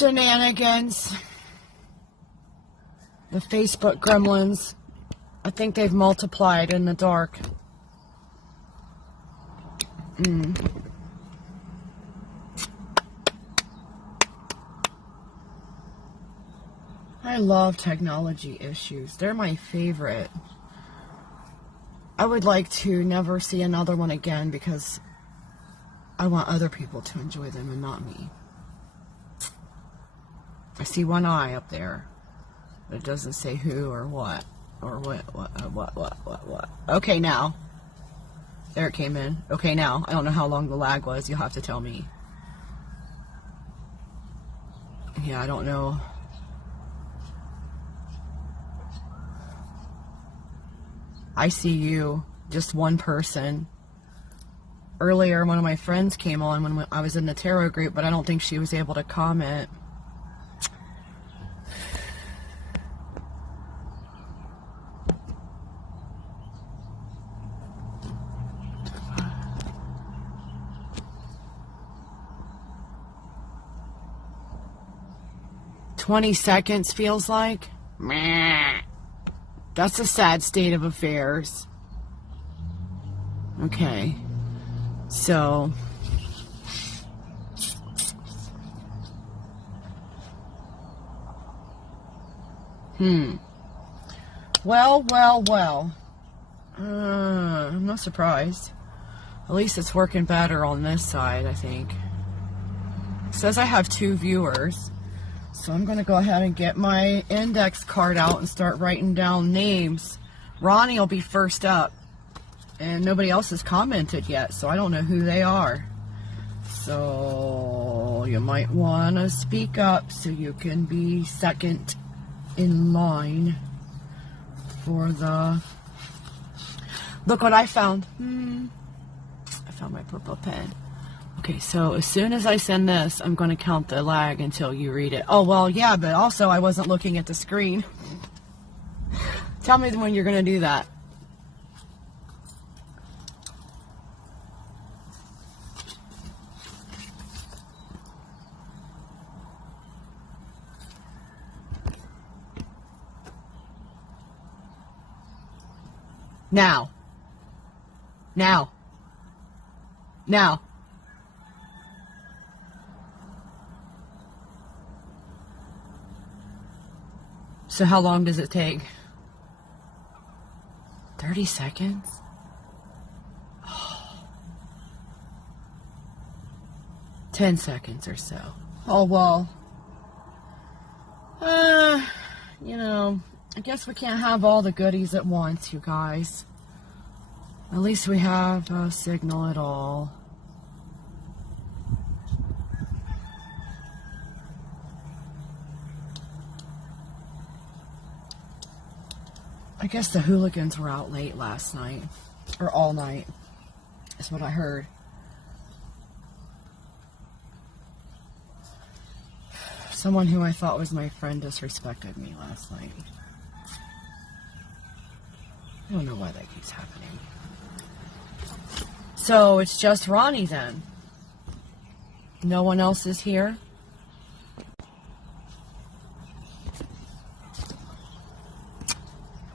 shenanigans. The Facebook gremlins. I think they've multiplied in the dark. I love technology issues. They're my favorite. I would like to never see another one again because I want other people to enjoy them and not me. I see one eye up there, but it doesn't say who or what. Or what. Okay, now. There it came in. Okay, now. I don't know how long the lag was. You'll have to tell me. Yeah, I don't know. I see you. Just one person. Earlier, one of my friends came on when I was in the tarot group, but I don't think she was able to comment. "20 seconds feels like? Meh. That's a sad state of affairs." Okay. So. Well. I'm not surprised. At least it's working better on this side, I think. It says I have 2 viewers. So I'm going to go ahead and get my index card out and start writing down names. Ronnie will be first up. And nobody else has commented yet, so I don't know who they are. So you might want to speak up so you can be second in line for the... Look what I found. I found my purple pen. Okay, so as soon as I send this, I'm going to count the lag until you read it. Oh, well, yeah, but also I wasn't looking at the screen. Tell me when you're going to do that. Now. So how long does it take? 30 seconds? Oh. 10 seconds or so. Oh, well. You know, I guess we can't have all the goodies at once, you guys. At least we have a signal at all. I guess the hooligans were out late last night. Or all night. That's what I heard. Someone who I thought was my friend disrespected me last night. I don't know why that keeps happening. So it's just Ronnie then. No one else is here?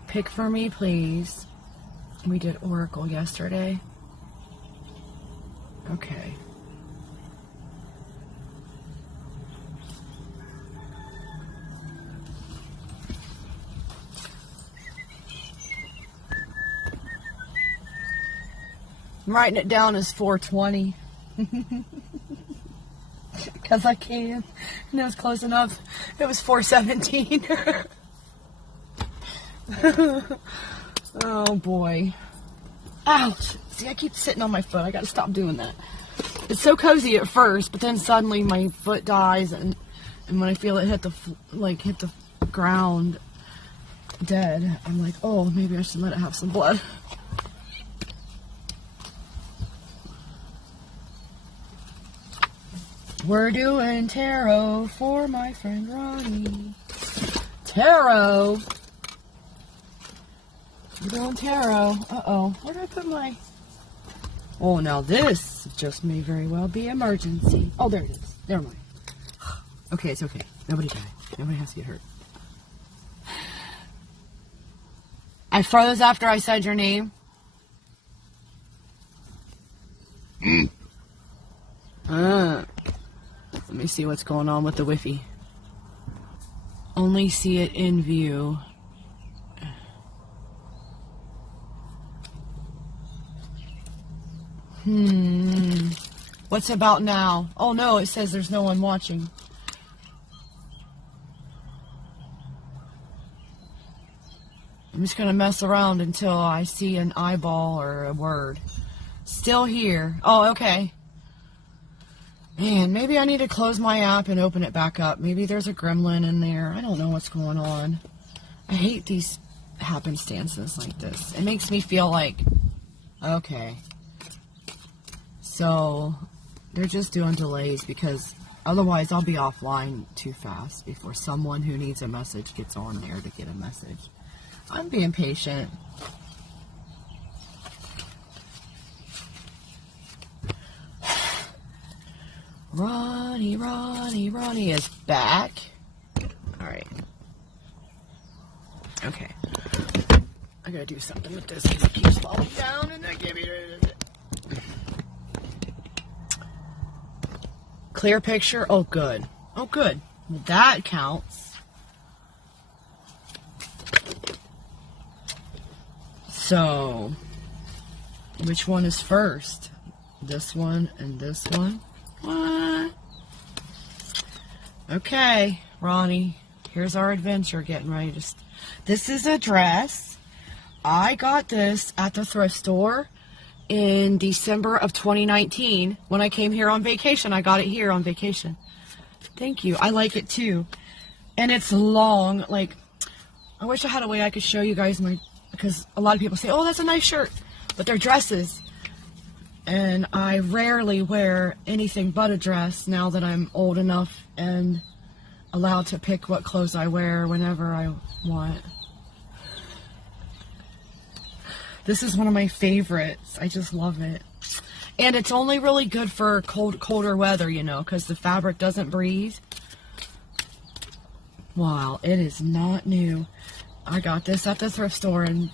Pick for me, please. We did Oracle yesterday. Okay. I'm writing it down as 420. Because I can. And it was close enough. It was 417. Oh boy. Ouch. See, I keep sitting on my foot. I gotta stop doing that. It's so cozy at first, but then suddenly my foot dies, and when I feel it hit the ground dead, I'm like, oh, maybe I should let it have some blood. We're doing tarot for my friend Ronnie. Tarot. We're doing tarot. Uh-oh. Where did I put my... Oh, now this just may very well be emergency. Oh, there it is. Never mind. Okay, it's okay. Nobody died. Nobody has to get hurt. I froze after I said your name. Let me see what's going on with the Wi-Fi. Only see it in view. What's about now? Oh no, it says there's no one watching. I'm just going to mess around until I see an eyeball or a word. Still here. Oh, okay. Man, maybe I need to close my app and open it back up. Maybe there's a gremlin in there. I don't know what's going on. I hate these happenstances like this. It makes me feel like, okay. So, they're just doing delays because otherwise I'll be offline too fast before someone who needs a message gets on there to get a message. I'm being patient. Ronnie is back. Alright. Okay. I gotta do something with this because it keeps falling down and I can't be rid of it. Clear picture? Oh, good. Oh, good. Well, that counts. So, which one is first? This one and this one? What? Okay, Ronnie. Here's our adventure getting ready to... This is a dress. I got this at the thrift store in December of 2019 when I came here on vacation. I got it here on vacation. Thank you. I like it too. And it's long. Like, I wish I had a way I could show you guys my... Because a lot of people say, oh, that's a nice shirt. But they're dresses. And I rarely wear anything but a dress now that I'm old enough and allowed to pick what clothes I wear whenever I want. This is one of my favorites. I just love it. And it's only really good for colder weather, you know, because the fabric doesn't breathe. Wow, it is not new. I got this at the thrift store in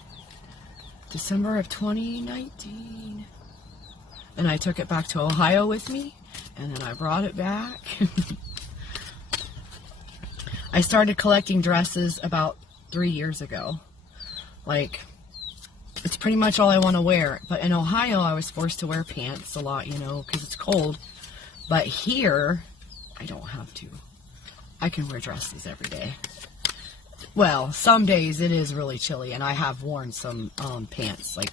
December of 2019. And I took it back to Ohio with me. And then I brought it back. I started collecting dresses about 3 years ago. Like, it's pretty much all I want to wear. But in Ohio, I was forced to wear pants a lot, you know, because it's cold. But here, I don't have to. I can wear dresses every day. Well, some days it is really chilly, and I have worn some pants, like,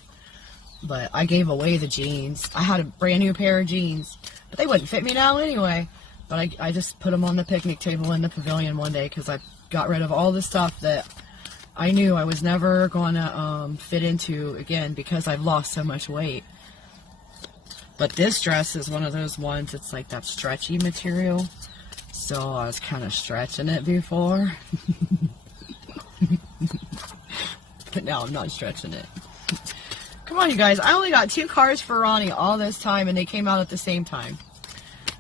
but I gave away the jeans. I had a brand new pair of jeans, but they wouldn't fit me now anyway. But I just put them on the picnic table in the pavilion one day because I got rid of all the stuff that I knew I was never going to fit into again because I've lost so much weight. But this dress is one of those ones, it's like that stretchy material. So I was kind of stretching it before. But now I'm not stretching it. Come on, you guys. I only got 2 cards for Ronnie all this time, and they came out at the same time.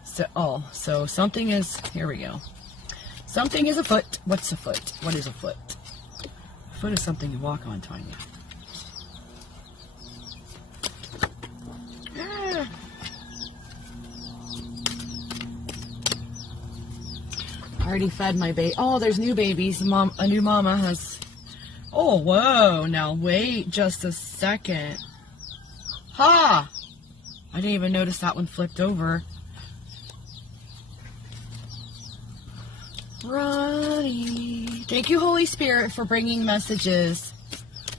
So something is... Here we go. Something is afoot. What's a foot? What is a foot? A foot is something you walk on, Tanya. Ah. I already fed my baby. Oh, there's new babies. A new mama has... Oh, whoa. Now, wait just a second. Ha! I didn't even notice that one flipped over. Ronnie. Thank you, Holy Spirit, for bringing messages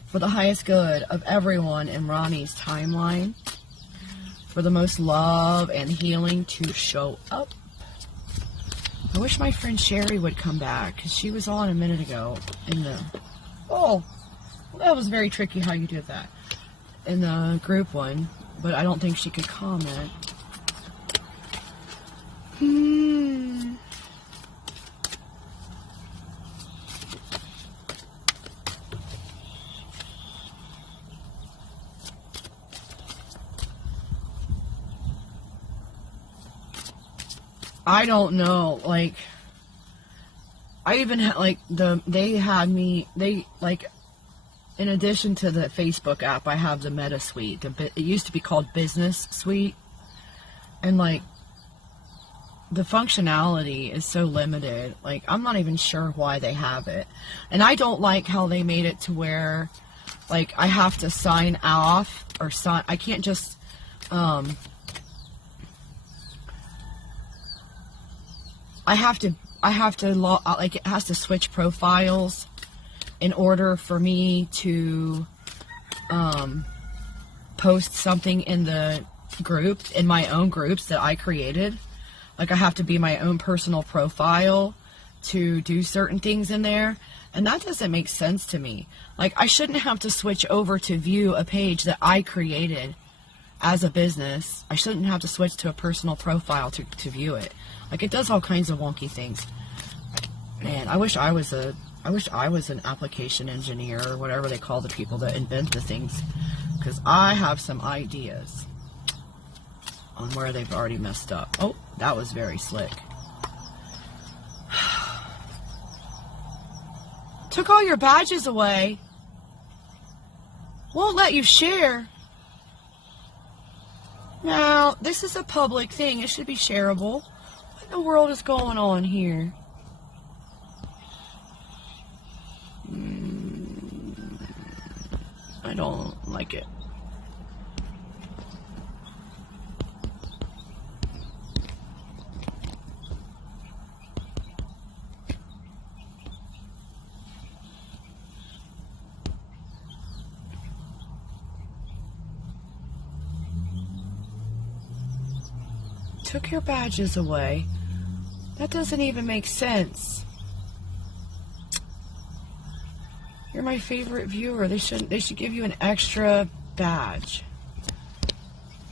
for the highest good of everyone in Ronnie's timeline. For the most love and healing to show up. I wish my friend Sherry would come back, because she was on a minute ago in the... Oh, well, that was very tricky how you did that. In the group one, but I don't think she could comment. I don't know, like... I even had, like, they had me, like, in addition to the Facebook app, I have the Meta Suite. It used to be called Business Suite. And, like, the functionality is so limited. Like, I'm not even sure why they have it. And I don't like how they made it to where, like, I have to sign off or sign. I can't just, I have to like, it has to switch profiles in order for me to post something in the group, in my own groups that I created. Like, I have to be my own personal profile to do certain things in there, and that doesn't make sense to me. Like, I shouldn't have to switch over to view a page that I created as a business. I shouldn't have to switch to a personal profile to view it. Like, it does all kinds of wonky things. Man, I wish I was an application engineer, or whatever they call the people that invent the things, because I have some ideas on where they've already messed up. Oh, that was very slick. Took all your badges away. Won't let you share. Now, this is a public thing. It should be shareable. What in the world is going on here? I don't like it. Took your badges away. That doesn't even make sense. You're my favorite viewer. They should give you an extra badge.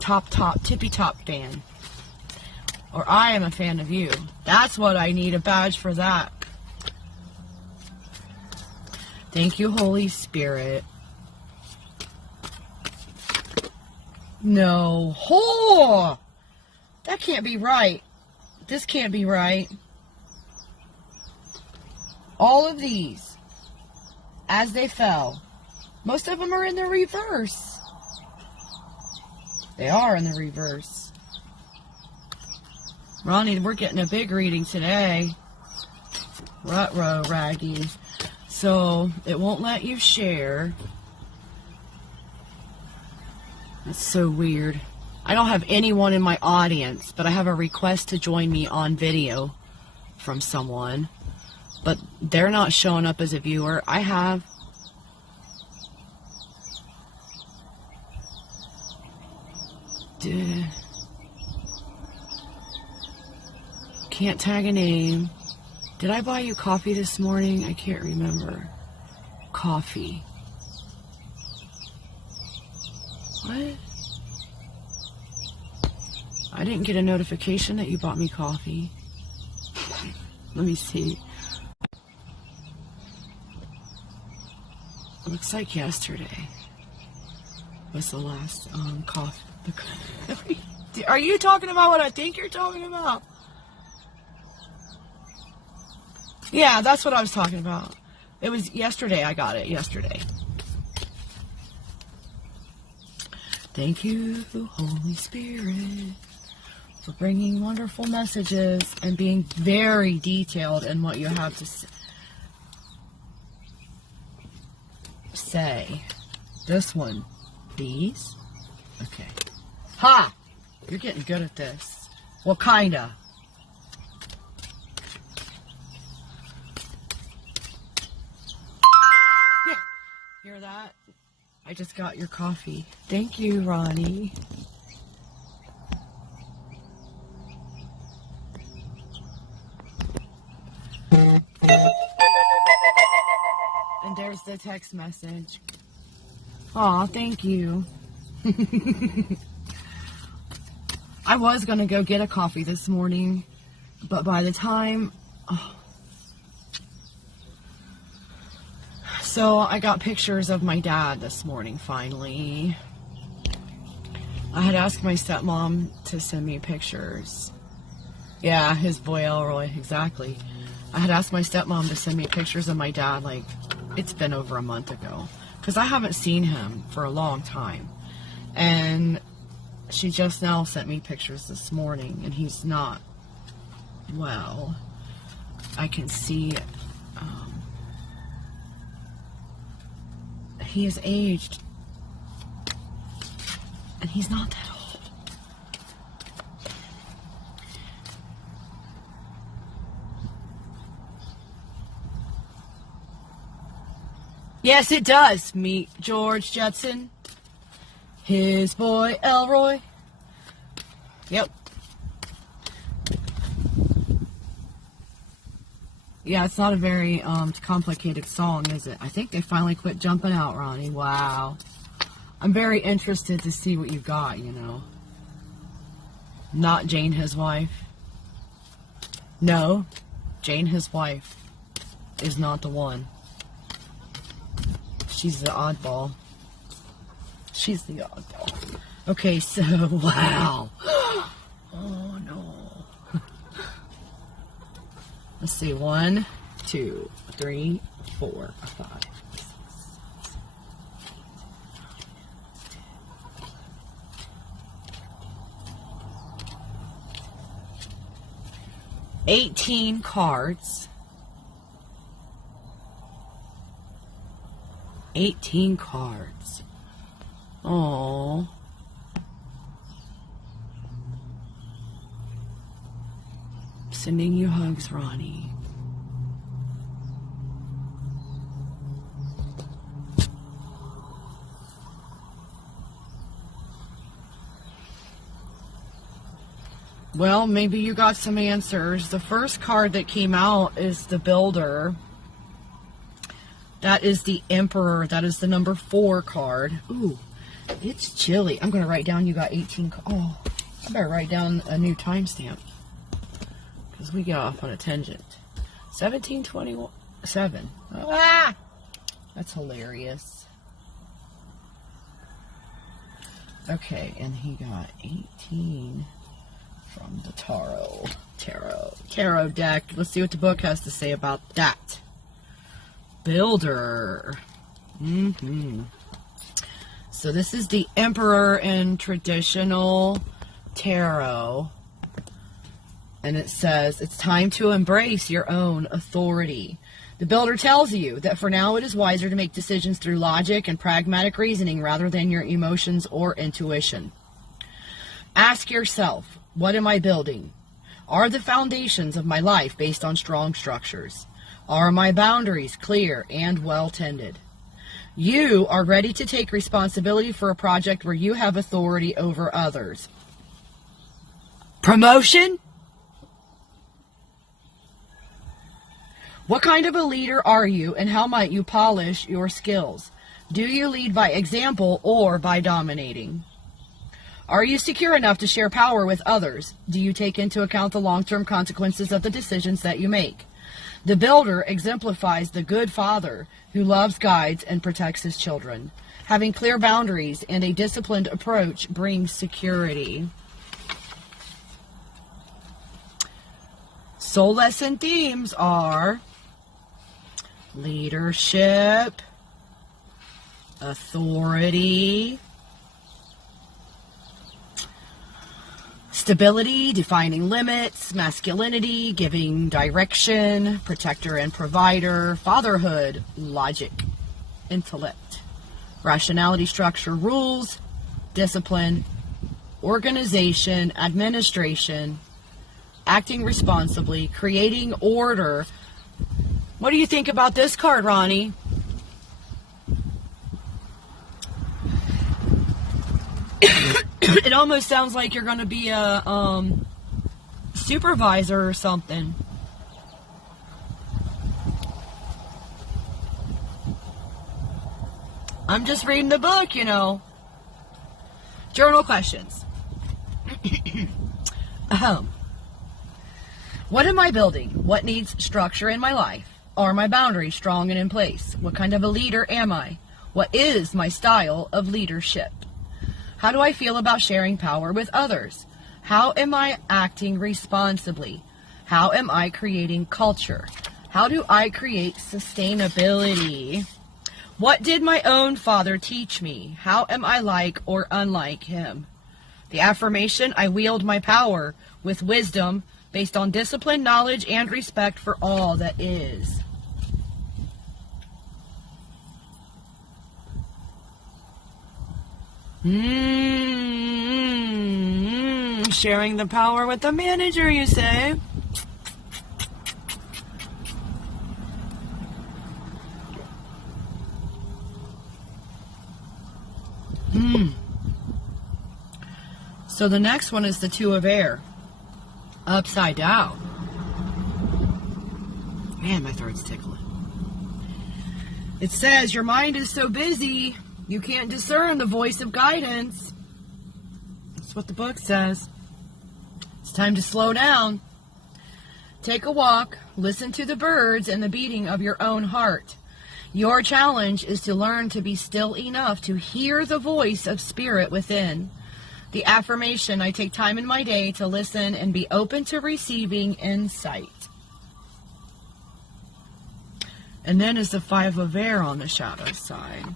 Top, tippy top fan. Or I am a fan of you. That's what I need, a badge for that. Thank you, Holy Spirit. No. Oh! That can't be right. This can't be right. All of these, as they fell, most of them are in the reverse. They are in the reverse. Ronnie, we're getting a big reading today. Ruh-roh, Raggy. So, it won't let you share. That's so weird. I don't have anyone in my audience, but I have a request to join me on video from someone. But they're not showing up as a viewer. I have. Can't tag a name. Did I buy you coffee this morning? I can't remember. Coffee. What? I didn't get a notification that you bought me coffee. Let me see. Looks like yesterday was the last coffee. Are you talking about what I think you're talking about? Yeah, that's what I was talking about. It was yesterday. I got it yesterday. Thank you, Holy Spirit, for bringing wonderful messages and being very detailed in what you have to say. This one. These? Okay. Ha! You're getting good at this. Well, kinda. Hear that? I just got your coffee. Thank you, Ronnie. And there's the text message. Aw, thank you. I was going to go get a coffee this morning, but by the time... So I got pictures of my dad this morning, finally. I had asked my stepmom to send me pictures. Yeah, his boy Elroy, exactly. I had asked my stepmom to send me pictures of my dad, like, it's been over a month ago. Because I haven't seen him for a long time. And she just now sent me pictures this morning, and he's not well. I can see he is aged, and he's not that old. Yes, it does. Meet George Jetson, his boy Elroy. Yep. Yeah, it's not a very complicated song, is it? I think they finally quit jumping out, Ronnie. Wow. I'm very interested to see what you got, you know. Not Jane, his wife. No, Jane, his wife, is not the one. She's the oddball. She's the oddball. Okay, so, wow. Oh, no. Let's see. 1, 2, 3, 4, 5. 18 cards. 18 cards. Oh. Sending you hugs, Ronnie. Well, maybe you got some answers. The first card that came out is the Builder. That is the Emperor. That is the number 4 card. Ooh, it's chilly. I'm going to write down you got 18. Oh, I better write down a new timestamp, because we get off on a tangent. 1727. Ah! That's hilarious. Okay, and he got 18 from the Tarot deck. Let's see what the book has to say about that. Builder. So this is the Emperor in traditional tarot. And it says, it's time to embrace your own authority. The Builder tells you that for now it is wiser to make decisions through logic and pragmatic reasoning rather than your emotions or intuition. Ask yourself, what am I building? Are the foundations of my life based on strong structures? Are my boundaries clear and well tended? You are ready to take responsibility for a project where you have authority over others. Promotion? What kind of a leader are you, and how might you polish your skills? Do you lead by example or by dominating? Are you secure enough to share power with others? Do you take into account the long-term consequences of the decisions that you make? The Builder exemplifies the good father who loves, guides, and protects his children. Having clear boundaries and a disciplined approach brings security. Soul lesson themes are leadership, authority, stability, defining limits, masculinity, giving direction, protector and provider, fatherhood, logic, intellect, rationality, structure, rules, discipline, organization, administration, acting responsibly, creating order. What do you think about this card, Ronnie? It almost sounds like you're going to be a supervisor or something. I'm just reading the book, you know. Journal questions. What am I building? What needs structure in my life? Are my boundaries strong and in place? What kind of a leader am I? What is my style of leadership? How do I feel about sharing power with others? How am I acting responsibly? How am I creating culture? How do I create sustainability? What did my own father teach me? How am I like or unlike him? The affirmation, I wield my power with wisdom based on discipline, knowledge, and respect for all that is. Sharing the power with the manager, you say? So the next one is the Two of Air. Upside down. Man, my throat's tickling. It says, your mind is so busy, you can't discern the voice of guidance. That's what the book says. It's time to slow down. Take a walk, listen to the birds and the beating of your own heart. Your challenge is to learn to be still enough to hear the voice of spirit within. The affirmation, I take time in my day to listen and be open to receiving insight. And then is the Five of Air on the shadow side.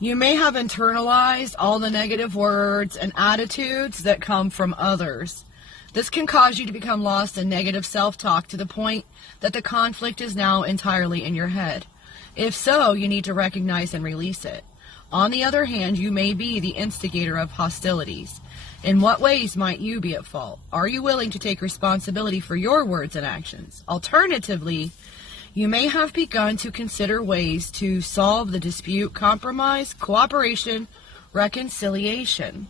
You may have internalized all the negative words and attitudes that come from others. This can cause you to become lost in negative self-talk to the point that the conflict is now entirely in your head. If so, you need to recognize and release it. On the other hand, you may be the instigator of hostilities. In what ways might you be at fault? Are you willing to take responsibility for your words and actions? Alternatively, you may have begun to consider ways to solve the dispute, compromise, cooperation, reconciliation.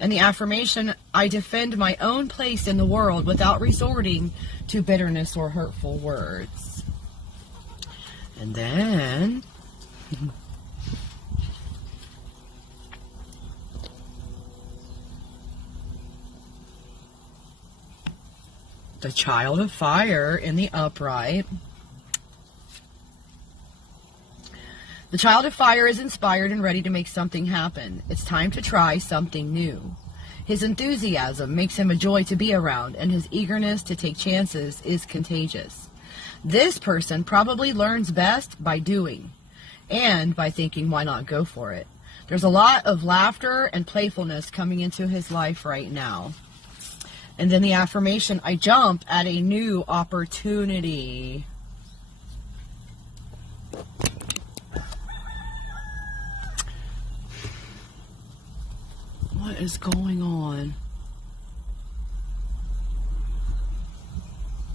And the affirmation, I defend my own place in the world without resorting to bitterness or hurtful words. And then the Child of Fire in the upright. The Child of Fire is inspired and ready to make something happen. It's time to try something new. His enthusiasm makes him a joy to be around, and his eagerness to take chances is contagious. This person probably learns best by doing, and by thinking, why not go for it? There's a lot of laughter and playfulness coming into his life right now. And then the affirmation, I jump at a new opportunity. What is going on?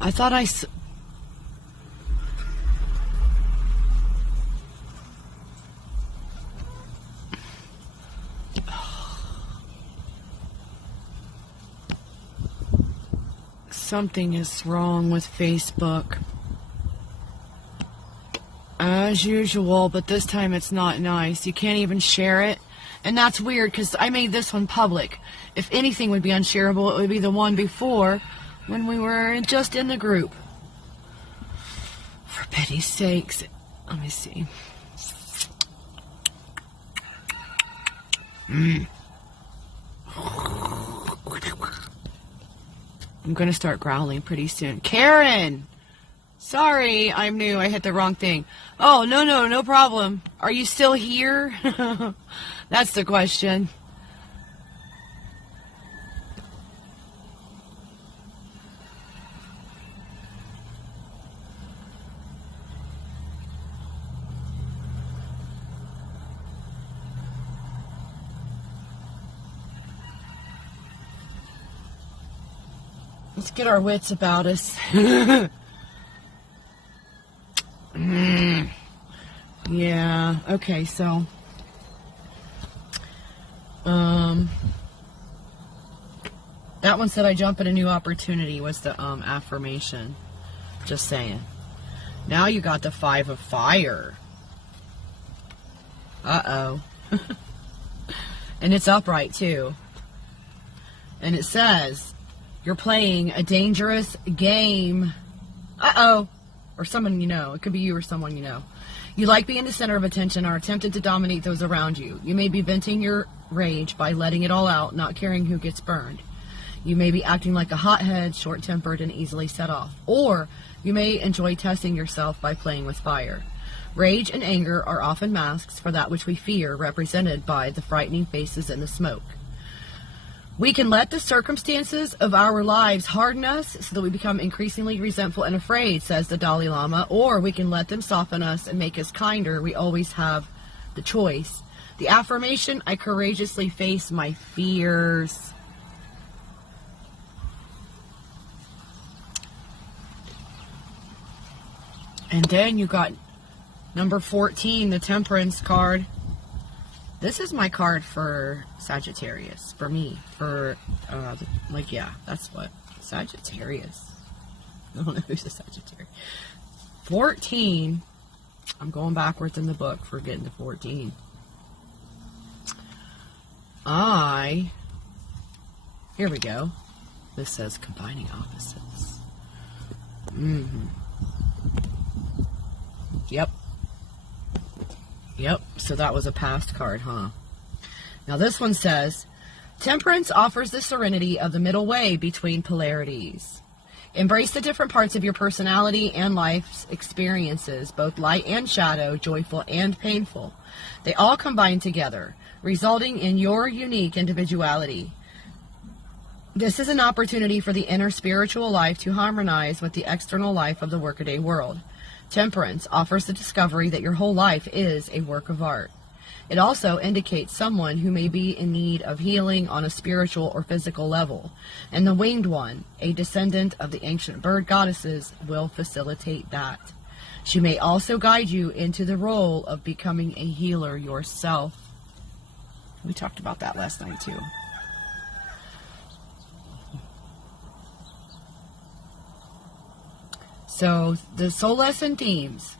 I thought something is wrong with Facebook. As usual, but this time it's not nice. You can't even share it. And that's weird because I made this one public. If anything would be unshareable, it would be the one before when we were just in the group. For pity's sakes. Let me see. I'm going to start growling pretty soon. Karen! Sorry, I'm new. I hit the wrong thing. Oh, no problem. Are you still here? That's the question. Let's get our wits about us. Yeah, okay, so that one said I jump at a new opportunity was the affirmation. Just saying. Now you got the Five of Fire. Uh-oh. And it's upright too. And it says you're playing a dangerous game. Uh-oh. Or someone you know. It could be you or someone you know. You like being the center of attention or are tempted to dominate those around you. You may be venting your rage by letting it all out, not caring who gets burned. You may be acting like a hothead, short-tempered, and easily set off. Or you may enjoy testing yourself by playing with fire. Rage and anger are often masks for that which we fear, represented by the frightening faces in the smoke. We can let the circumstances of our lives harden us so that we become increasingly resentful and afraid, says the Dalai Lama, or we can let them soften us and make us kinder. We always have the choice. The affirmation, I courageously face my fears. And then you got number 14, the Temperance card. This is my card for Sagittarius, for me, for, that's what, Sagittarius. I don't know who's a Sagittarius. 14, I'm going backwards in the book for getting to 14. Here we go. This says combining opposites. Yep, so that was a past card, huh? Now this one says, Temperance offers the serenity of the middle way between polarities. Embrace the different parts of your personality and life's experiences, both light and shadow, joyful and painful. They all combine together, resulting in your unique individuality. This is an opportunity for the inner spiritual life to harmonize with the external life of the workaday world. Temperance offers the discovery that your whole life is a work of art. It also indicates someone who may be in need of healing on a spiritual or physical level, and the Winged One, a descendant of the ancient bird goddesses, will facilitate that. She may also guide you into the role of becoming a healer yourself. We talked about that last night too. So, the soul lesson themes: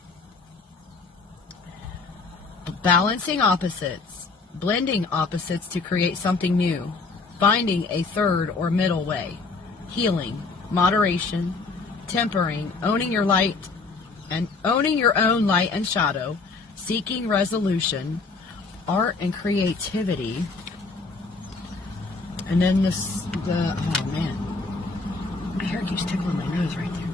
balancing opposites, blending opposites to create something new, finding a third or middle way, healing, moderation, tempering, owning your light and owning your own light and shadow, seeking resolution, art and creativity, and then oh man, my hair keeps tickling my nose right there.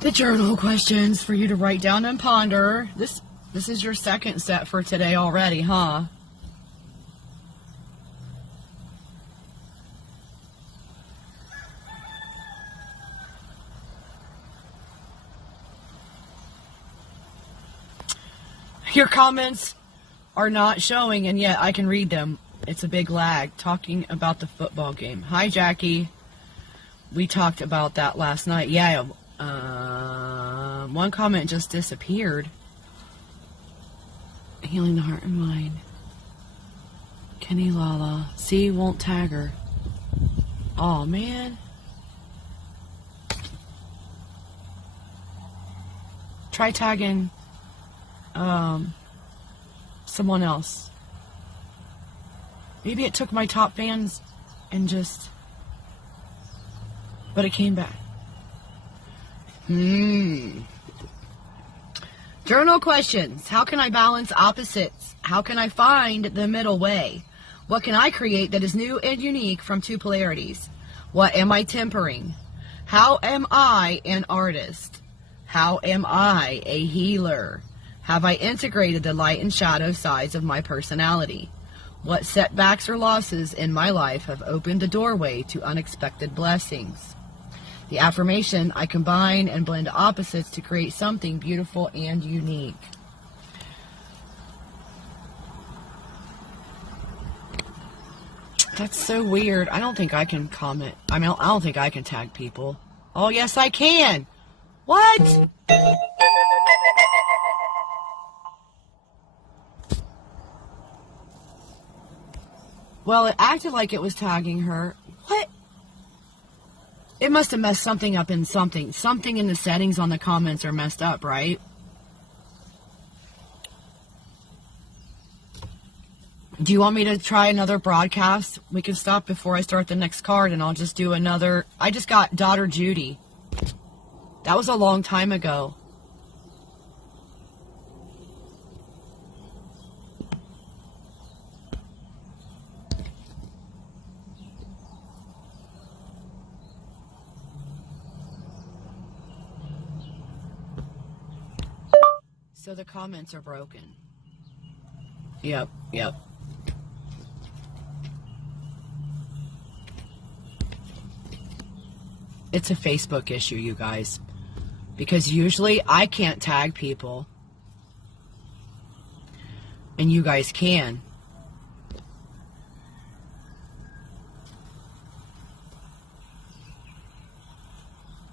The journal questions for you to write down and ponder. This is your second set for today already, huh? Your comments are not showing, and yet I can read them. It's a big lag. Talking about the football game. Hi, Jackie. We talked about that last night. Yeah, one comment just disappeared. Healing the heart and mind. Kenny Lala. See, won't tag her. Oh, man. Try tagging someone else. Maybe it took my top fans and just... But it came back. Journal questions. How can I balance opposites? How can I find the middle way? What can I create that is new and unique from two polarities? What am I tempering? How am I an artist? How am I a healer? Have I integrated the light and shadow sides of my personality? What setbacks or losses in my life have opened the doorway to unexpected blessings? The affirmation, I combine and blend opposites to create something beautiful and unique. That's so weird. I don't think I can comment. I don't think I can tag people. Oh, yes, I can. What? Well, it acted like it was tagging her. What? It must have messed something up in something. Something in the settings on the comments are messed up, right? Do you want me to try another broadcast? We can stop before I start the next card and I'll just do another. I just got Daughter Judy. That was a long time ago. So the comments are broken. Yep, yep. It's a Facebook issue, you guys. Because usually I can't tag people. And you guys can.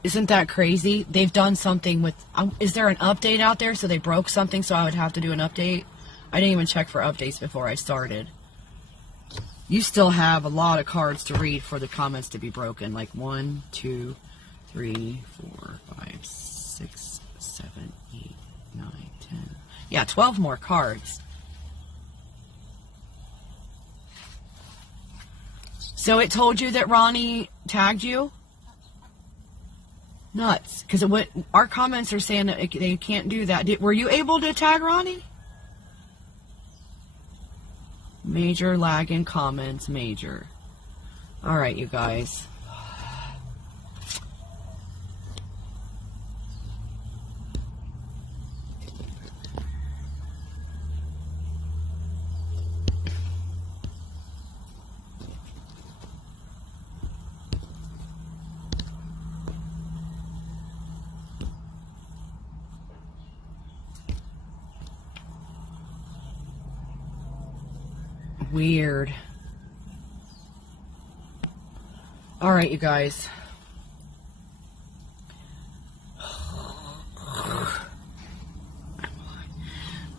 Isn't that crazy? They've done something with... is there an update out there? So they broke something, so I would have to do an update? I didn't even check for updates before I started. You still have a lot of cards to read for the comments to be broken. Like 1, 2, 3, 4, 5, 6, 7, 8, 9, 10. Yeah, 12 more cards. So it told you that Ronnie tagged you? Nuts. Because our comments are saying that they can't do that. Were you able to tag Ronnie? Major lag in comments. Major. Alright, you guys. Weird. All right, you guys.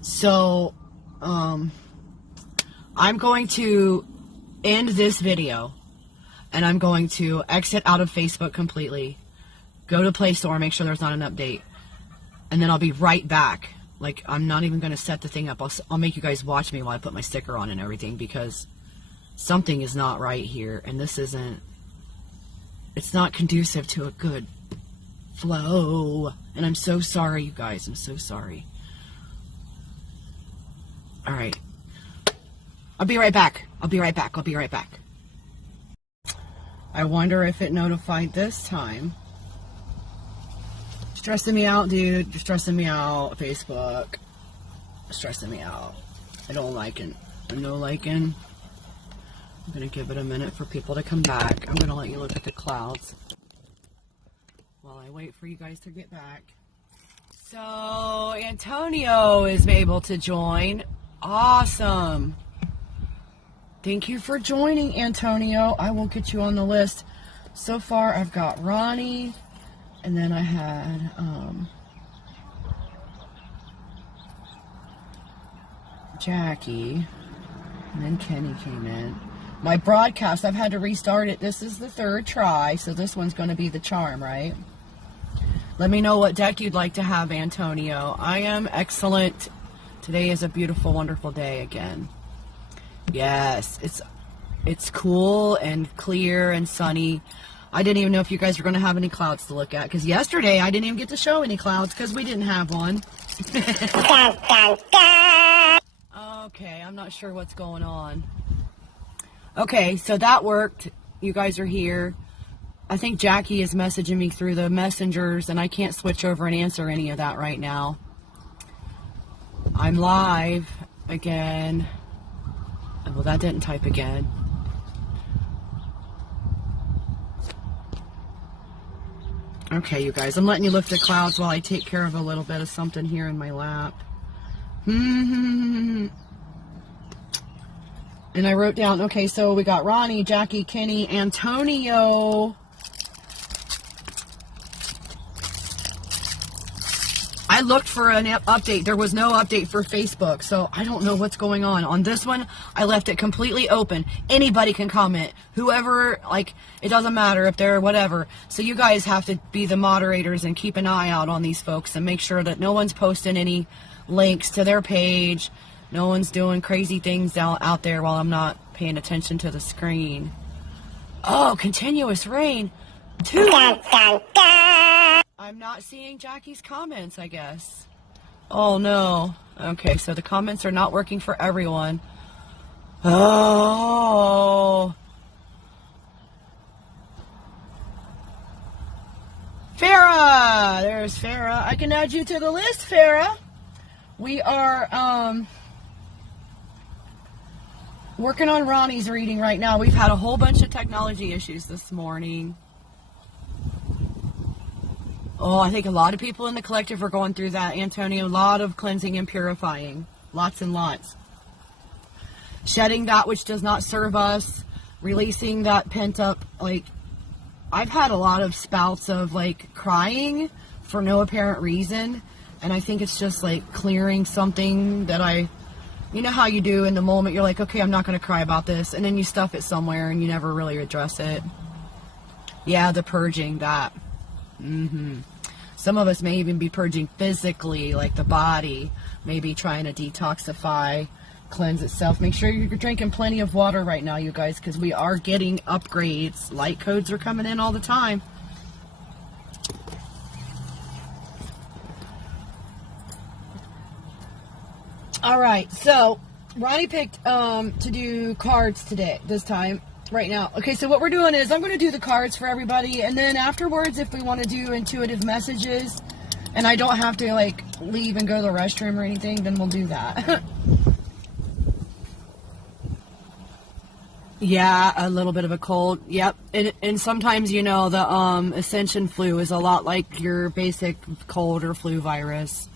So, I'm going to end this video, and I'm going to exit out of Facebook completely, go to Play Store, make sure there's not an update, and then I'll be right back. Like, I'm not even going to set the thing up. I'll make you guys watch me while I put my sticker on and everything, because something is not right here. And this isn't... It's not conducive to a good flow. And I'm so sorry, you guys. I'm so sorry. Alright. I'll be right back. I'll be right back. I'll be right back. I wonder if it notified this time. Stressing me out, dude. You're stressing me out. Facebook. Stressing me out. I don't like it. I'm no liking. I'm going to give it a minute for people to come back. I'm going to let you look at the clouds while I wait for you guys to get back. So, Antonio is able to join. Awesome. Thank you for joining, Antonio. I will get you on the list. So far, I've got Ronnie. And then I had, Jackie, and then Kenny came in. My broadcast, I've had to restart it. This is the 3rd try, so this one's going to be the charm, right? Let me know what deck you'd like to have, Antonio. I am excellent. Today is a beautiful, wonderful day again. Yes, it's cool and clear and sunny. I didn't even know if you guys were going to have any clouds to look at, because yesterday I didn't even get to show any clouds because we didn't have one. Okay, I'm not sure what's going on. Okay, so that worked. You guys are here. I think Jackie is messaging me through the messengers, and I can't switch over and answer any of that right now. I'm live again. Well, that didn't type again. Okay, you guys, I'm letting you look at the clouds while I take care of a little bit of something here in my lap. And I wrote down, okay, so we got Ronnie, Jackie, Kenny, Antonio. I looked for an update. There was no update for Facebook, so I don't know what's going on. On this one, I left it completely open. Anybody can comment. Whoever, like, it doesn't matter if they're whatever. So you guys have to be the moderators and keep an eye out on these folks and make sure that no one's posting any links to their page. No one's doing crazy things out there while I'm not paying attention to the screen. Oh, continuous rain. I'm not seeing Jackie's comments, I guess. Oh, no. Okay, so the comments are not working for everyone. Oh. Farah! There's Farah. I can add you to the list, Farah. We are working on Ronnie's reading right now. We've had a whole bunch of technology issues this morning. Oh, I think a lot of people in the collective are going through that, Antonio. A lot of cleansing and purifying. Lots and lots. Shedding that which does not serve us. Releasing that pent up, like, I've had a lot of spouts of, like, crying for no apparent reason. And I think it's just, like, clearing something that you know how you do in the moment. You're like, okay, I'm not going to cry about this. And then you stuff it somewhere and you never really address it. Yeah, the purging, that. Some of us may even be purging physically, like the body, maybe trying to detoxify, cleanse itself. Make sure you're drinking plenty of water right now, you guys, because we are getting upgrades. Light codes are coming in all the time. All right, so Ronnie picked to do cards this time. Right now. Okay, so what we're doing is I'm going to do the cards for everybody, and then afterwards, if we want to do intuitive messages, and I don't have to, like, leave and go to the restroom or anything, then we'll do that. Yeah, a little bit of a cold. Yep. And sometimes, you know, the ascension flu is a lot like your basic cold or flu virus.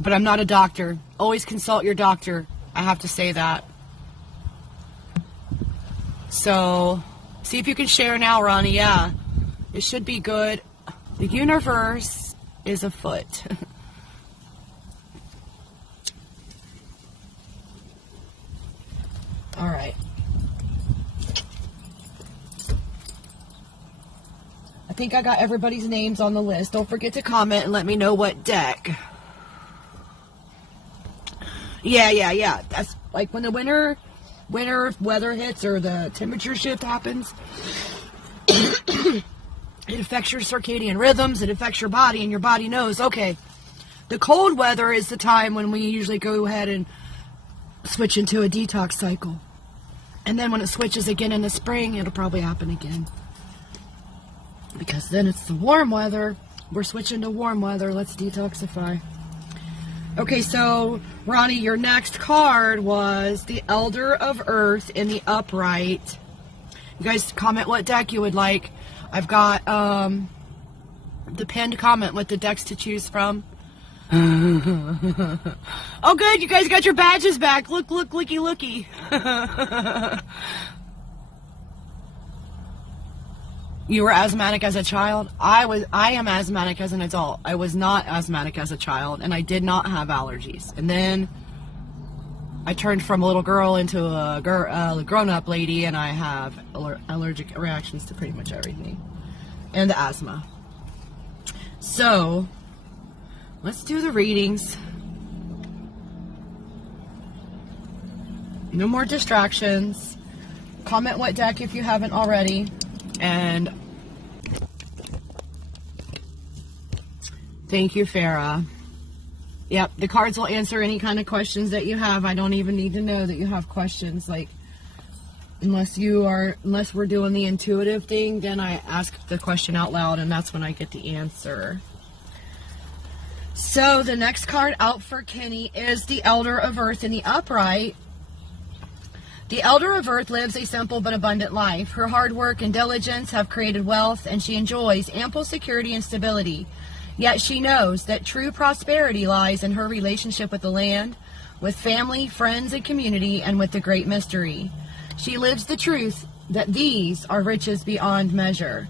But I'm not a doctor. Always consult your doctor. I have to say that. So, see if you can share now, Ronnie. Yeah, it should be good. The universe is afoot. All right. I think I got everybody's names on the list. Don't forget to comment and let me know what deck. Yeah. That's like when the winter weather hits or the temperature shift happens. It affects your circadian rhythms. It affects your body, and your body knows, okay, the cold weather is the time when we usually go ahead and switch into a detox cycle. And then when it switches again in the spring, it'll probably happen again. Because then it's the warm weather. We're switching to warm weather. Let's detoxify. Okay, so, Ronnie, your next card was the Elder of Earth in the upright. You guys comment what deck you would like. I've got the pinned comment with the decks to choose from. Oh, good. You guys got your badges back. Look, looky. You were asthmatic as a child? I am asthmatic as an adult. I was not asthmatic as a child, and I did not have allergies. And then I turned from a little girl into a grown-up lady, and I have allergic reactions to pretty much everything. And the asthma. So, let's do the readings. No more distractions. Comment what deck if you haven't already. And thank you, Farah. Yep, the cards will answer any kind of questions that you have. I don't even need to know that you have questions. Like, unless we're doing the intuitive thing, then I ask the question out loud, and that's when I get the answer. So the next card out for Kenny is the Elder of Earth in the upright. The Elder of Earth lives a simple but abundant life. Her hard work and diligence have created wealth, and she enjoys ample security and stability. Yet she knows that true prosperity lies in her relationship with the land, with family, friends, and community, and with the great mystery. She lives the truth that these are riches beyond measure.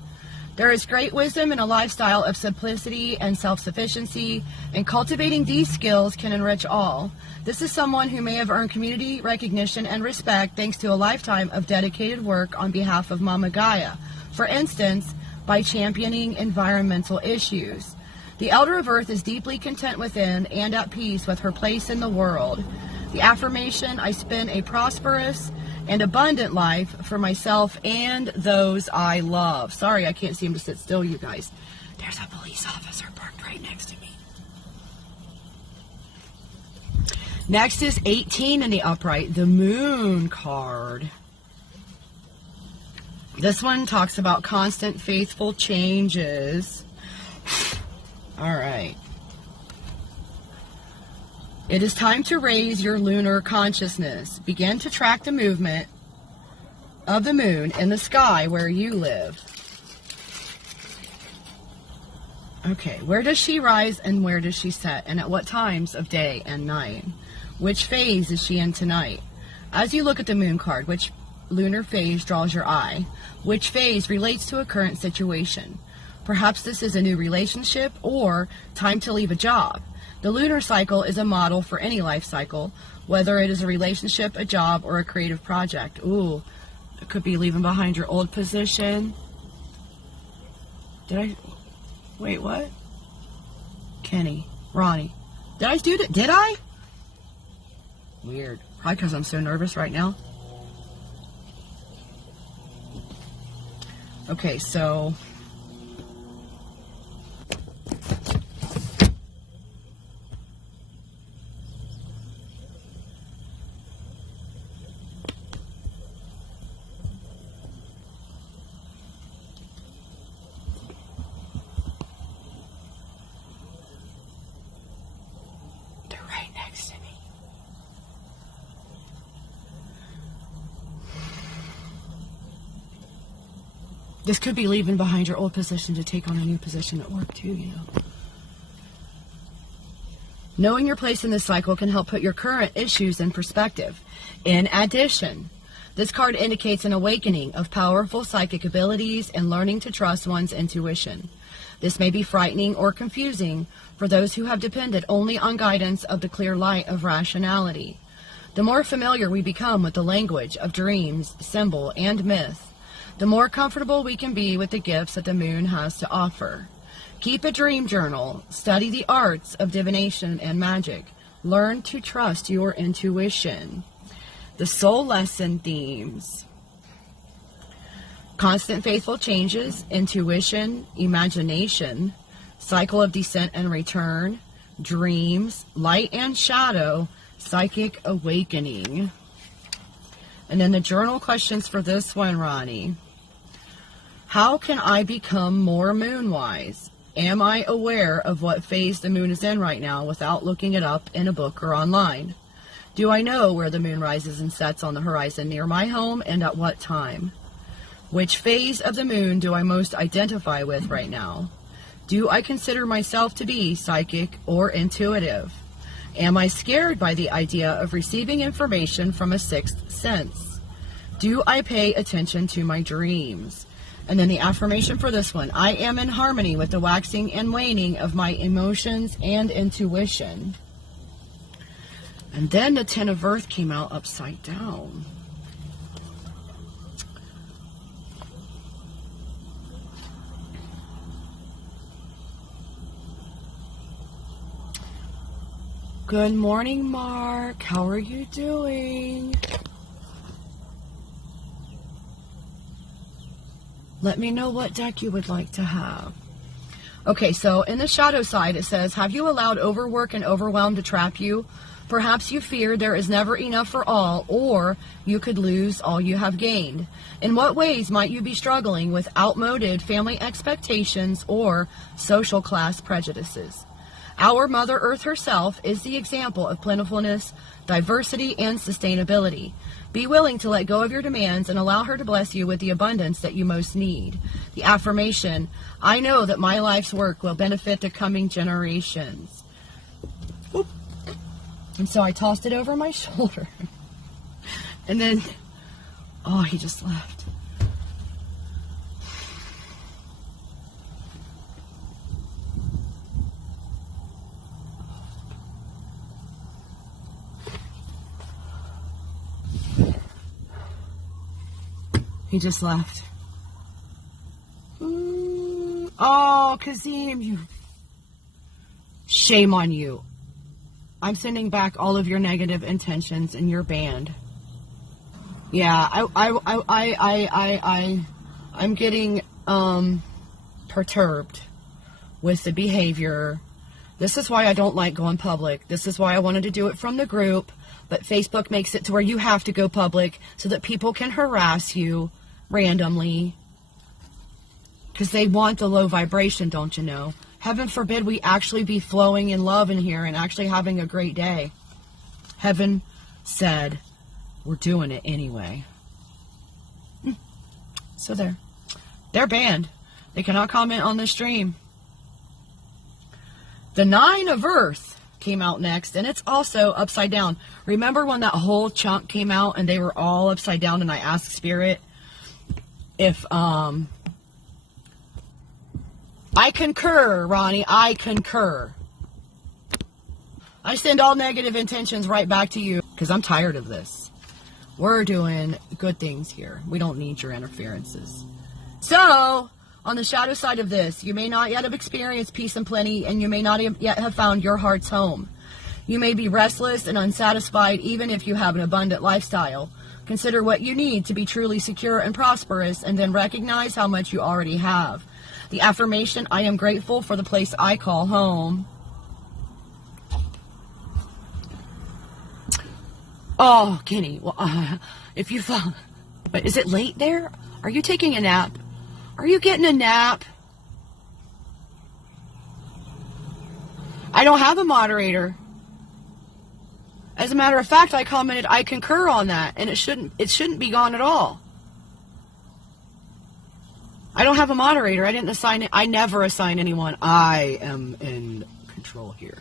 There is great wisdom in a lifestyle of simplicity and self-sufficiency, and cultivating these skills can enrich all. This is someone who may have earned community recognition and respect thanks to a lifetime of dedicated work on behalf of Mama Gaia, for instance, by championing environmental issues. The Elder of Earth is deeply content within and at peace with her place in the world. The affirmation, I spend a prosperous and abundant life for myself and those I love. Sorry, I can't seem to sit still, you guys. There's a police officer parked right next to me. Next is 18 in the upright, the Moon card. This one talks about constant, faithful changes. All right. It is time to raise your lunar consciousness. Begin to track the movement of the moon in the sky where you live. Okay, where does she rise and where does she set? And at what times of day and night? Which phase is she in tonight? As you look at the moon card, which lunar phase draws your eye? Which phase relates to a current situation? Perhaps this is a new relationship or time to leave a job. The lunar cycle is a model for any life cycle, whether it is a relationship, a job, or a creative project. Ooh, it could be leaving behind your old position. Wait, what? Kenny, Ronnie. Did I do that? Did I? Weird. Probably because I'm so nervous right now. Okay, so... This could be leaving behind your old position to take on a new position at work too, you know. Knowing your place in this cycle can help put your current issues in perspective. In addition, this card indicates an awakening of powerful psychic abilities and learning to trust one's intuition. This may be frightening or confusing for those who have depended only on guidance of the clear light of rationality. The more familiar we become with the language of dreams, symbol, and myth, the more comfortable we can be with the gifts that the moon has to offer. Keep a dream journal. Study the arts of divination and magic. Learn to trust your intuition. The soul lesson themes: constant faithful changes, intuition, imagination, cycle of descent and return, dreams, light and shadow, psychic awakening. And then the journal questions for this one, Ronnie. How can I become more moon-wise? Am I aware of what phase the moon is in right now without looking it up in a book or online? Do I know where the moon rises and sets on the horizon near my home and at what time? Which phase of the moon do I most identify with right now? Do I consider myself to be psychic or intuitive? Am I scared by the idea of receiving information from a sixth sense? Do I pay attention to my dreams? And then the affirmation for this one: I am in harmony with the waxing and waning of my emotions and intuition. And then the Ten of Earth came out upside down. Good morning, Mark. How are you doing? Let me know what deck you would like to have. Okay, so in the shadow side it says, have you allowed overwork and overwhelm to trap you? Perhaps you fear there is never enough for all, or you could lose all you have gained. In what ways might you be struggling with outmoded family expectations or social class prejudices? Our Mother Earth herself is the example of plentifulness, diversity, and sustainability. Be willing to let go of your demands and allow her to bless you with the abundance that you most need. The affirmation: I know that my life's work will benefit the coming generations. Whoop. And so I tossed it over my shoulder. And then, oh, he just left. He just left. Oh, Kazim, you... Shame on you. I'm sending back all of your negative intentions and your banned. Yeah, I'm getting perturbed with the behavior. This is why I don't like going public. This is why I wanted to do it from the group, but Facebook makes it to where you have to go public so that people can harass you randomly because they want the low vibration, don't you know? Heaven forbid we actually be flowing in love in here and actually having a great day. Heaven said, we're doing it anyway. So there. They're banned. They cannot comment on this stream. The 9 of Earth came out next, and it's also upside down. Remember when that whole chunk came out and they were all upside down, and I asked Spirit if, I concur, Ronnie, I concur. I send all negative intentions right back to you because I'm tired of this. We're doing good things here. We don't need your interferences. So, on the shadow side of this, you may not yet have experienced peace and plenty, and you may not yet have found your heart's home. You may be restless and unsatisfied even if you have an abundant lifestyle. Consider what you need to be truly secure and prosperous, and then recognize how much you already have. The affirmation, I am grateful for the place I call home. Oh, Kenny, well, if you fall... But is it late there? Are you taking a nap? Are you getting a nap? I don't have a moderator. As a matter of fact, I commented, I concur on that, and it shouldn't be gone at all. I don't have a moderator. I didn't assign it. I never assign anyone. I am in control here.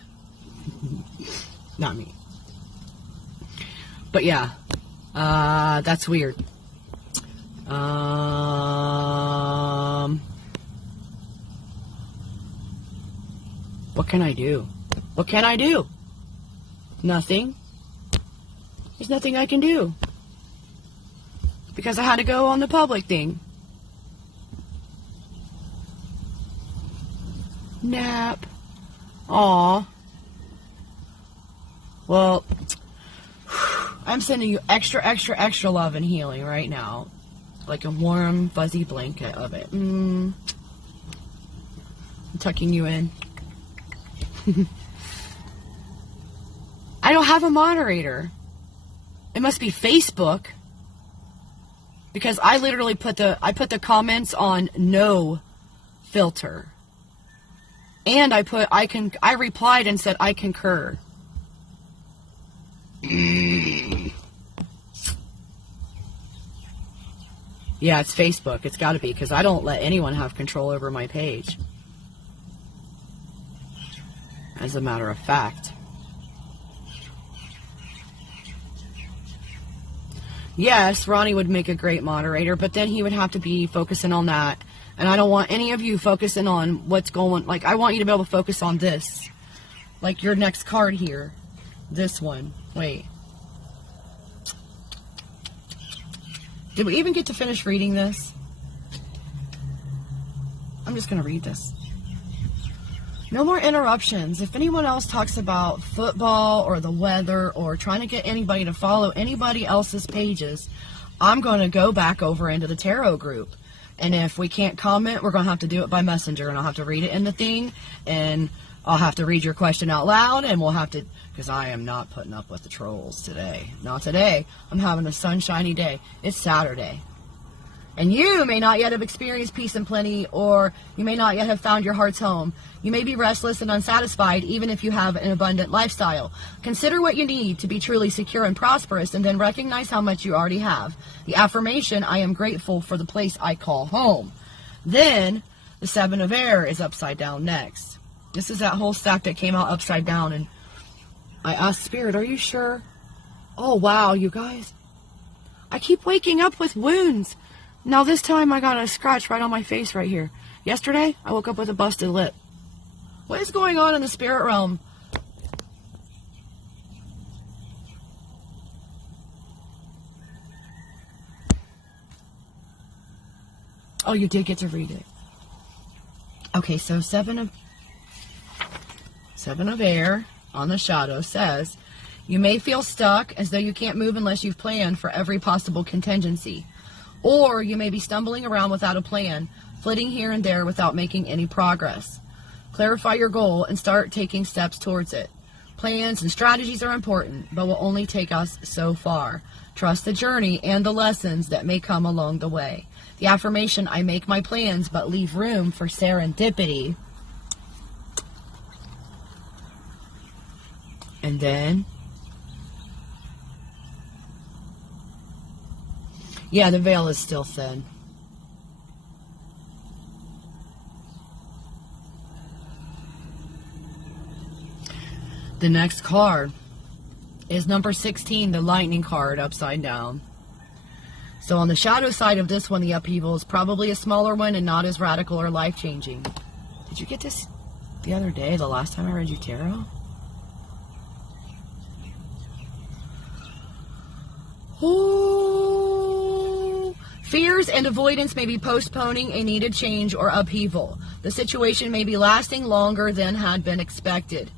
Not me. But yeah, that's weird. What can I do? What can I do? Nothing. There's nothing I can do. Because I had to go on the public thing. Nap. Aw. Well, I'm sending you extra, extra, extra love and healing right now. Like a warm, fuzzy blanket of it. I'm tucking you in. I don't have a moderator. It must be Facebook. Because I literally put the comments on no filter. And I replied and said I concur. Yeah, it's Facebook. It's got to be, because I don't let anyone have control over my page. As a matter of fact. Yes, Ronnie would make a great moderator, but then he would have to be focusing on that. And I don't want any of you focusing on what's going... Like, I want you to be able to focus on this. Like your next card here. This one. Wait. Did we even get to finish reading this? I'm just going to read this. No more interruptions. If anyone else talks about football or the weather or trying to get anybody to follow anybody else's pages, I'm going to go back over into the tarot group. And if we can't comment, we're going to have to do it by messenger. And I'll have to read it in the thing. And I'll have to read your question out loud. And we'll have to... Because I am not putting up with the trolls today. Not today. I'm having a sunshiny day. It's Saturday. And you may not yet have experienced peace and plenty, or you may not yet have found your heart's home. You may be restless and unsatisfied, even if you have an abundant lifestyle. Consider what you need to be truly secure and prosperous, and then recognize how much you already have. The affirmation, I am grateful for the place I call home. Then, the 7 of Air is upside down next. This is that whole stack that came out upside down, and I asked Spirit, are you sure? Oh, wow, you guys. I keep waking up with wounds. Now this time I got a scratch right on my face right here. Yesterday, I woke up with a busted lip. What is going on in the spirit realm? Oh, you did get to read it. Okay, so 7 of Air on the shadow says, you may feel stuck as though you can't move unless you've planned for every possible contingency. Or you may be stumbling around without a plan, flitting here and there without making any progress. Clarify your goal and start taking steps towards it. Plans and strategies are important, but will only take us so far. Trust the journey and the lessons that may come along the way. The affirmation, I make my plans, but leave room for serendipity. And then, yeah, the veil is still thin. The next card is number 16, the lightning card, upside down. So on the shadow side of this one, the upheaval is probably a smaller one and not as radical or life-changing. Did you get this the other day, the last time I read you tarot? Oh. Fears and avoidance may be postponing a needed change or upheaval. The situation may be lasting longer than had been expected.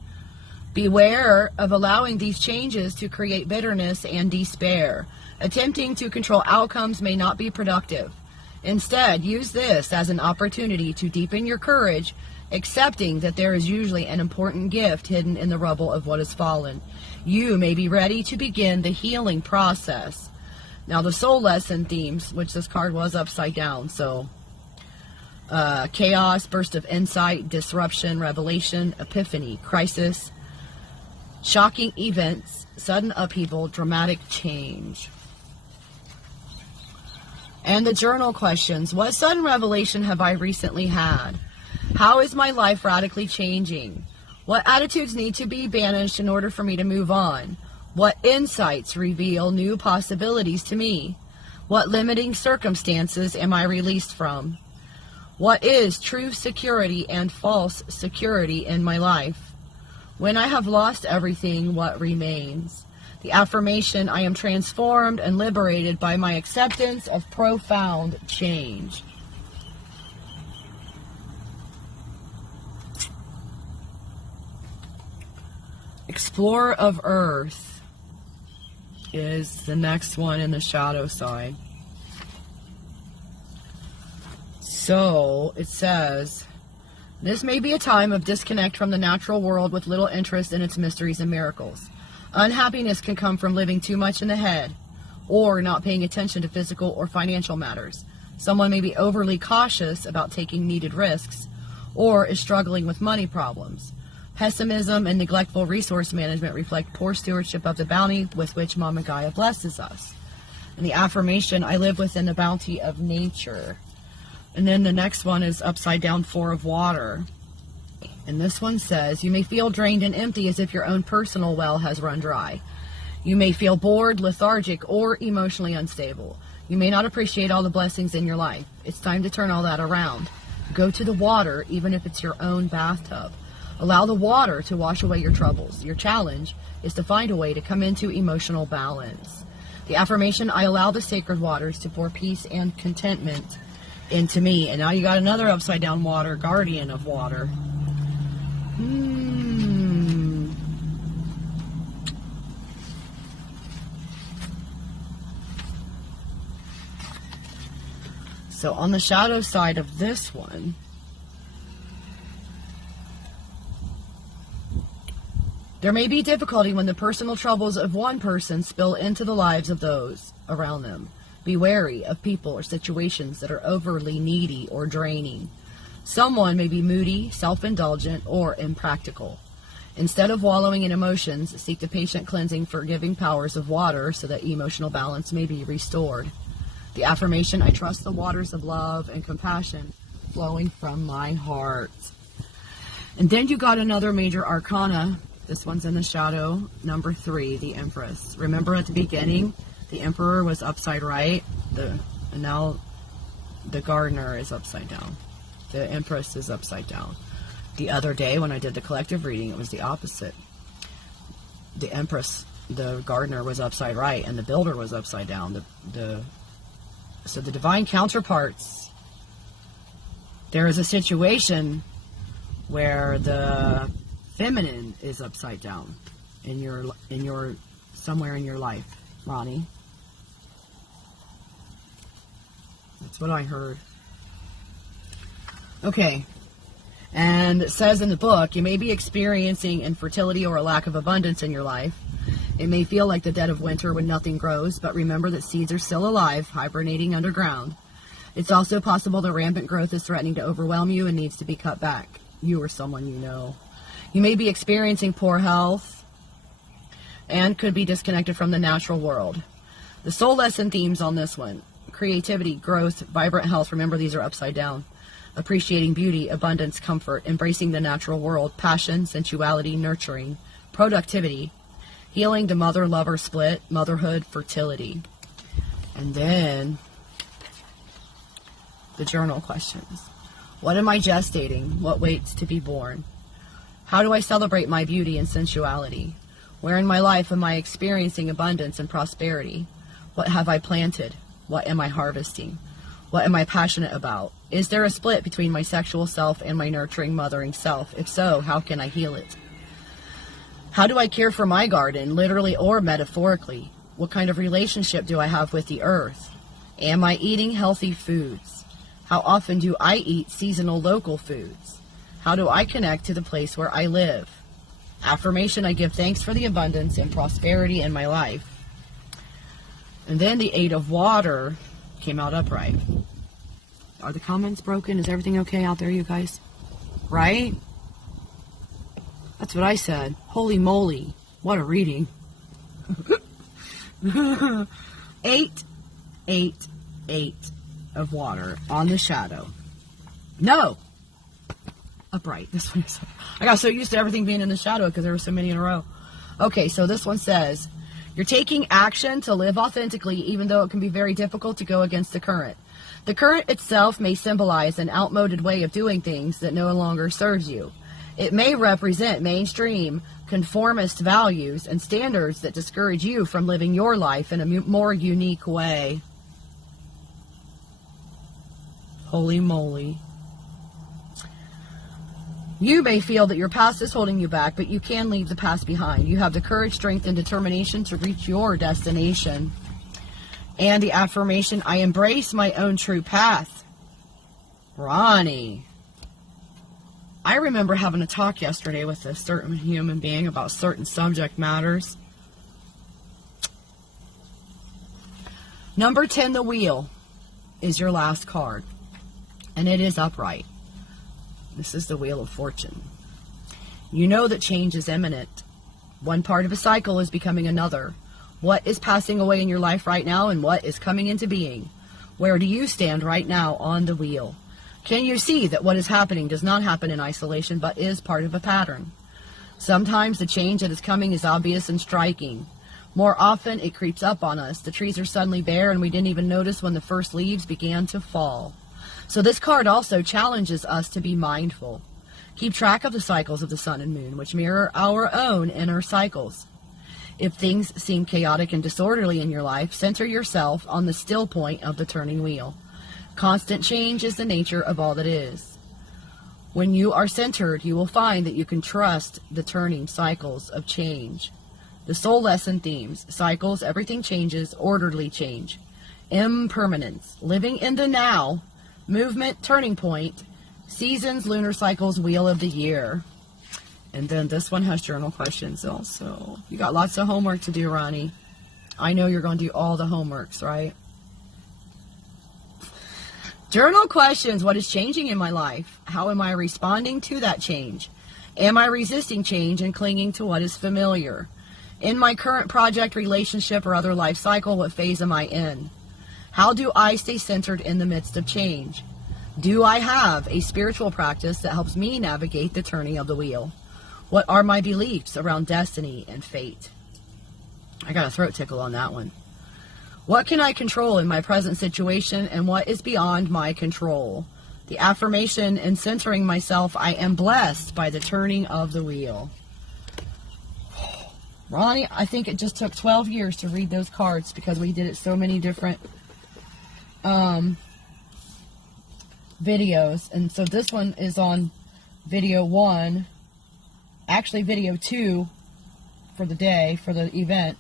Beware of allowing these changes to create bitterness and despair. Attempting to control outcomes may not be productive. Instead, use this as an opportunity to deepen your courage, accepting that there is usually an important gift hidden in the rubble of what has fallen. You may be ready to begin the healing process. Now, the soul lesson themes, which this card was upside down, so chaos, burst of insight, disruption, revelation, epiphany, crisis, shocking events, sudden upheaval, dramatic change. And the journal questions. What sudden revelation have I recently had? How is my life radically changing? What attitudes need to be banished in order for me to move on? What insights reveal new possibilities to me? What limiting circumstances am I released from? What is true security and false security in my life? When I have lost everything, what remains? The affirmation, I am transformed and liberated by my acceptance of profound change. Explorer of Earth is the next one in the shadow side. So it says, this may be a time of disconnect from the natural world with little interest in its mysteries and miracles. Unhappiness can come from living too much in the head or not paying attention to physical or financial matters. Someone may be overly cautious about taking needed risks or is struggling with money problems. Pessimism and neglectful resource management reflect poor stewardship of the bounty with which Mama Gaia blesses us. And the affirmation, I live within the bounty of nature. And then the next one is upside down, Four of Water. And this one says, you may feel drained and empty as if your own personal well has run dry. You may feel bored, lethargic, or emotionally unstable. You may not appreciate all the blessings in your life. It's time to turn all that around. Go to the water, even if it's your own bathtub. Allow the water to wash away your troubles. Your challenge is to find a way to come into emotional balance. The affirmation, I allow the sacred waters to pour peace and contentment into me. And now you got another upside down water, guardian of water. So on the shadow side of this one, there may be difficulty when the personal troubles of one person spill into the lives of those around them. Be wary of people or situations that are overly needy or draining. Someone may be moody, self-indulgent, or impractical. Instead of wallowing in emotions, seek the patient cleansing, forgiving powers of water so that emotional balance may be restored. The affirmation, I trust the waters of love and compassion flowing from my heart. And then you got another major arcana. This one's in the shadow, number 3, the Empress. Remember at the beginning, the Emperor was upside right, and now the Gardener is upside down. The Empress is upside down. The other day when I did the collective reading, it was the opposite. The Empress, the Gardener was upside right, and the Builder was upside down. So the divine counterparts, there is a situation where the feminine is upside down in your somewhere in your life, Ronnie. That's what I heard. Okay. And it says in the book, you may be experiencing infertility or a lack of abundance in your life. It may feel like the dead of winter when nothing grows, but remember that seeds are still alive, hibernating underground. It's also possible that rampant growth is threatening to overwhelm you and needs to be cut back. You or someone you know. You may be experiencing poor health. and could be disconnected from the natural world. The soul lesson themes on this one: creativity, growth, vibrant health. Remember, these are upside down. Appreciating beauty, abundance, comfort, embracing the natural world, passion, sensuality, nurturing, productivity, healing the mother-lover split, motherhood, fertility. And then the journal questions. What am I gestating? What waits to be born? How do I celebrate my beauty and sensuality? Where in my life am I experiencing abundance and prosperity? What have I planted? What am I harvesting? What am I passionate about? Is there a split between my sexual self and my nurturing, mothering self? If so, how can I heal it? How do I care for my garden, literally or metaphorically? What kind of relationship do I have with the earth? Am I eating healthy foods? How often do I eat seasonal local foods? How do I connect to the place where I live? Affirmation: I give thanks for the abundance and prosperity in my life. And then the 8 of water came out upright. Are the comments broken? Is everything okay out there, you guys? Right? That's what I said. Holy moly. What a reading. 8, 8, 8 of water on the shadow. No! Upright. This one is. I got so used to everything being in the shadow because there were so many in a row. Okay, so this one says, you're taking action to live authentically, even though it can be very difficult to go against the current. The current itself may symbolize an outmoded way of doing things that no longer serves you. It may represent mainstream, conformist values and standards that discourage you from living your life in a more unique way. Holy moly. You may feel that your past is holding you back, but you can leave the past behind. You have the courage, strength, and determination to reach your destination. And the affirmation: I embrace my own true path. Ronnie. I remember having a talk yesterday with a certain human being about certain subject matters. Number 10, the wheel, is your last card. And it is upright. This is the Wheel of Fortune. You know that change is imminent. One part of a cycle is becoming another. What is passing away in your life right now and what is coming into being? Where do you stand right now on the wheel? Can you see that what is happening does not happen in isolation but is part of a pattern? Sometimes the change that is coming is obvious and striking. More often it creeps up on us. The trees are suddenly bare and we didn't even notice when the first leaves began to fall. So this card also challenges us to be mindful. Keep track of the cycles of the sun and moon, which mirror our own inner cycles. If things seem chaotic and disorderly in your life, center yourself on the still point of the turning wheel. Constant change is the nature of all that is. When you are centered, you will find that you can trust the turning cycles of change. The soul lesson themes: cycles, everything changes, orderly change, impermanence, living in the now, movement, turning point, seasons, lunar cycles, wheel of the year. And then this one has journal questions also. You got lots of homework to do, Ronnie. I know you're going to do all the homeworks, right? Journal questions. What is changing in my life? How am I responding to that change? Am I resisting change and clinging to what is familiar? In my current project, relationship, or other life cycle, what phase am I in? How do I stay centered in the midst of change? Do I have a spiritual practice that helps me navigate the turning of the wheel? What are my beliefs around destiny and fate? I got a throat tickle on that one. What can I control in my present situation and what is beyond my control? The affirmation in centering myself: I am blessed by the turning of the wheel. Ronnie, I think it just took 12 years to read those cards because we did it so many different videos. And so this one is on video 1, actually video 2 for the day, for the event.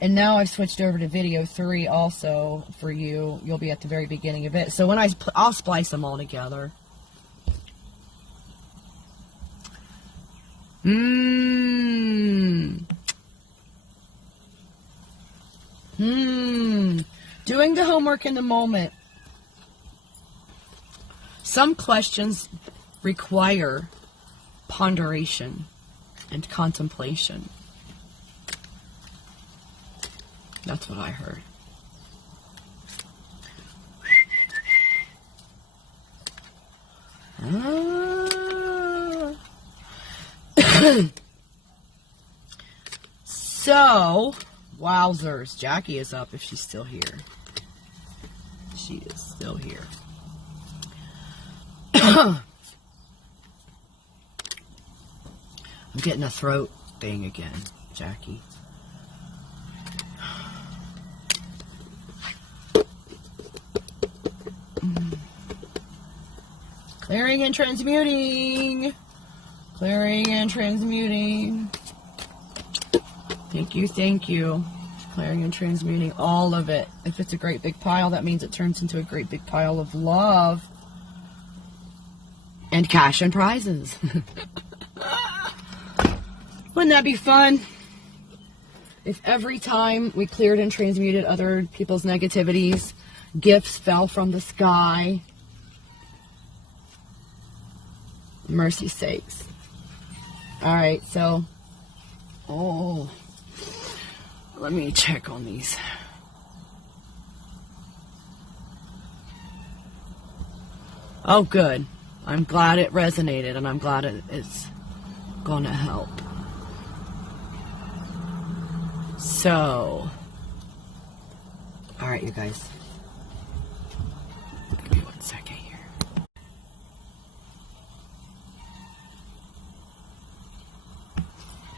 And now I've switched over to video 3 also for you. You'll be at the very beginning of it. So when I'll splice them all together. Doing the homework in the moment. Some questions require ponderation and contemplation. That's what I heard. So, wowzers. Jackie is up if she's still here. She is still here. I'm getting a throat thing again, Jackie. Clearing and transmuting. Clearing and transmuting. Thank you, thank you. Clearing and transmuting all of it. If it's a great big pile, that means it turns into a great big pile of love. And cash and prizes. Wouldn't that be fun? If every time we cleared and transmuted other people's negativities, gifts fell from the sky. Mercy sakes. Alright, so... Oh... Let me check on these. Oh, good. I'm glad it resonated, and I'm glad it's going to help. So, all right, you guys. Give me 1 second here.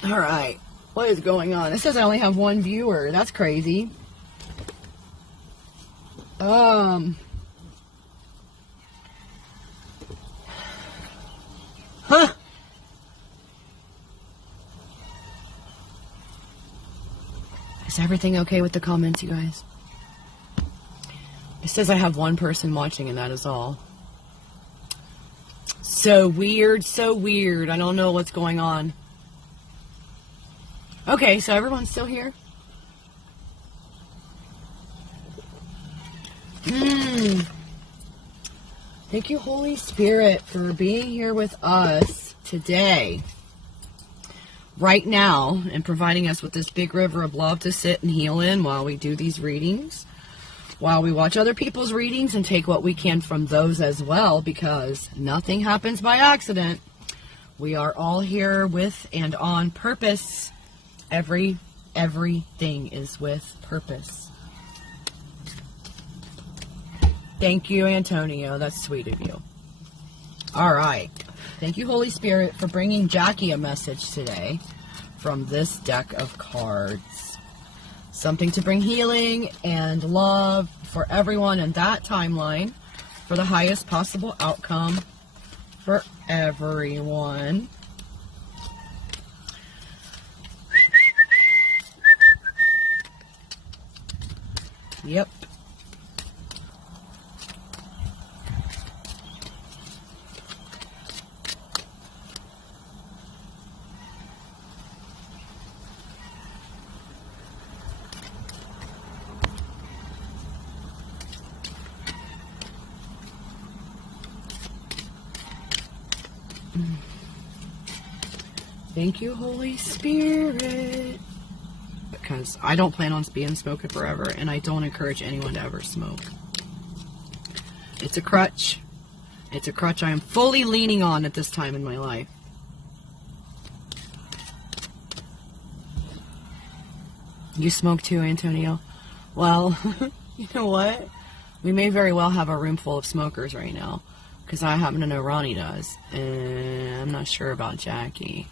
All right. What is going on? It says I only have one viewer. That's crazy. Huh. Is everything okay with the comments, you guys? It says I have one person watching and that is all. So weird, so weird. I don't know what's going on. Okay, so everyone's still here? Thank you, Holy Spirit, for being here with us today, right now, and providing us with this big river of love to sit and heal in while we do these readings, while we watch other people's readings and take what we can from those as well, because nothing happens by accident. We are all here with and on purpose. Everything is with purpose. Thank you, Antonio. That's sweet of you. All right. Thank you, Holy Spirit, for bringing Jackie a message today from this deck of cards. Something to bring healing and love for everyone in that timeline for the highest possible outcome for everyone. Yep. Thank you, Holy Spirit. Because I don't plan on being smoking forever, and I don't encourage anyone to ever smoke. It's a crutch. It's a crutch I am fully leaning on at this time in my life. You smoke too, Antonio? Well, you know what? We may very well have a room full of smokers right now, because I happen to know Ronnie does, and I'm not sure about Jackie.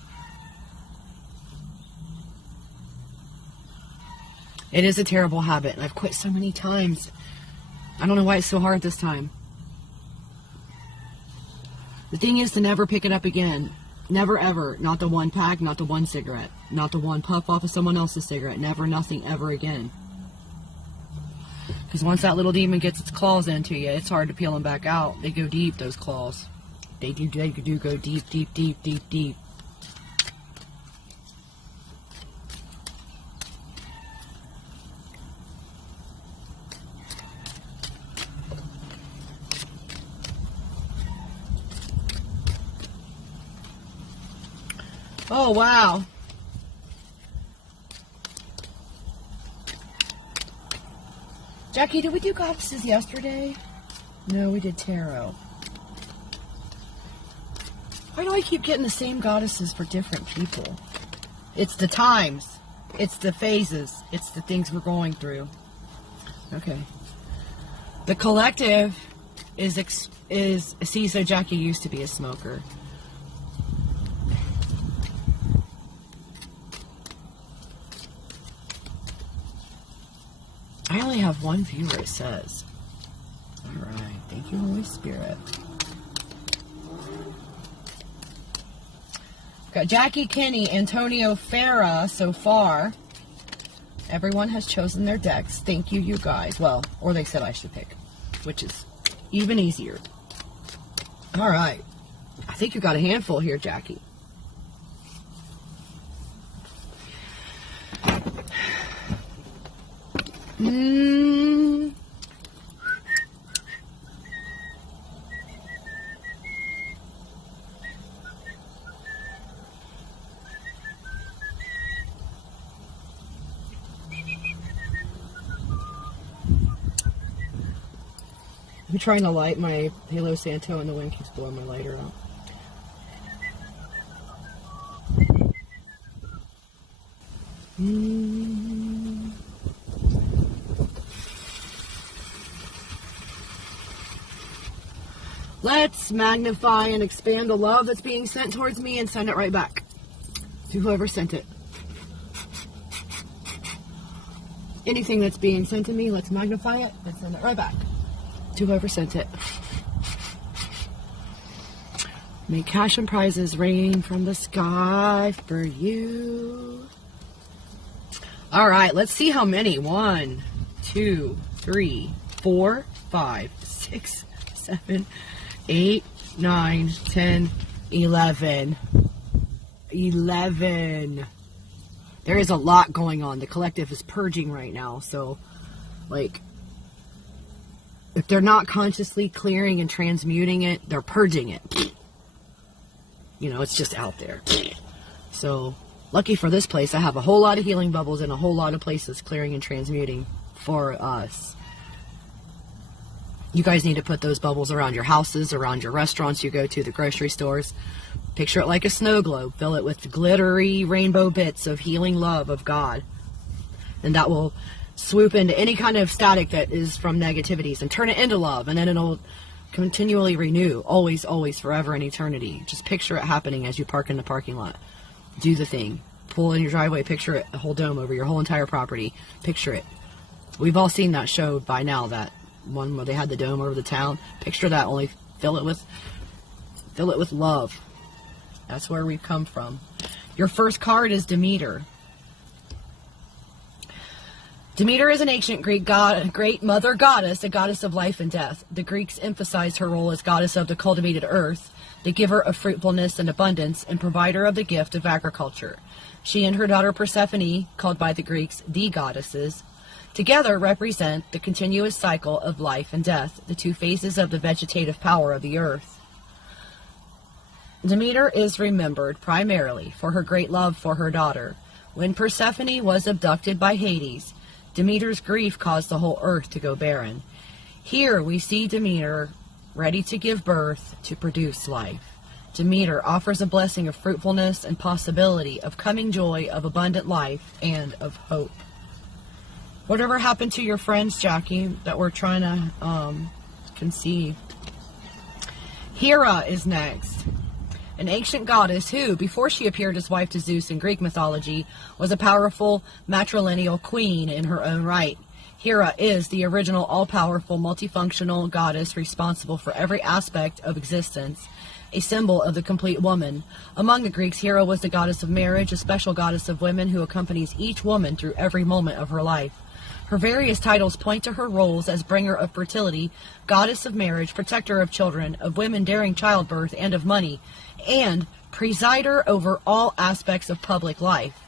It is a terrible habit, and I've quit so many times. I don't know why it's so hard this time. The thing is to never pick it up again. Never ever. Not the one pack, not the one cigarette. Not the one puff off of someone else's cigarette. Never, nothing, ever again. Because once that little demon gets its claws into you, it's hard to peel them back out. They go deep, those claws. They do go deep, deep, deep, deep, deep. Oh, wow. Jackie, did we do goddesses yesterday? No, we did tarot. Why do I keep getting the same goddesses for different people? It's the times. It's the phases. It's the things we're going through. Okay. The collective is see, so Jackie used to be a smoker. I only have one viewer, it says. All right. Thank you, Holy Spirit. Got Jackie, Kenny, Antonio, Farah so far. Everyone has chosen their decks. Thank you, you guys. Well, or they said I should pick, which is even easier. All right. I think you got a handful here, Jackie. I'm trying to light my Halo Santo and the wind keeps blowing my lighter out. Let's magnify and expand the love that's being sent towards me and send it right back to whoever sent it. Anything that's being sent to me, let's magnify it and send it right back to whoever sent it. May cash and prizes rain from the sky for you. All right, let's see how many. 1, 2, 3, 4, 5, 6, 7, 8, 9, 10, 11. 11. There is a lot going on. The collective is purging right now. So, like, if they're not consciously clearing and transmuting it, they're purging it. You know, it's just out there. So, lucky for this place, I have a whole lot of healing bubbles in a whole lot of places clearing and transmuting for us. You guys need to put those bubbles around your houses, around your restaurants you go to, the grocery stores. Picture it like a snow globe. Fill it with glittery rainbow bits of healing love of God. And that will swoop into any kind of static that is from negativities and turn it into love. And then it'll continually renew, always, always, forever and eternity. Just picture it happening as you park in the parking lot. Do the thing. Pull in your driveway. Picture it, a whole dome over your whole entire property. Picture it. We've all seen that show by now, that one where they had the dome over the town. Picture that, only fill it with love. That's where we've come from. Your first card is Demeter. Demeter is an ancient Greek god, great mother goddess, a goddess of life and death. The Greeks emphasized her role as goddess of the cultivated earth, the giver of fruitfulness and abundance, and provider of the gift of agriculture. She and her daughter Persephone, called by the Greeks the goddesses, together represent the continuous cycle of life and death, the two phases of the vegetative power of the earth. Demeter is remembered primarily for her great love for her daughter. When Persephone was abducted by Hades, Demeter's grief caused the whole earth to go barren. Here we see Demeter ready to give birth, to produce life. Demeter offers a blessing of fruitfulness and possibility, of coming joy, of abundant life, and of hope. Whatever happened to your friends, Jackie, that we're trying to conceive? Hera is next. An ancient goddess who, before she appeared as wife to Zeus in Greek mythology, was a powerful matrilineal queen in her own right. Hera is the original all-powerful multifunctional goddess responsible for every aspect of existence, a symbol of the complete woman. Among the Greeks, Hera was the goddess of marriage, a special goddess of women who accompanies each woman through every moment of her life. Her various titles point to her roles as bringer of fertility, goddess of marriage, protector of children, of women daring childbirth, and of money, and presider over all aspects of public life.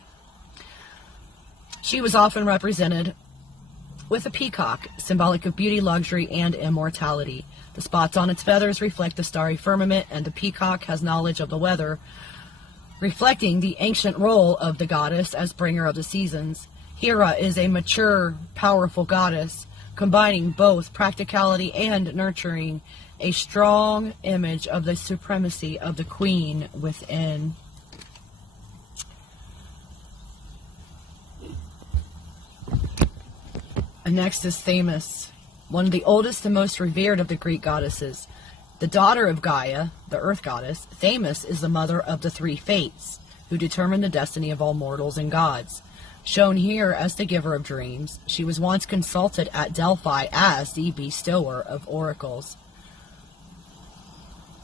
She was often represented with a peacock, symbolic of beauty, luxury, and immortality. The spots on its feathers reflect the starry firmament, and the peacock has knowledge of the weather, reflecting the ancient role of the goddess as bringer of the seasons. Hera is a mature, powerful goddess combining both practicality and nurturing, a strong image of the supremacy of the queen within. And next is Themis, one of the oldest and most revered of the Greek goddesses. The daughter of Gaia, the earth goddess, Themis is the mother of the three fates, who determine the destiny of all mortals and gods. Shown here as the giver of dreams, she was once consulted at Delphi as the bestower of oracles.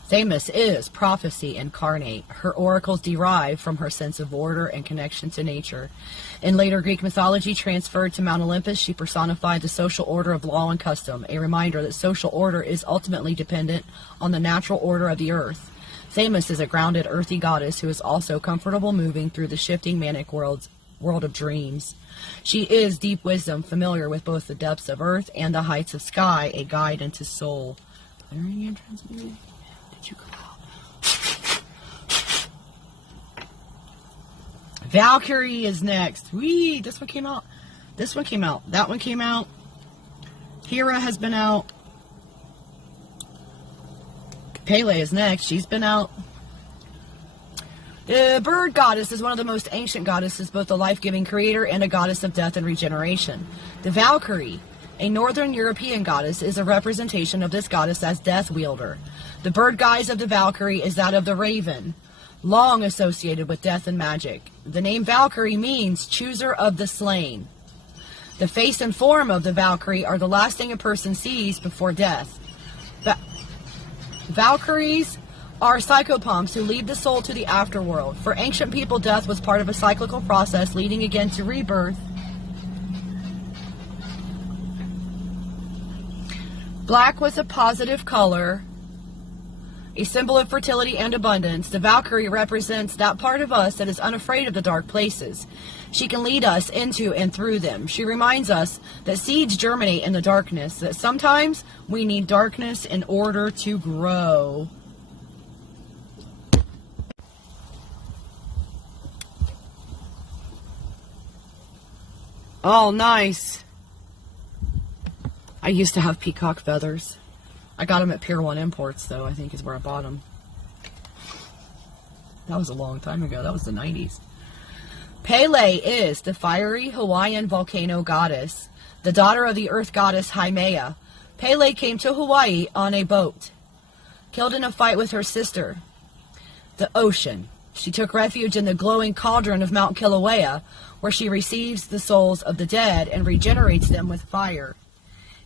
Themis is prophecy incarnate. Her oracles derive from her sense of order and connection to nature. In later Greek mythology, transferred to Mount Olympus, she personified the social order of law and custom, a reminder that social order is ultimately dependent on the natural order of the earth. Themis is a grounded, earthy goddess who is also comfortable moving through the shifting, manic world of dreams. She is deep wisdom, familiar with both the depths of earth and the heights of sky, a guide into soul. Clearing and transmuting. Did you come out? Valkyrie is next. Whee! This one came out. This one came out. That one came out. Hera has been out. Pele is next. She's been out. The bird goddess is one of the most ancient goddesses, both a life-giving creator and a goddess of death and regeneration. The Valkyrie, a northern European goddess, is a representation of this goddess as death wielder. The bird guise of the Valkyrie is that of the raven, long associated with death and magic. The name Valkyrie means chooser of the slain. The face and form of the Valkyrie are the last thing a person sees before death. Valkyries are psychopomps who lead the soul to the afterworld. For ancient people, death was part of a cyclical process leading again to rebirth. Black was a positive color, a symbol of fertility and abundance. The Valkyrie represents that part of us that is unafraid of the dark places. She can lead us into and through them. She reminds us that seeds germinate in the darkness, that sometimes we need darkness in order to grow. Oh, nice. I used to have peacock feathers. I got them at Pier 1 Imports, though, I think is where I bought them. That was a long time ago. That was the 90s. Pele is the fiery Hawaiian volcano goddess, the daughter of the earth goddess Haimea. Pele came to Hawaii on a boat, killed in a fight with her sister, the ocean. She took refuge in the glowing cauldron of Mount Kilauea, where she receives the souls of the dead and regenerates them with fire.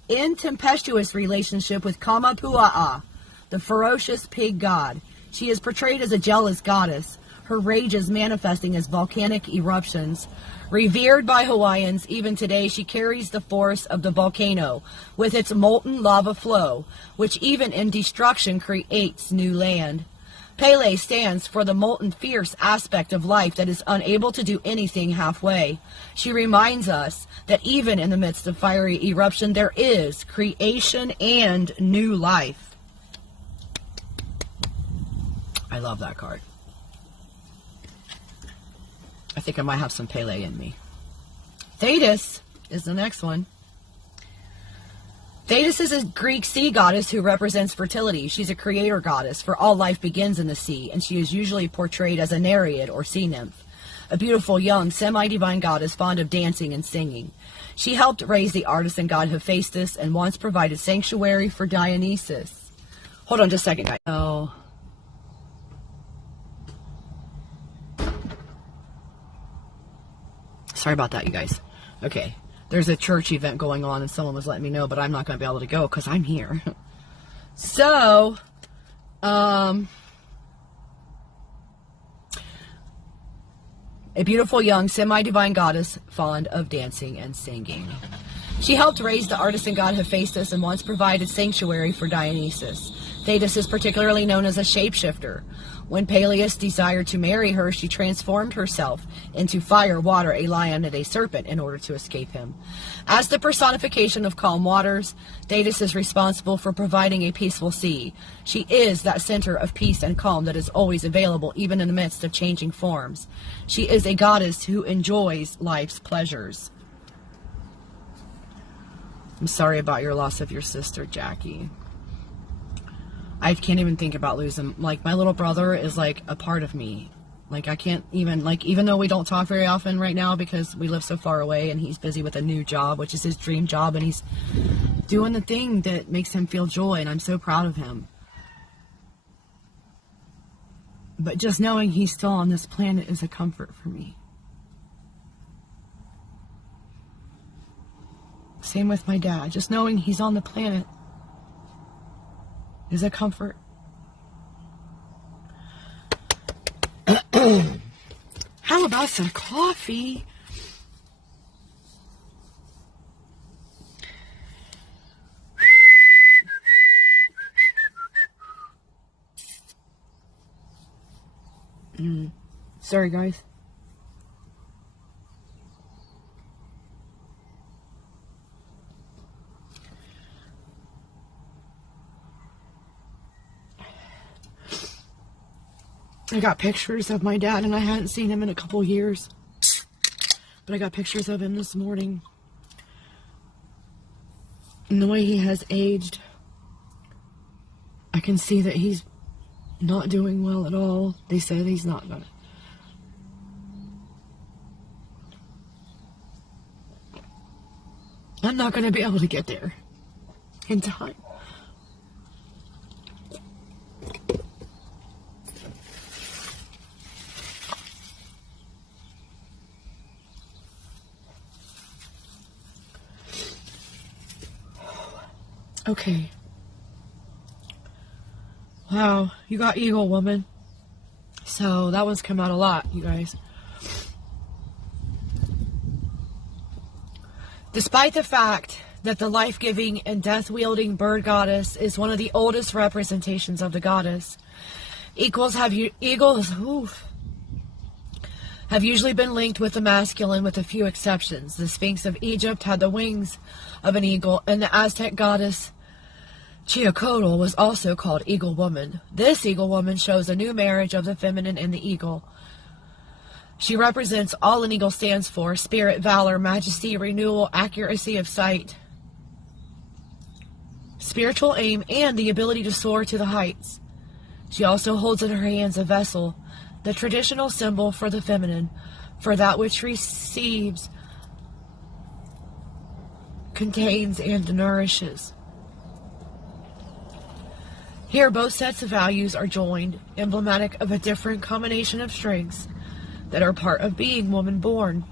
In tempestuous relationship with Kamapua'a, the ferocious pig god, she is portrayed as a jealous goddess, her rages manifesting as volcanic eruptions. Revered by Hawaiians, even today she carries the force of the volcano with its molten lava flow, which even in destruction creates new land. Pele stands for the molten, fierce aspect of life that is unable to do anything halfway. She reminds us that even in the midst of fiery eruption, there is creation and new life. I love that card. I think I might have some Pele in me. Thetis is the next one. Thetis is a Greek sea goddess who represents fertility. She's a creator goddess, for all life begins in the sea, and she is usually portrayed as a nereid or sea nymph, a beautiful young semi-divine goddess fond of dancing and singing. She helped raise the artisan god Hephaestus and once provided sanctuary for Dionysus. Hold on just a second, guys. Oh. Sorry about that, you guys. Okay. There's a church event going on and someone was letting me know, but I'm not going to be able to go because I'm here. So, a beautiful young semi-divine goddess fond of dancing and singing. She helped raise the artisan god Hephaestus and once provided sanctuary for Dionysus. Thetis is particularly known as a shapeshifter. When Peleus desired to marry her, she transformed herself into fire, water, a lion, and a serpent in order to escape him. As the personification of calm waters, Thetis is responsible for providing a peaceful sea. She is that center of peace and calm that is always available, even in the midst of changing forms. She is a goddess who enjoys life's pleasures. I'm sorry about your loss of your sister, Jackie. I can't even think about losing. Like, my little brother is like a part of me. Like, I can't even, like, even though we don't talk very often right now because we live so far away and he's busy with a new job, which is his dream job, and he's doing the thing that makes him feel joy, and I'm so proud of him. But just knowing he's still on this planet is a comfort for me. Same with my dad. Just knowing he's on the planet is a comfort. How about some coffee? Sorry, guys. I got pictures of my dad, and I hadn't seen him in a couple years. But I got pictures of him this morning. And the way he has aged, I can see that he's not doing well at all. They said he's not gonna. I'm not gonna be able to get there in time. Okay. Wow, you got Eagle Woman. So that one's come out a lot, you guys. Despite the fact that the life-giving and death-wielding bird goddess is one of the oldest representations of the goddess, eagles have usually been linked with the masculine, with a few exceptions. The Sphinx of Egypt had the wings of an eagle, and the Aztec goddess Teocotl was also called Eagle Woman. This Eagle Woman shows a new marriage of the feminine and the eagle. She represents all an eagle stands for: spirit, valor, majesty, renewal, accuracy of sight, spiritual aim, and the ability to soar to the heights. She also holds in her hands a vessel, the traditional symbol for the feminine, for that which receives, contains, and nourishes. Here, both sets of values are joined, emblematic of a different combination of strengths that are part of being woman-born.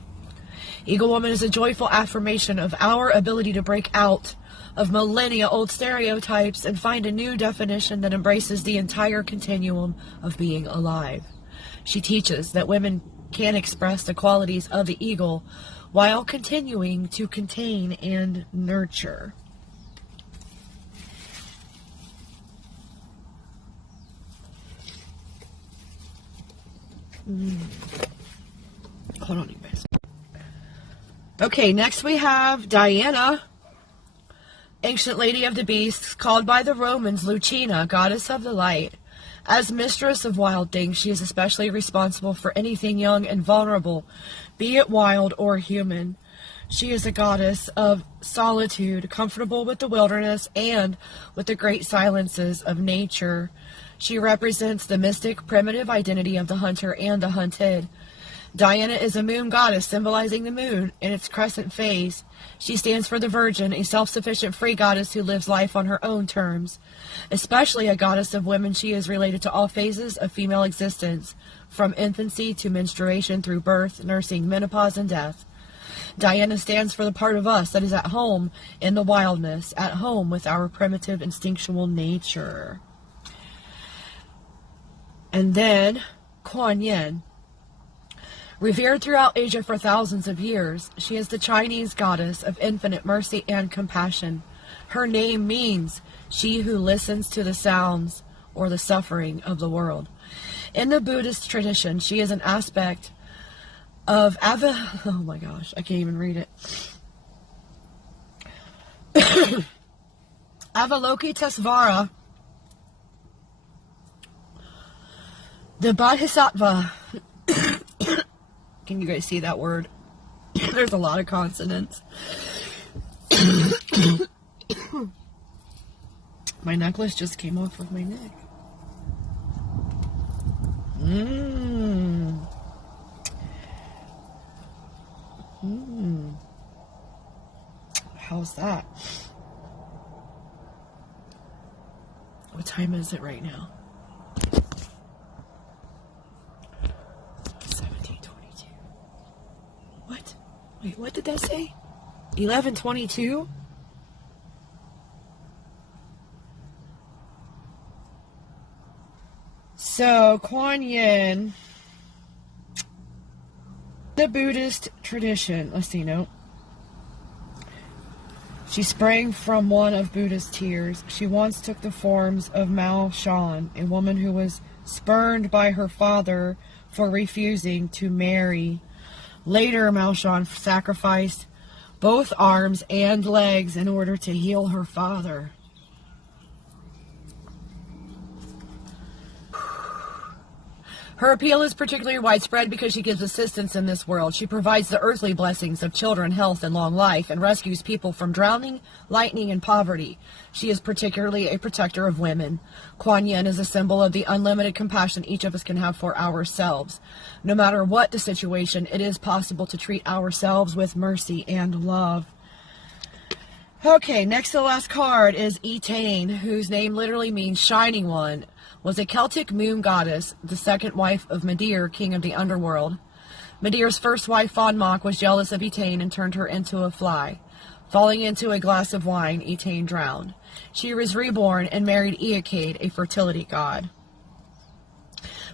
Eagle Woman is a joyful affirmation of our ability to break out of millennia-old stereotypes and find a new definition that embraces the entire continuum of being alive. She teaches that women can express the qualities of the eagle while continuing to contain and nurture. Hold on, you guys. Okay, next we have Diana, ancient lady of the beasts, called by the Romans Lucina, goddess of the light. As mistress of wild things, she is especially responsible for anything young and vulnerable, be it wild or human. She is a goddess of solitude, comfortable with the wilderness and with the great silences of nature. She represents the mystic, primitive identity of the hunter and the hunted. Diana is a moon goddess, symbolizing the moon in its crescent phase. She stands for the virgin, a self-sufficient free goddess who lives life on her own terms. Especially a goddess of women, she is related to all phases of female existence, from infancy to menstruation through birth, nursing, menopause, and death. Diana stands for the part of us that is at home in the wildness, at home with our primitive instinctual nature. And then Kuan Yin. Revered throughout Asia for thousands of years, she is the Chinese goddess of infinite mercy and compassion. Her name means she who listens to the sounds or the suffering of the world. In the Buddhist tradition, she is an aspect of oh my gosh, I can't even read it. Avalokitesvara, the Bodhisattva. Can you guys see that word? There's a lot of consonants. My necklace just came off of my neck. Mmm. Mmm. How's that? What time is it right now? 17:22. What? Wait, what did that say? 11:22? So, Kuan Yin, the Buddhist tradition. Let's see, no. She sprang from one of Buddha's tears. She once took the forms of Mao Shan, a woman who was spurned by her father for refusing to marry. Later, Mao Shan sacrificed both arms and legs in order to heal her father. Her appeal is particularly widespread because she gives assistance in this world. She provides the earthly blessings of children, health, and long life, and rescues people from drowning, lightning, and poverty. She is particularly a protector of women. Kuan Yin is a symbol of the unlimited compassion each of us can have for ourselves. No matter what the situation, it is possible to treat ourselves with mercy and love. Okay, next to the last card is Etain, whose name literally means shining one. Was a Celtic moon goddess, the second wife of Medir, king of the underworld. Medir's first wife, Fonmok, was jealous of Etain and turned her into a fly. Falling into a glass of wine, Etain drowned. She was reborn and married Eacade, a fertility god.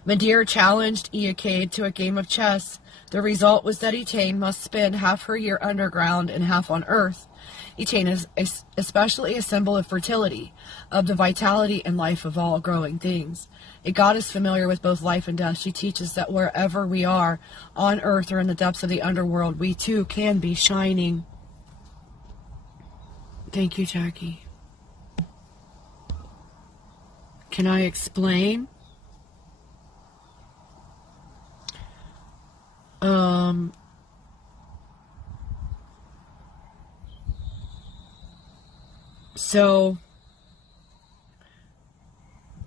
Medir challenged Eacade to a game of chess. The result was that Etain must spend half her year underground and half on earth. Etain is especially a symbol of fertility, of the vitality and life of all growing things. A goddess familiar with both life and death, she teaches that wherever we are, on earth or in the depths of the underworld, we too can be shining. Thank you, Jackie. Can I explain? So,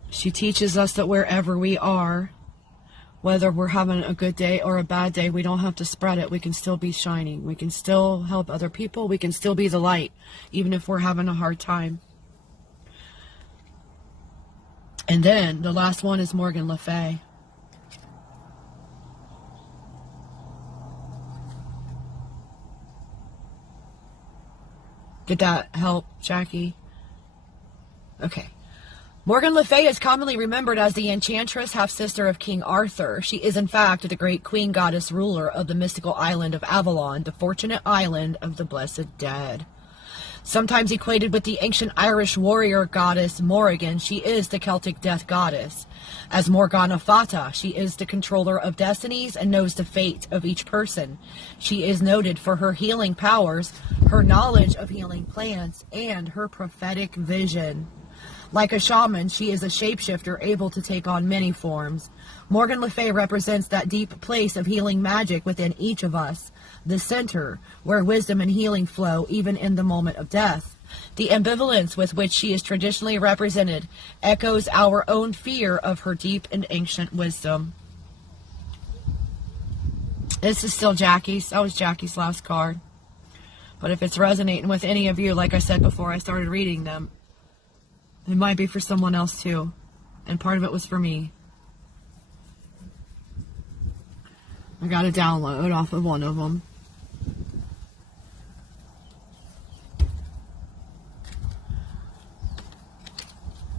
she teaches us that wherever we are, whether we're having a good day or a bad day, we don't have to spread it. We can still be shining. We can still help other people. We can still be the light, even if we're having a hard time. And then, the last one is Morgan Le Fay. Did that help, Jackie? Okay. Morgan Le Fay is commonly remembered as the enchantress half-sister of King Arthur. She is, in fact, the great queen goddess ruler of the mystical island of Avalon, the fortunate island of the blessed dead. Sometimes equated with the ancient Irish warrior goddess Morrigan, she is the Celtic death goddess. As Morgana Fata, she is the controller of destinies and knows the fate of each person. She is noted for her healing powers, her knowledge of healing plants, and her prophetic vision. Like a shaman, she is a shapeshifter able to take on many forms. Morgan Le Fay represents that deep place of healing magic within each of us, the center, where wisdom and healing flow even in the moment of death. The ambivalence with which she is traditionally represented echoes our own fear of her deep and ancient wisdom. This is still Jackie's. That was Jackie's last card. But if it's resonating with any of you, like I said before I started reading them, it might be for someone else too. And part of it was for me. I got a download off of one of them.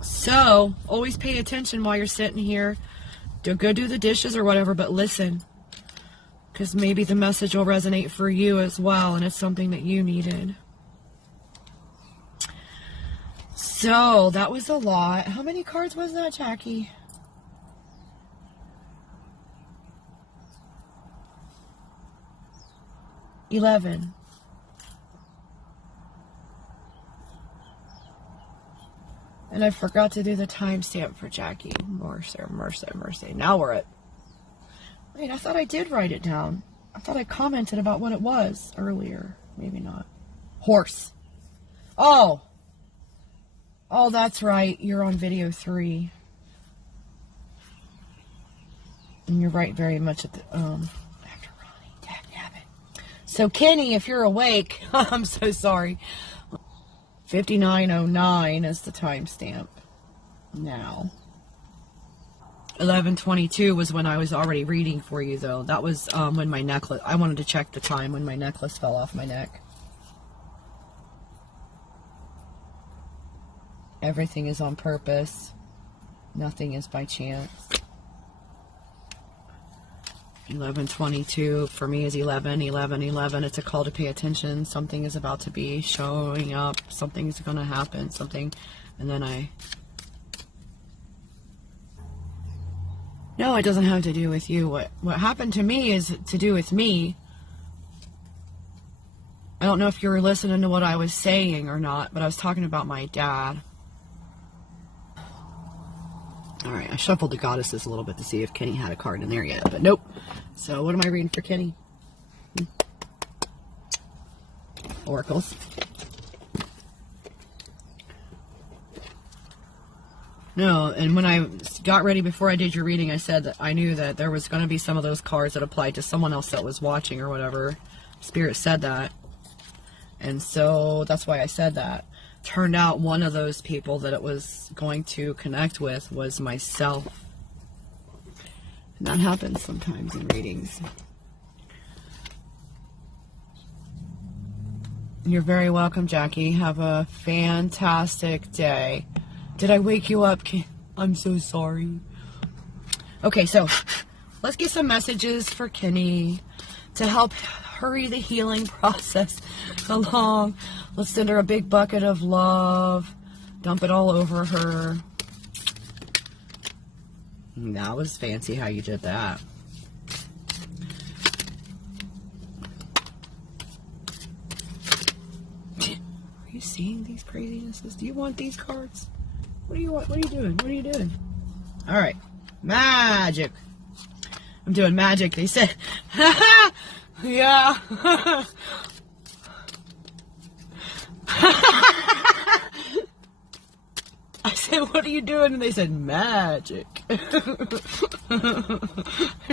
So, always pay attention while you're sitting here. Go do the dishes or whatever, but listen. Because maybe the message will resonate for you as well, and it's something that you needed. So, that was a lot. How many cards was that, Jackie? 11. And I forgot to do the timestamp for Jackie. Mercy. Now we're at... Wait, I thought I did write it down. I thought I commented about what it was earlier. Maybe not. Horse. Oh, that's right. You're on video 3. And you're right very much at the, after Ronnie, dagnabbit. So, Kenny, if you're awake, I'm so sorry. 59:09 is the timestamp now. 11:22 was when I was already reading for you, though. That was when my necklace, I wanted to check the time when my necklace fell off my neck. Everything is on purpose. Nothing is by chance. 11:22 for me is 11:11. It's a call to pay attention. Something is about to be showing up. Something is going to happen. Something, and then no, it doesn't have to do with you. What happened to me is to do with me. I don't know if you were listening to what I was saying or not, but I was talking about my dad. Alright, I shuffled the goddesses a little bit to see if Kenny had a card in there yet, but nope. So what am I reading for Kenny? Oracles. No, and when I got ready before I did your reading, I said that I knew that there was going to be some of those cards that applied to someone else that was watching or whatever. Spirit said that. And so that's why I said that. Turned out one of those people that it was going to connect with was myself. And that happens sometimes in readings. You're very welcome, Jackie. Have a fantastic day. Did I wake you up? I'm so sorry. Okay, so let's get some messages for Kenny to help hurry the healing process along. Let's send her a big bucket of love. Dump it all over her. That was fancy how you did that. Are you seeing these crazinesses? Do you want these cards? What do you want? What are you doing? What are you doing? All right. Magic. I'm doing magic. They said, yeah. I said, what are you doing? And they said, magic.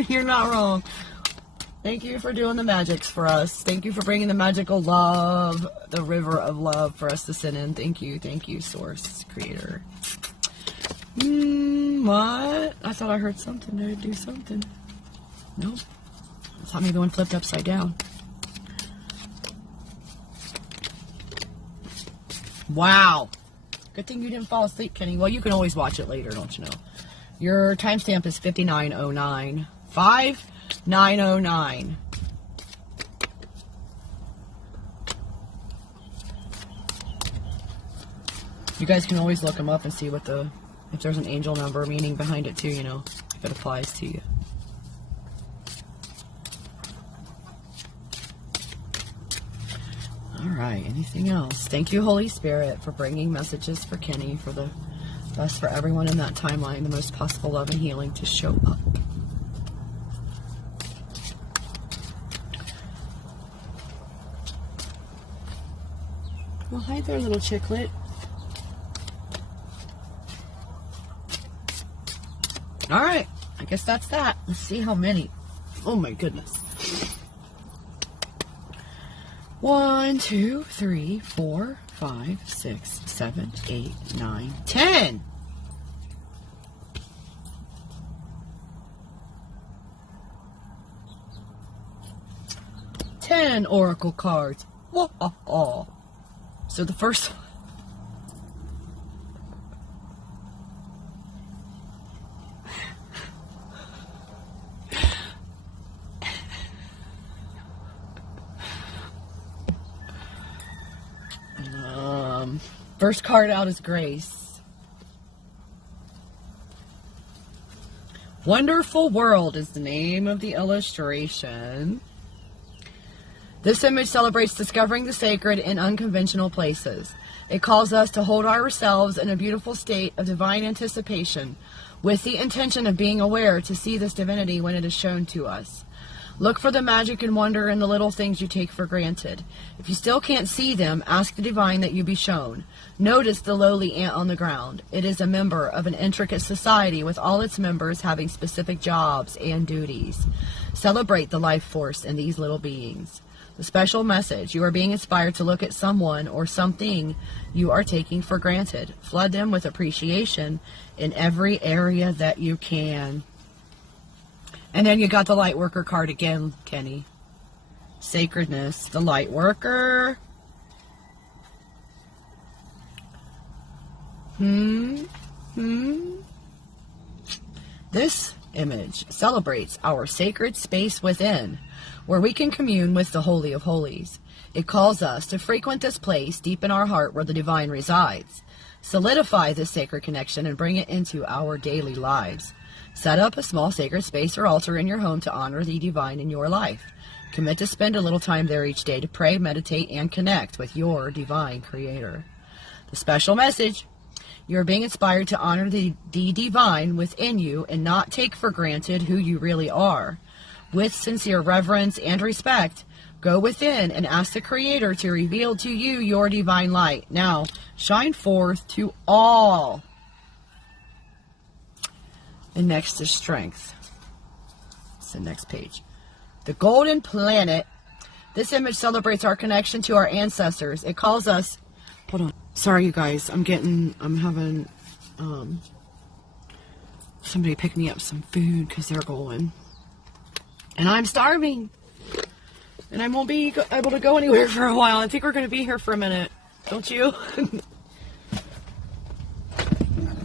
You're not wrong. Thank you for doing the magics for us. Thank you for bringing the magical love, the river of love for us to send in. Thank you, Source, Creator. What? I thought I heard something there. Do something. Nope. I thought maybe one flipped upside down. Wow. Good thing you didn't fall asleep, Kenny. Well, you can always watch it later, don't you know? Your timestamp is 59:09. 59:09. You guys can always look them up and see what if there's an angel number meaning behind it too, you know, if it applies to you. Alright, anything else? Thank you, Holy Spirit, for bringing messages for Kenny, for the best for everyone in that timeline, the most possible love and healing to show up. Well, hi there, little chicklet. Alright, I guess that's that. Let's see how many. Oh my goodness. 1, 2, 3, 4, 5, 6, 7, 8, 9, 10. 10 oracle cards. Whoa. So the first one. First card out is Grace. Wonderful World is the name of the illustration. This image celebrates discovering the sacred in unconventional places. It calls us to hold ourselves in a beautiful state of divine anticipation, with the intention of being aware to see this divinity when it is shown to us. Look for the magic and wonder in the little things you take for granted. If you still can't see them, ask the divine that you be shown. Notice the lowly ant on the ground. It is a member of an intricate society with all its members having specific jobs and duties. Celebrate the life force in these little beings. The special message: you are being inspired to look at someone or something you are taking for granted. Flood them with appreciation in every area that you can. And then you got the light worker card again, Kenny. Sacredness, the light worker. This image celebrates our sacred space within, where we can commune with the Holy of Holies. It calls us to frequent this place deep in our heart where the divine resides. Solidify this sacred connection and bring it into our daily lives. Set up a small sacred space or altar in your home to honor the divine in your life. Commit to spend a little time there each day to pray, meditate, and connect with your divine creator. The special message: you're being inspired to honor the divine within you and not take for granted who you really are. With sincere reverence and respect, go within and ask the Creator to reveal to you your divine light. Now, shine forth to all. And next is strength. It's the next page. The golden planet. This image celebrates our connection to our ancestors. It calls us... Hold on. Sorry, you guys. I'm having somebody pick me up some food because they're going. And I'm starving. And I won't be able to go anywhere for a while. I think we're going to be here for a minute. Don't you?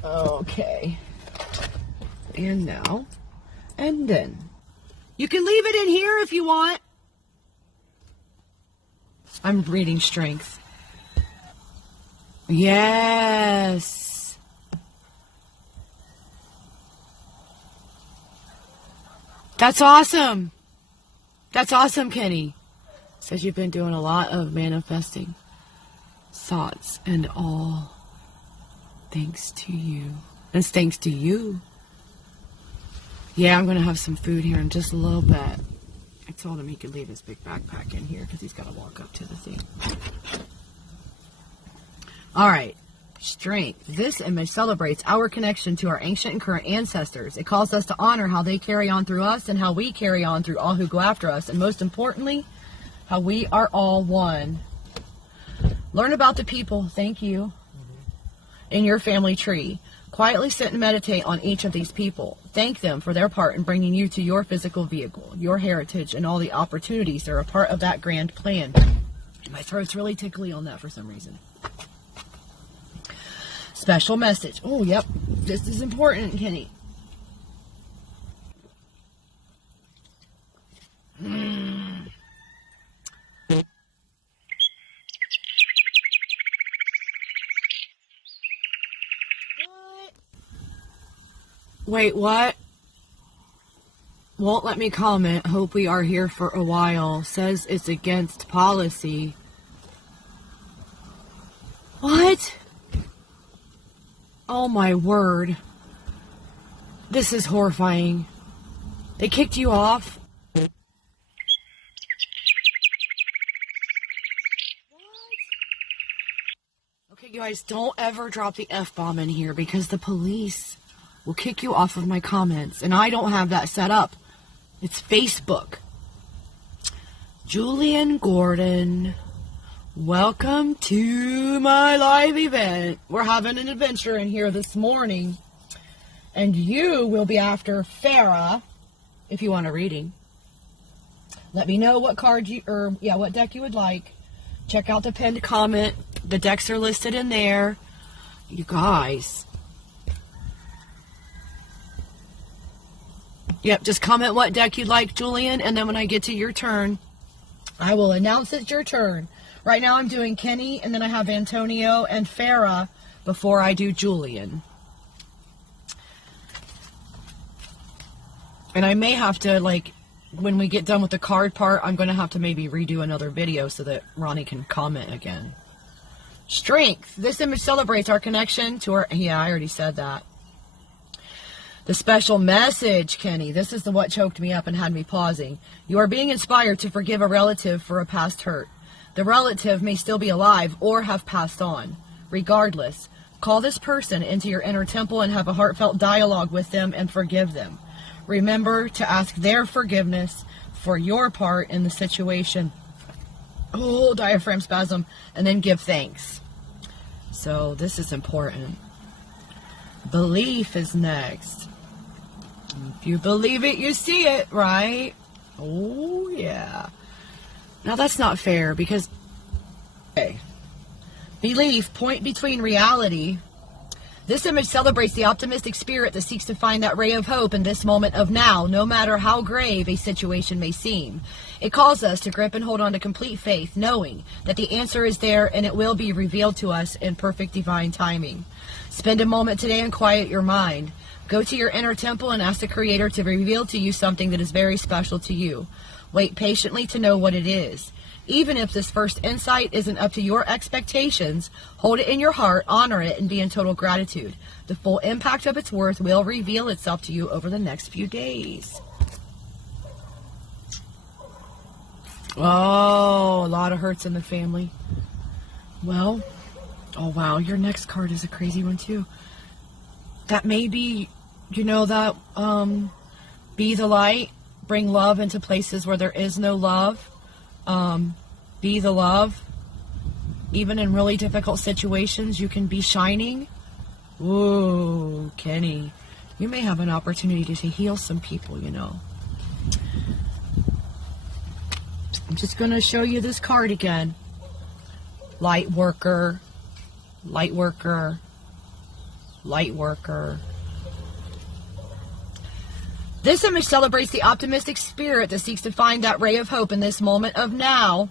Okay. And now. And then. You can leave it in here if you want. I'm reading strength. Yes. That's awesome. That's awesome, Kenny. Says you've been doing a lot of manifesting thoughts, and all thanks to you. It's thanks to you. Yeah, I'm going to have some food here in just a little bit. I told him he could leave his big backpack in here because he's got to walk up to the thing. All right. Strength. This image celebrates our connection to our ancient and current ancestors. It calls us to honor how they carry on through us and how we carry on through all who go after us. And most importantly, how we are all one. Learn about the people, thank you, in your family tree. Quietly sit and meditate on each of these people. Thank them for their part in bringing you to your physical vehicle, your heritage, and all the opportunities that are a part of that grand plan. My throat's really tickly on that for some reason. Special message. Oh, yep. This is important, Kenny. Wait, what? Won't let me comment. Hope we are here for a while. Says it's against policy. What? Oh my word. This is horrifying. They kicked you off? What? Okay, you guys, don't ever drop the F-bomb in here because the police will kick you off of my comments. And I don't have that set up. It's Facebook. Julian Gordon. Welcome to my live event. We're having an adventure in here this morning. And you will be after Farah if you want a reading. Let me know what card what deck you would like. Check out the pinned comment. The decks are listed in there. You guys. Yep, just comment what deck you'd like, Julian, and then when I get to your turn, I will announce it's your turn. Right now I'm doing Kenny, and then I have Antonio and Farah before I do Julian. And I may have to, when we get done with the card part, I'm going to have to maybe redo another video so that Ronnie can comment again. Strength. This image celebrates our connection to our... Yeah, I already said that. The special message, Kenny. This is the what choked me up and had me pausing. You are being inspired to forgive a relative for a past hurt. The relative may still be alive or have passed on. Regardless, call this person into your inner temple and have a heartfelt dialogue with them and forgive them. Remember to ask their forgiveness for your part in the situation. Oh, diaphragm spasm. And then give thanks. So this is important. Belief is next. If you believe it, you see it, right? Oh, yeah. Now, that's not fair because, okay, belief, point between reality. This image celebrates the optimistic spirit that seeks to find that ray of hope in this moment of now, no matter how grave a situation may seem. It calls us to grip and hold on to complete faith, knowing that the answer is there and it will be revealed to us in perfect divine timing. Spend a moment today and quiet your mind. Go to your inner temple and ask the Creator to reveal to you something that is very special to you. Wait patiently to know what it is. Even if this first insight isn't up to your expectations, hold it in your heart, honor it, and be in total gratitude. The full impact of its worth will reveal itself to you over the next few days. Oh, a lot of hurts in the family. Well, oh wow, your next card is a crazy one too. That may be, that be the light, bring love into places where there is no love. Be the love. Even in really difficult situations, you can be shining. Ooh, Kenny, you may have an opportunity to heal some people, I'm just going to show you this card again. Light worker, light worker, light worker. This image celebrates the optimistic spirit that seeks to find that ray of hope in this moment of now.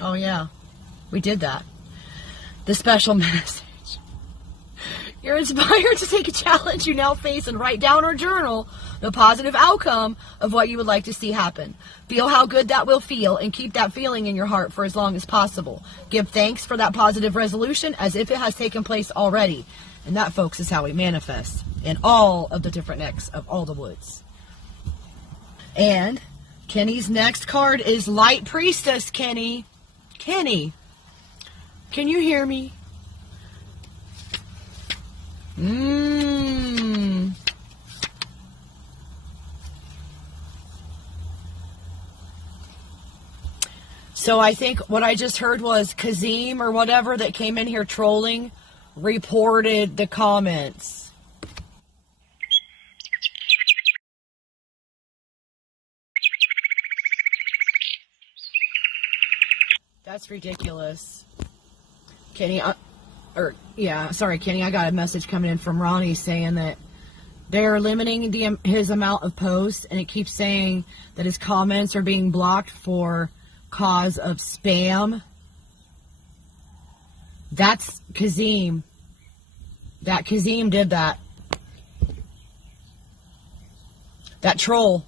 Oh yeah, we did that. The special message. You're inspired to take a challenge you now face and write down or journal the positive outcome of what you would like to see happen. Feel how good that will feel and keep that feeling in your heart for as long as possible. Give thanks for that positive resolution as if it has taken place already. And that, folks, is how we manifest in all of the different necks of all the woods. And Kenny's next card is Light Priestess, Kenny. Kenny, can you hear me? So I think what I just heard was Kazim or whatever that came in here trolling reported the comments. That's ridiculous. Kenny, Kenny, I got a message coming in from Ronnie saying that they're limiting his amount of posts, and it keeps saying that his comments are being blocked for cause of spam. That's Kazim. That Kazim did that. That troll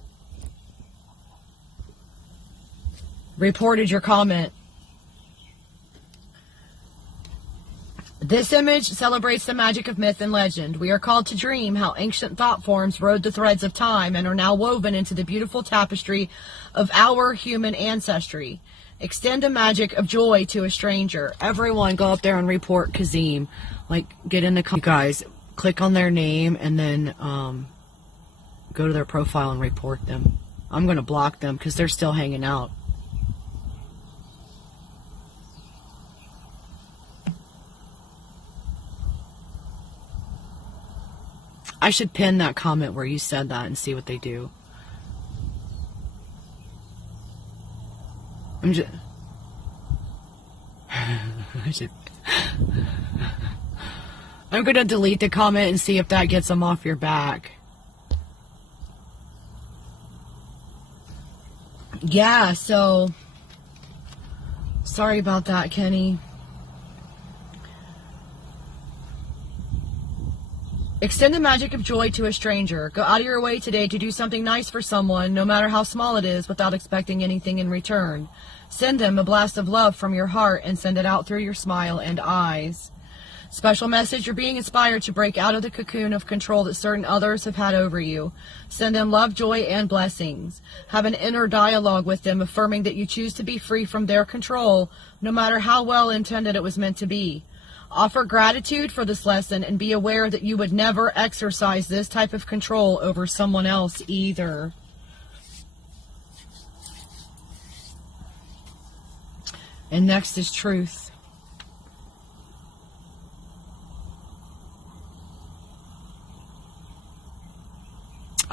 reported your comment. This image celebrates the magic of myth and legend. We are called to dream how ancient thought forms rode the threads of time and are now woven into the beautiful tapestry of our human ancestry. Extend a magic of joy to a stranger. Everyone go up there and report Kazim. Get in the comments. You guys, click on their name and then go to their profile and report them. I'm going to block them because they're still hanging out. I should pin that comment where you said that and see what they do. I'm going to delete the comment and see if that gets them off your back. Yeah, so sorry about that, Kenny. Extend the magic of joy to a stranger. Go out of your way today to do something nice for someone, no matter how small it is, without expecting anything in return. Send them a blast of love from your heart and send it out through your smile and eyes. Special message, you're being inspired to break out of the cocoon of control that certain others have had over you. Send them love, joy, and blessings. Have an inner dialogue with them, affirming that you choose to be free from their control, no matter how well intended it was meant to be. Offer gratitude for this lesson and be aware that you would never exercise this type of control over someone else either. And next is truth.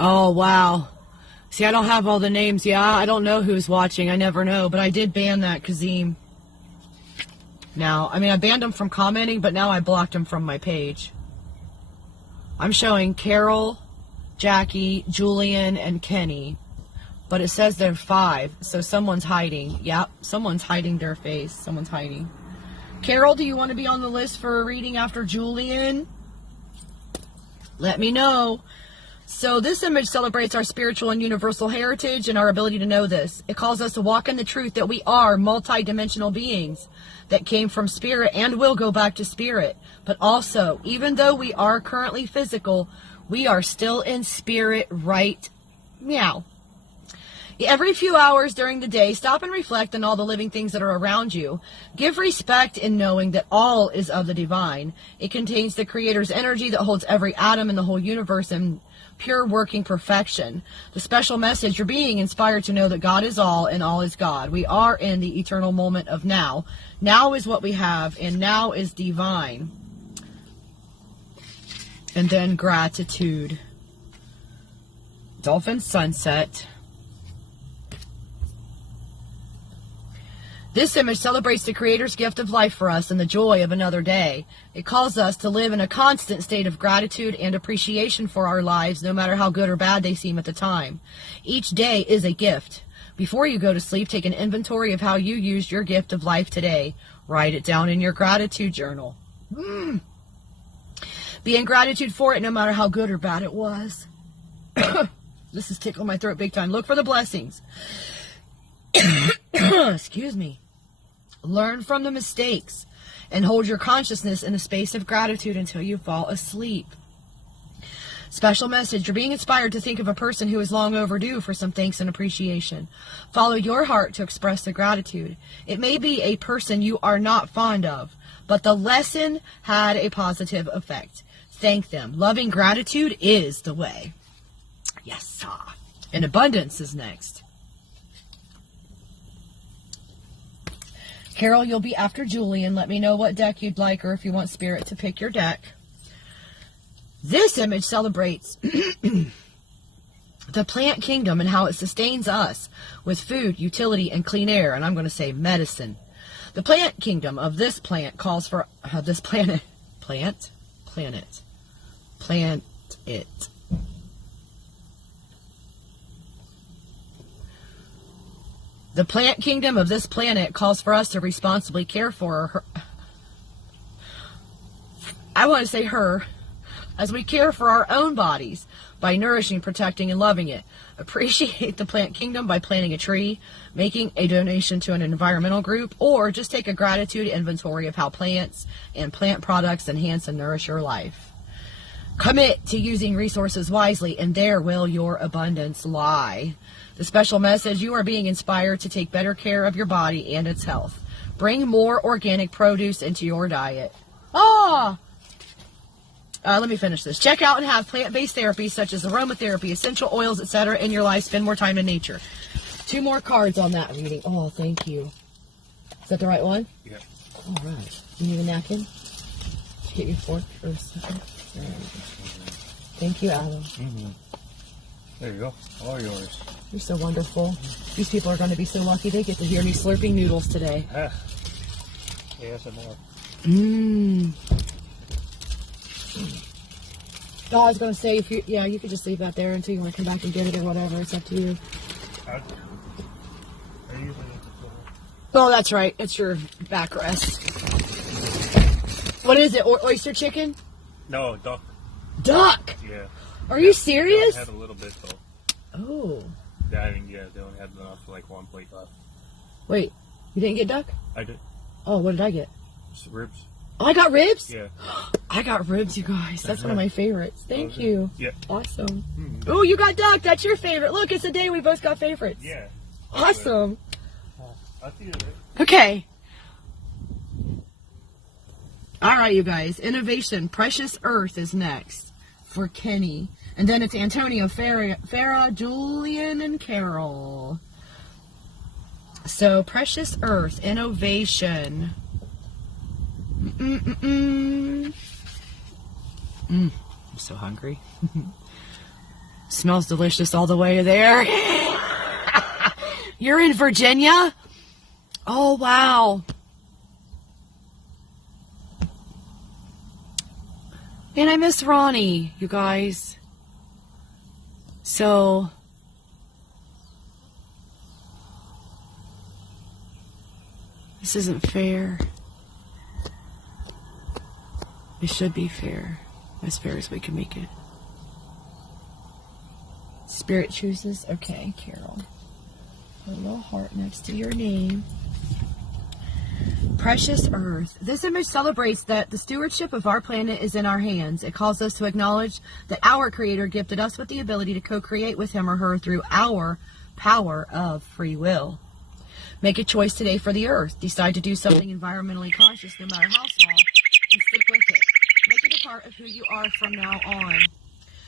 Oh, wow. See, I don't have all the names. Yeah, I don't know who's watching. I never know. But I did ban that Kazim. Now, I mean, I banned him from commenting, but now I blocked him from my page. I'm showing Carol, Jackie, Julian, and Kenny. But it says they're 5, so someone's hiding. Yep, someone's hiding their face. Someone's hiding. Carol, do you want to be on the list for a reading after Julian? Let me know. So this image celebrates our spiritual and universal heritage and our ability to know this. It calls us to walk in the truth that we are multi-dimensional beings that came from spirit and will go back to spirit. But also, even though we are currently physical, we are still in spirit right meow. Every few hours during the day, stop and reflect on all the living things that are around you. Give respect in knowing that all is of the divine. It contains the Creator's energy that holds every atom in the whole universe in pure working perfection. The special message, you're being inspired to know that God is all and all is God. We are in the eternal moment of now. Now is what we have, and now is divine. And then gratitude. Dolphin sunset. This image celebrates the Creator's gift of life for us and the joy of another day. It calls us to live in a constant state of gratitude and appreciation for our lives, no matter how good or bad they seem at the time. Each day is a gift. Before you go to sleep, take an inventory of how you used your gift of life today. Write it down in your gratitude journal. Be in gratitude for it, no matter how good or bad it was. This is tickling my throat big time. Look for the blessings. Excuse me. Learn from the mistakes and hold your consciousness in a space of gratitude until you fall asleep. Special message. You're being inspired to think of a person who is long overdue for some thanks and appreciation. Follow your heart to express the gratitude. It may be a person you are not fond of, but the lesson had a positive effect. Thank them. Loving gratitude is the way. Yes, sir. And abundance is next. Carol, you'll be after Julian. Let me know what deck you'd like or if you want Spirit to pick your deck. This image celebrates the plant kingdom and how it sustains us with food, utility, and clean air. And I'm going to say medicine. The plant kingdom of this plant calls for this planet. Plant it. The plant kingdom of this planet calls for us to responsibly care for her. I want to say her, as we care for our own bodies by nourishing, protecting, and loving it. Appreciate the plant kingdom by planting a tree, making a donation to an environmental group, or just take a gratitude inventory of how plants and plant products enhance and nourish your life. Commit to using resources wisely, and there will your abundance lie. The special message, you are being inspired to take better care of your body and its health. Bring more organic produce into your diet. Let me finish this. Check out and have plant-based therapies such as aromatherapy, essential oils, etc. in your life. Spend more time in nature. 2 more cards on that reading. Oh, thank you. Is that the right one? Yeah. All right. You need a napkin? Get your fork for a second. There you go. Thank you, Adam. There you go. All yours. You're so wonderful. These people are going to be so lucky they get to hear me slurping noodles today. ASMR. Oh, I was going to say, if you, you could just leave that there until you want to come back and get it or whatever. It's up to you. Oh, that's right. It's your backrest. What is it? Oyster chicken? No, duck. Duck? Yeah. Are you serious? I had a little bit, though. Oh. They only had enough for like 1 plate left. Wait, you didn't get duck? I did. Oh, what did I get? Ribs. Oh, I got ribs? Yeah. I got ribs, you guys. That's one of my favorites. Thank you. Yeah. Awesome. Oh, you got duck. That's your favorite. Look, it's a day we both got favorites. Yeah. Awesome. I'll see you later. Okay. All right, you guys. Innovation. Precious Earth is next for Kenny. And then it's Antonio, Farah, Julian, and Carol. So, Precious Earth. Innovation. I'm so hungry. Smells delicious all the way there. You're in Virginia? Oh, wow. And I miss Ronnie, you guys. So, this isn't fair. It should be fair. As fair as we can make it. Spirit chooses. Okay, Carol. Put a little heart next to your name. Precious Earth. This image celebrates that the stewardship of our planet is in our hands. It calls us to acknowledge that our Creator gifted us with the ability to co-create with Him or Her through our power of free will. Make a choice today for the Earth. Decide to do something environmentally conscious, no matter how small, and stick with it. Make it a part of who you are from now on.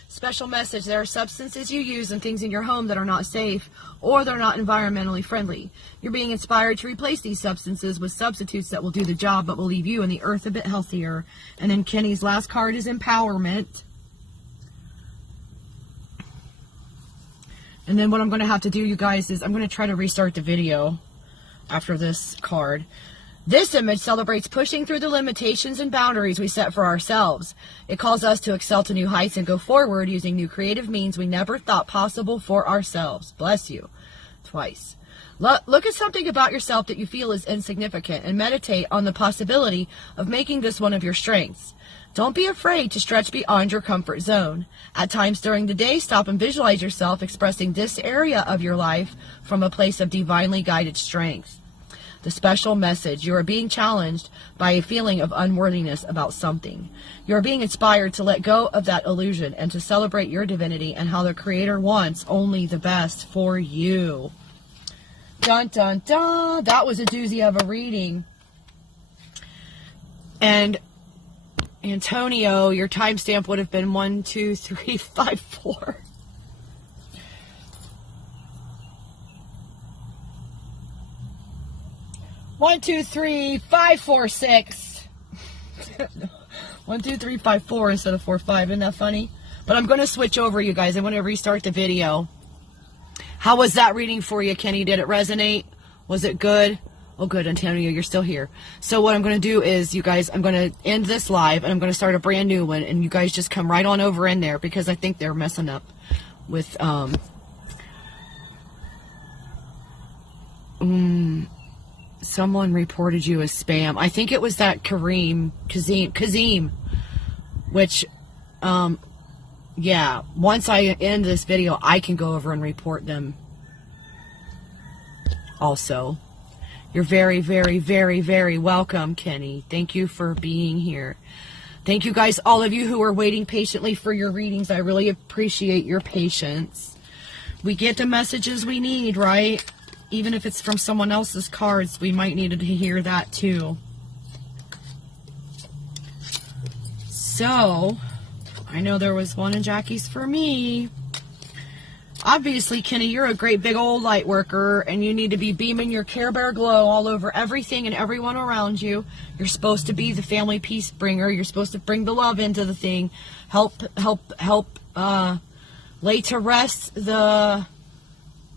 Special message. There are substances you use and things in your home that are not safe or they're not environmentally friendly. You're being inspired to replace these substances with substitutes that will do the job but will leave you and the earth a bit healthier. And then Kenny's last card is empowerment. And then what I'm going to have to do, you guys, is I'm going to try to restart the video after this card. This image celebrates pushing through the limitations and boundaries we set for ourselves. It calls us to excel to new heights and go forward using new creative means we never thought possible for ourselves. Bless you. Twice. Look at something about yourself that you feel is insignificant and meditate on the possibility of making this one of your strengths. Don't be afraid to stretch beyond your comfort zone. At times during the day, stop and visualize yourself expressing this area of your life from a place of divinely guided strength. The special message. You are being challenged by a feeling of unworthiness about something. You are being inspired to let go of that illusion and to celebrate your divinity and how the Creator wants only the best for you. Dun, dun, dun. That was a doozy of a reading. And Antonio, your timestamp would have been 1, 2, 3, 5, 4. 1, 2, 3, 5, 4, 6. 1, 2, 3, 5, 4 instead of 4, 5. Isn't that funny? But I'm going to switch over, you guys. I'm going to restart the video. How was that reading for you, Kenny? Did it resonate? Was it good? Oh, good, Antonio, you're still here. So what I'm going to do is, you guys, I'm going to end this live, and I'm going to start a brand new one, and you guys just come right on over in there, because I think they're messing up with, someone reported you as spam. I think it was that Kazim, which, yeah, once I end this video, I can go over and report them also. You're very, very, very, very welcome, Kenny. Thank you for being here. Thank you guys, all of you who are waiting patiently for your readings. I really appreciate your patience. We get the messages we need, right? Even if it's from someone else's cards, we might need to hear that too. So, I know there was one in Jackie's for me. Obviously, Kenny, you're a great big old light worker, and you need to be beaming your Care Bear glow all over everything and everyone around you. You're supposed to be the family peace bringer. You're supposed to bring the love into the thing. Help lay to rest the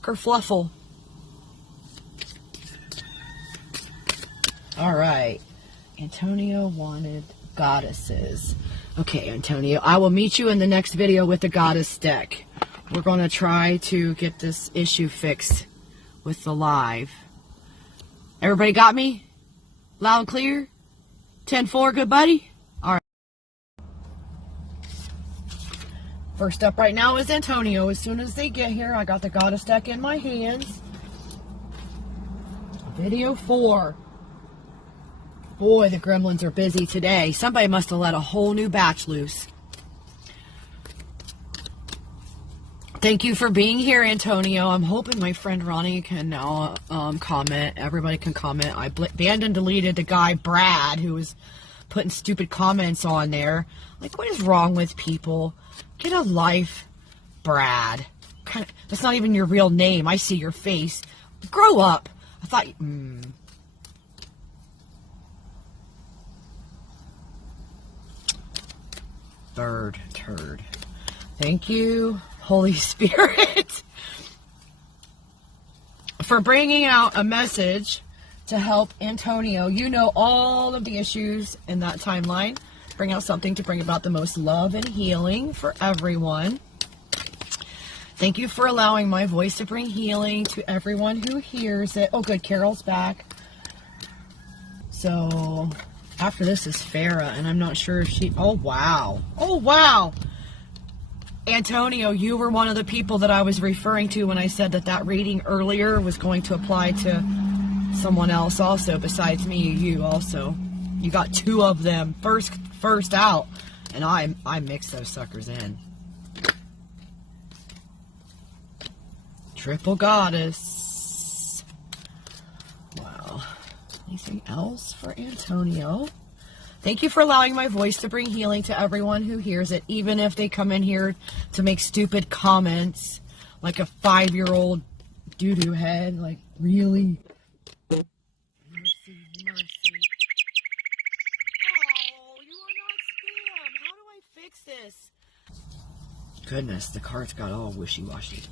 kerfluffle. All right. Antonio wanted goddesses. Okay, Antonio, I will meet you in the next video with the goddess deck. We're going to try to get this issue fixed with the live. Everybody got me? Loud and clear? 10-4, good buddy? All right. First up right now is Antonio. As soon as they get here, I got the goddess deck in my hands. Video 4. Boy, the gremlins are busy today. Somebody must have let a whole new batch loose. Thank you for being here, Antonio. I'm hoping my friend Ronnie can now comment. Everybody can comment. I banned and deleted the guy, Brad, who was putting stupid comments on there. Like, what is wrong with people? Get a life, Brad. That's not even your real name. I see your face. Grow up. I thought... Turd. Thank you, Holy Spirit, for bringing out a message to help Antonio. You know all of the issues in that timeline. Bring out something to bring about the most love and healing for everyone. Thank you for allowing my voice to bring healing to everyone who hears it. Oh, good. Carol's back. So... after this is Farah, and I'm not sure if she... Oh, wow. Oh, wow. Antonio, you were one of the people that I was referring to when I said that reading earlier was going to apply to someone else also, besides me. You also. You got two of them first out, and I mixed those suckers in. Triple goddess. Wow. Anything else for Antonio? Thank you for allowing my voice to bring healing to everyone who hears it, even if they come in here to make stupid comments like a 5-year-old doo-doo head. Like, really? Mercy. Oh, you are not spam. How do I fix this? Goodness, the cards got all wishy-washy.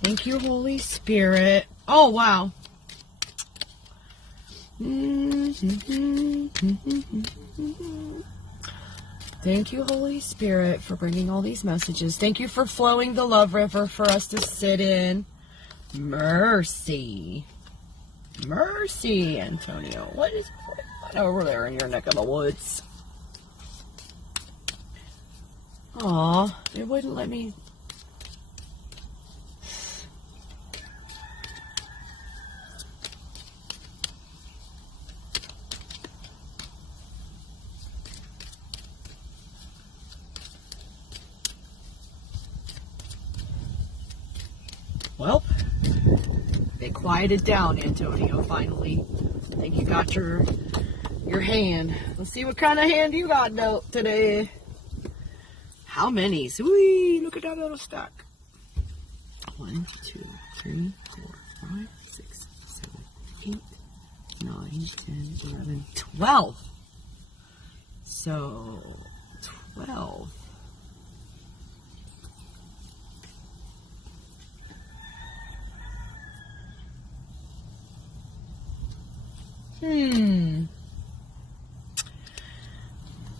Thank you, Holy Spirit. Oh, wow. Thank you, Holy Spirit, for bringing all these messages. Thank you for flowing the love river for us to sit in. Mercy. Mercy, Antonio. What over there in your neck of the woods? Aw, it wouldn't let me... Well, they quieted down, Antonio, finally. I think you got your hand. Let's see what kind of hand you got dealt today. How many? Whee, look at that little stack. 1, 2, 3, 4, 5, 6, 7, 8, 9, 10, 11, 12. So, 12.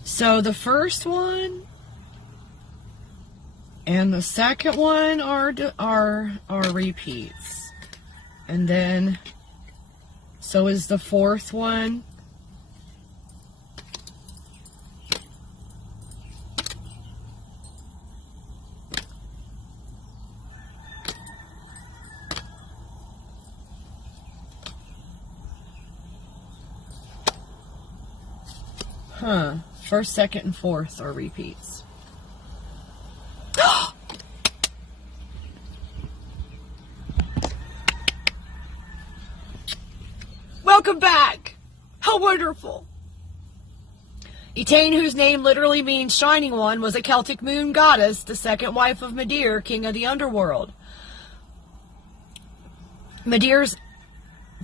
So the first one and the second one are repeats, and then so is the fourth one. Huh. First, second, and fourth are repeats. Welcome back! How wonderful! Etain, whose name literally means shining one, was a Celtic moon goddess, the second wife of Medir, king of the underworld. Medir's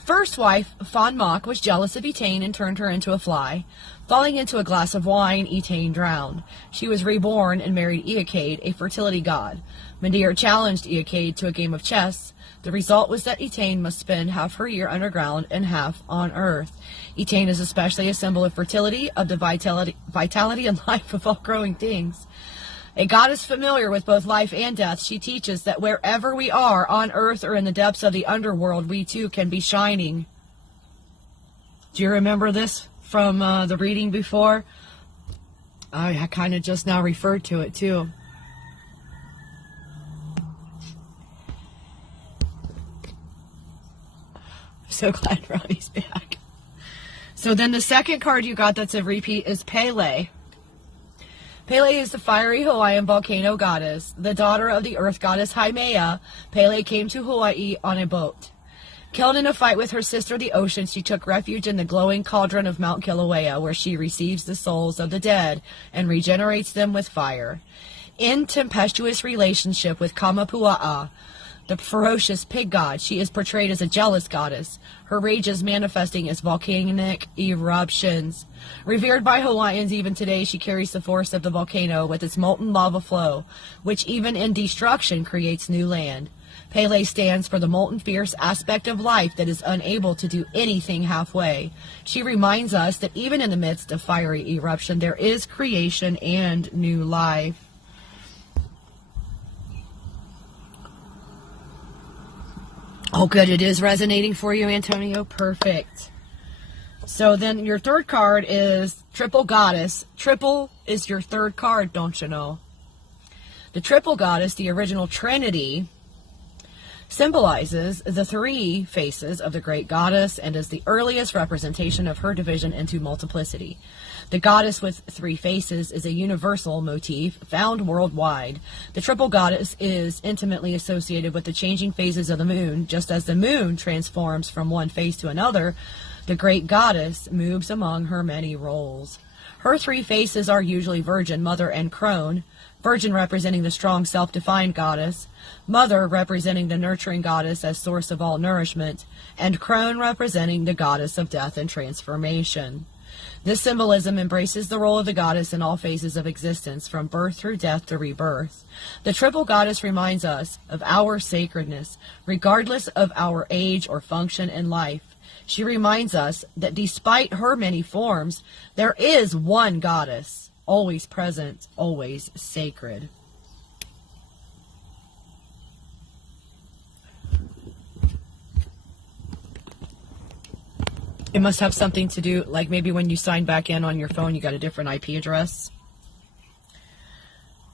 first wife, Fon Mach, was jealous of Etain and turned her into a fly. Falling into a glass of wine, Etain drowned. She was reborn and married Eacade, a fertility god. Medir challenged Eacade to a game of chess. The result was that Etain must spend half her year underground and half on earth. Etain is especially a symbol of fertility, of the vitality and life of all growing things. A goddess familiar with both life and death, she teaches that wherever we are, on earth or in the depths of the underworld, we too can be shining. Do you remember this from the reading before? I kind of just now referred to it too. So glad Ronnie's back. So then the second card you got that's a repeat is Pele. Pele is the fiery Hawaiian volcano goddess. The daughter of the earth goddess Haimea, Pele came to Hawaii on a boat. Killed in a fight with her sister the ocean, she took refuge in the glowing cauldron of Mount Kilauea, where she receives the souls of the dead and regenerates them with fire. In tempestuous relationship with Kamapua'a, the ferocious pig god, she is portrayed as a jealous goddess, her rages manifesting as volcanic eruptions. Revered by Hawaiians even today, she carries the force of the volcano with its molten lava flow, which even in destruction creates new land. Pele stands for the molten fierce aspect of life that is unable to do anything halfway. She reminds us that even in the midst of fiery eruption, there is creation and new life. Oh, good. It is resonating for you, Antonio. Perfect. So then your third card is Triple Goddess. Triple is your third card, don't you know? The Triple Goddess, the original Trinity, symbolizes the three faces of the great goddess and is the earliest representation of her division into multiplicity. The goddess with three faces is a universal motif found worldwide. The triple goddess is intimately associated with the changing phases of the moon. Just as the moon transforms from one phase to another, the great goddess moves among her many roles. Her three faces are usually Virgin, Mother, and Crone. Virgin representing the strong self-defined goddess, Mother representing the nurturing goddess as source of all nourishment, and Crone representing the goddess of death and transformation. This symbolism embraces the role of the goddess in all phases of existence, from birth through death to rebirth. The triple goddess reminds us of our sacredness, regardless of our age or function in life. She reminds us that despite her many forms, there is one goddess, always present, always sacred. It must have something to do, like maybe when you sign back in on your phone, you got a different IP address.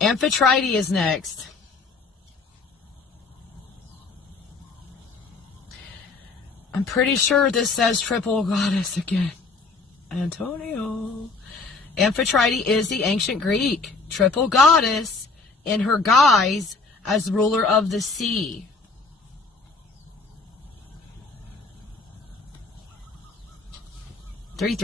Amphitrite is next. I'm pretty sure this says triple goddess again. Antonio. Amphitrite is the ancient Greek triple goddess in her guise as ruler of the sea. Three.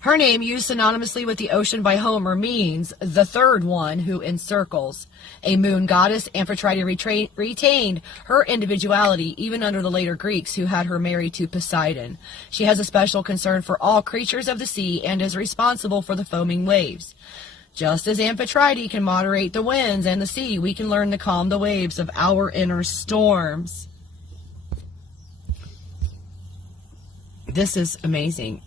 Her name, used synonymously with the ocean by Homer, means the third one who encircles. A moon goddess, Amphitrite retained her individuality even under the later Greeks, who had her married to Poseidon. She has a special concern for all creatures of the sea and is responsible for the foaming waves. Just as Amphitrite can moderate the winds and the sea, we can learn to calm the waves of our inner storms. This is amazing,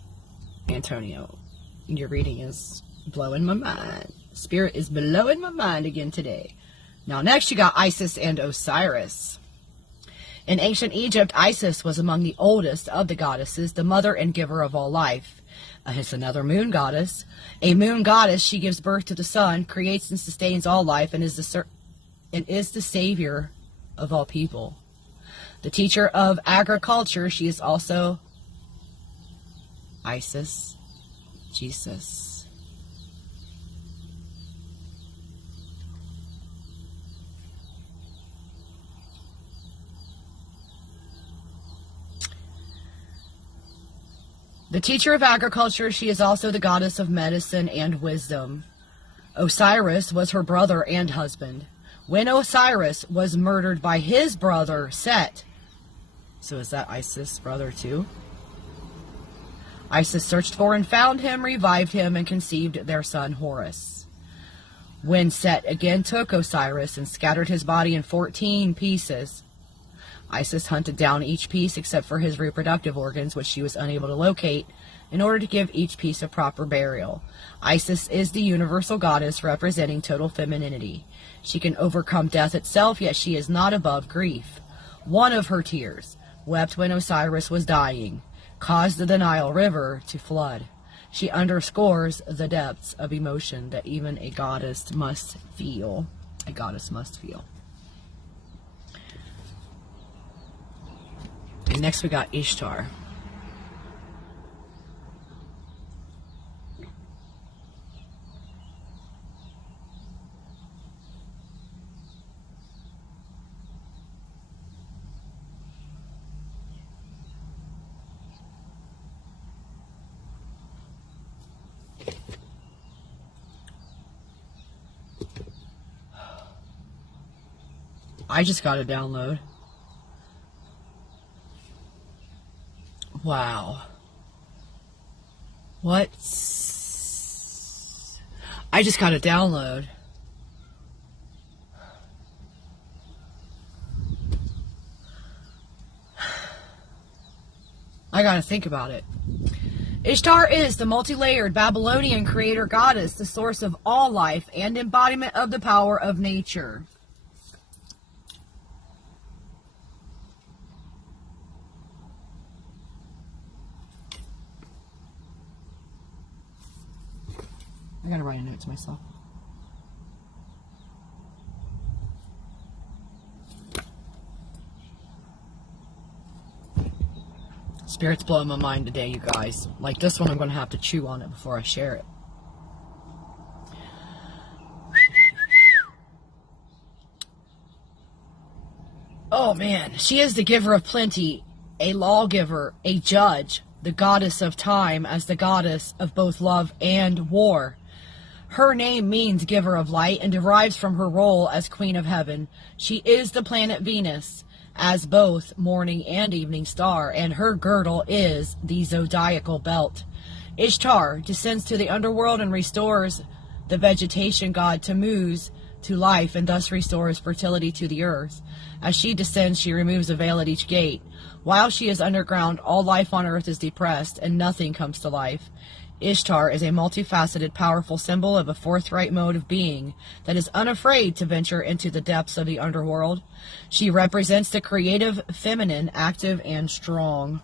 Antonio. Your reading is blowing my mind. Spirit is blowing my mind again today. Now next you got Isis and Osiris. In ancient Egypt, Isis was among the oldest of the goddesses, the mother and giver of all life. It's another moon goddess. A moon goddess, she gives birth to the sun, creates and sustains all life, and is the savior of all people. The teacher of agriculture, she is also Isis, Jesus. The teacher of agriculture, she is also the goddess of medicine and wisdom. Osiris was her brother and husband. When Osiris was murdered by his brother, Set, so is that Isis' brother too? Isis searched for and found him, revived him, and conceived their son Horus. When Set again took Osiris and scattered his body in 14 pieces, Isis hunted down each piece except for his reproductive organs, which she was unable to locate, in order to give each piece a proper burial. Isis is the universal goddess representing total femininity. She can overcome death itself, yet she is not above grief. One of her tears wept when Osiris was dying, caused the Nile River to flood. She underscores the depths of emotion that even a goddess must feel. A goddess must feel. And next we got Ishtar. I just got a download. Wow. What? I just got a download. I gotta think about it. Ishtar is the multi-layered Babylonian creator goddess, the source of all life and embodiment of the power of nature. I gotta write a note to myself. Spirit's blowing my mind today, you guys. Like this one, I'm gonna have to chew on it before I share it. Oh man, she is the giver of plenty, a lawgiver, a judge, the goddess of time as the goddess of both love and war. Her name means giver of light and derives from her role as Queen of Heaven. She is the planet Venus as both morning and evening star, and her girdle is the zodiacal belt. Ishtar descends to the underworld and restores the vegetation god Tammuz to life, and thus restores fertility to the earth. As she descends, she removes a veil at each gate. While she is underground, all life on earth is depressed, and nothing comes to life. Ishtar is a multifaceted, powerful symbol of a forthright mode of being that is unafraid to venture into the depths of the underworld. She represents the creative feminine, active and strong.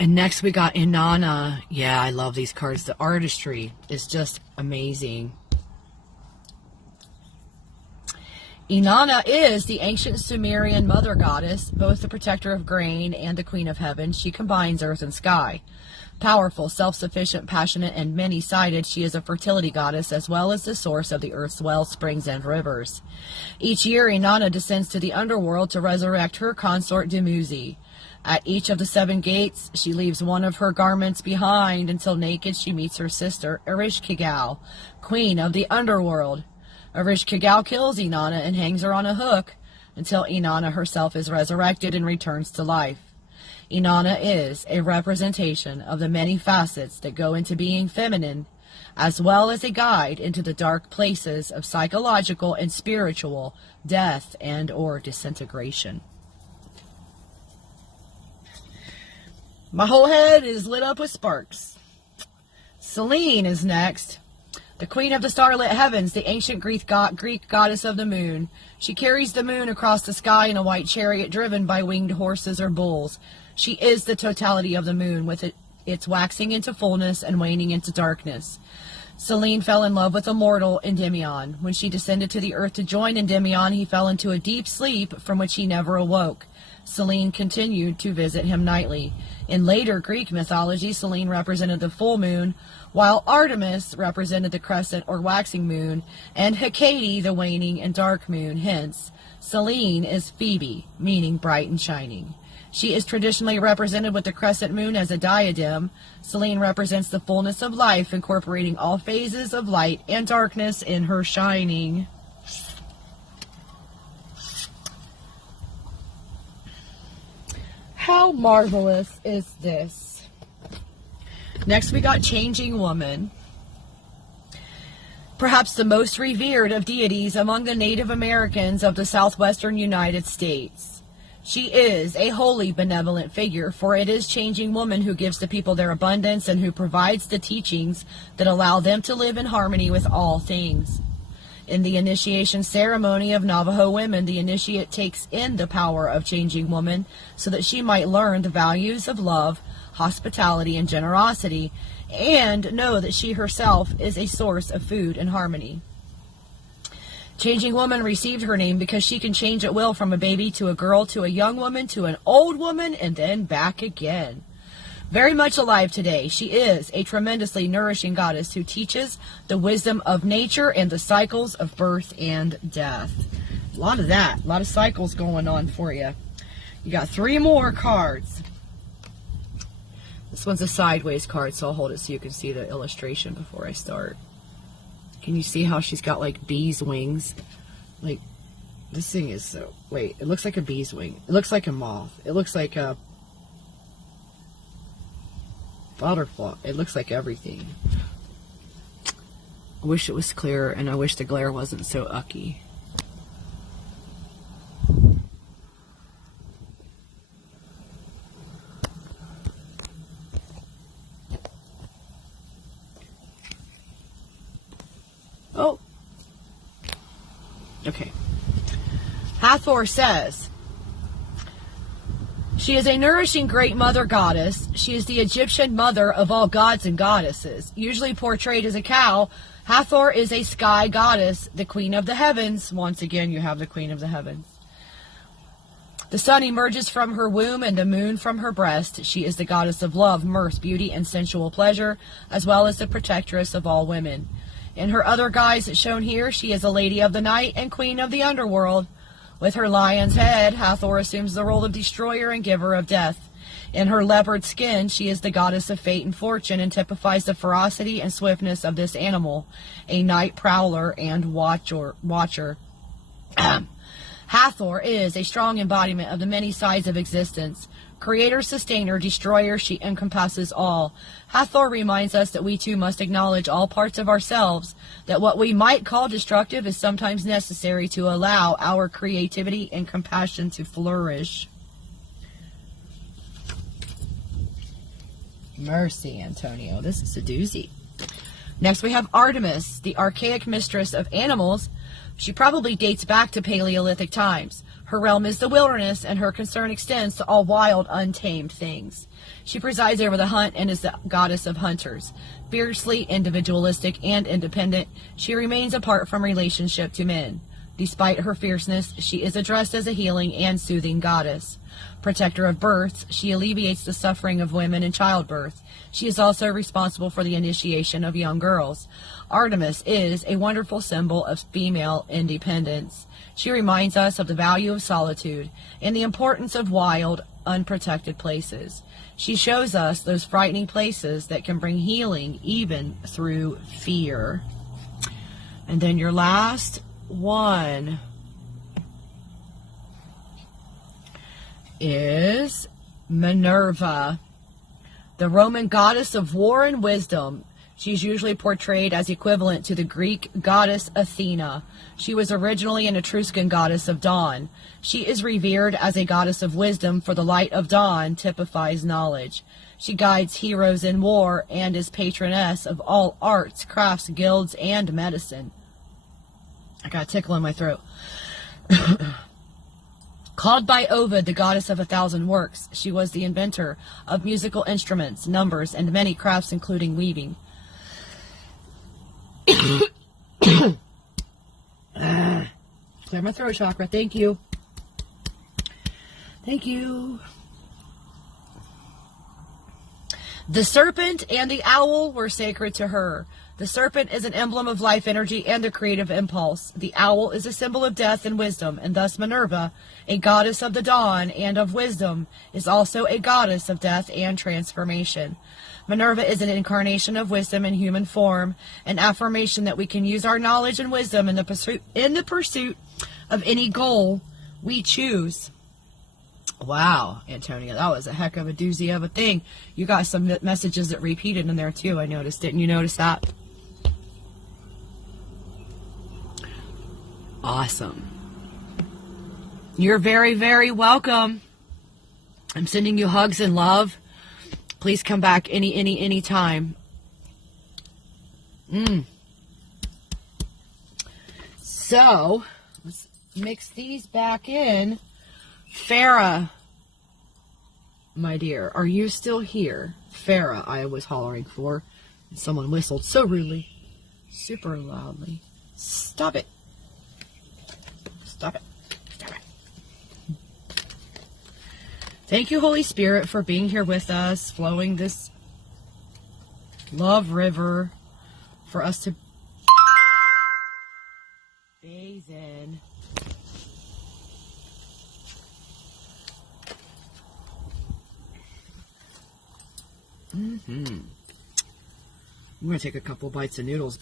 And next we got Inanna. Yeah, I love these cards. The artistry is just amazing. Inanna is the ancient Sumerian mother goddess, both the protector of grain and the queen of heaven. She combines earth and sky. Powerful, self-sufficient, passionate, and many-sided, she is a fertility goddess as well as the source of the earth's wells, springs, and rivers. Each year, Inanna descends to the underworld to resurrect her consort Dumuzi. At each of the 7 gates, she leaves one of her garments behind until naked she meets her sister, Ereshkigal, queen of the underworld. Ereshkigal kills Inanna and hangs her on a hook until Inanna herself is resurrected and returns to life. Inanna is a representation of the many facets that go into being feminine, as well as a guide into the dark places of psychological and spiritual death and or disintegration. My whole head is lit up with sparks. Selene is next. The queen of the starlit heavens, the ancient Greek goddess of the moon. She carries the moon across the sky in a white chariot driven by winged horses or bulls. She is the totality of the moon, with its waxing into fullness and waning into darkness. Selene fell in love with a mortal, Endymion. When she descended to the earth to join Endymion, he fell into a deep sleep from which he never awoke. Selene continued to visit him nightly. In later Greek mythology, Selene represented the full moon, while Artemis represented the crescent or waxing moon, and Hecate the waning and dark moon. Hence, Selene is Phoebe, meaning bright and shining. She is traditionally represented with the crescent moon as a diadem. Selene represents the fullness of life, incorporating all phases of light and darkness in her shining. How marvelous is this? Next we got Changing Woman. Perhaps the most revered of deities among the Native Americans of the southwestern United States. She is a wholly benevolent figure, for it is Changing Woman who gives the people their abundance and who provides the teachings that allow them to live in harmony with all things. In the initiation ceremony of Navajo women, the initiate takes in the power of changing woman so that she might learn the values of love, hospitality, and generosity, and know that she herself is a source of food and harmony. Changing woman received her name because she can change at will from a baby to a girl to a young woman to an old woman and then back again. Very much alive today, she is a tremendously nourishing goddess who teaches the wisdom of nature and the cycles of birth and death. A lot of that, a lot of cycles going on for you. You got 3 more cards. This one's a sideways card, so I'll hold it so you can see the illustration before I start. Can you see how she's got like bee's wings? Like, this thing is so... Wait, it looks like a bee's wing. It looks like a moth. It looks like a butterfly. It looks like everything. I wish it was clearer, and I wish the glare wasn't so ucky. Oh. Okay. Hathor says, she is a nourishing great mother goddess. She is the Egyptian mother of all gods and goddesses. Usually portrayed as a cow, Hathor is a sky goddess, the queen of the heavens. Once again, you have the queen of the heavens. The sun emerges from her womb and the moon from her breast. She is the goddess of love, mirth, beauty, and sensual pleasure, as well as the protectress of all women. In her other guise shown here, she is a lady of the night and queen of the underworld. With her lion's head, Hathor assumes the role of destroyer and giver of death. In her leopard skin, she is the goddess of fate and fortune and typifies the ferocity and swiftness of this animal, a night prowler and watcher. Hathor is a strong embodiment of the many sides of existence. Creator, sustainer, destroyer, she encompasses all. Hathor reminds us that we too must acknowledge all parts of ourselves, that what we might call destructive is sometimes necessary to allow our creativity and compassion to flourish. Mercy, Antonio. This is a doozy. Next we have Artemis, the archaic mistress of animals. She probably dates back to Paleolithic times. Her realm is the wilderness, and her concern extends to all wild, untamed things. She presides over the hunt and is the goddess of hunters. Fiercely individualistic and independent, she remains apart from relationship to men. Despite her fierceness, she is addressed as a healing and soothing goddess. Protector of births, she alleviates the suffering of women in childbirth. She is also responsible for the initiation of young girls. Artemis is a wonderful symbol of female independence. She reminds us of the value of solitude and the importance of wild, unprotected places. She shows us those frightening places that can bring healing even through fear. And then your last one is Minerva, the Roman goddess of war and wisdom. She's usually portrayed as equivalent to the Greek goddess Athena. She was originally an Etruscan goddess of dawn. She is revered as a goddess of wisdom, for the light of dawn typifies knowledge. She guides heroes in war and is patroness of all arts, crafts, guilds, and medicine. I got a tickle in my throat. Called by Ovid the goddess of 1,000 works, she was the inventor of musical instruments, numbers, and many crafts, including weaving. Clear my throat chakra. Thank you. Thank you. The serpent and the owl were sacred to her. The serpent is an emblem of life energy and the creative impulse. The owl is a symbol of death and wisdom, and thus Minerva, a goddess of the dawn and of wisdom, is also a goddess of death and transformation. Minerva is an incarnation of wisdom in human form, an affirmation that we can use our knowledge and wisdom in the pursuit of any goal we choose. Wow, Antonia, that was a heck of a doozy of a thing. You got some messages that repeated in there too, I noticed. Didn't you notice that? Awesome. You're very, very welcome. I'm sending you hugs and love. Please come back any time. So, let's mix these back in. Farah, my dear, are you still here? Farah, I was hollering for. And someone whistled so rudely, super loudly. Stop it. Stop it. Stop it. Thank you, Holy Spirit, for being here with us, flowing this love river for us to bathe in. I'm going to take a couple bites of noodles.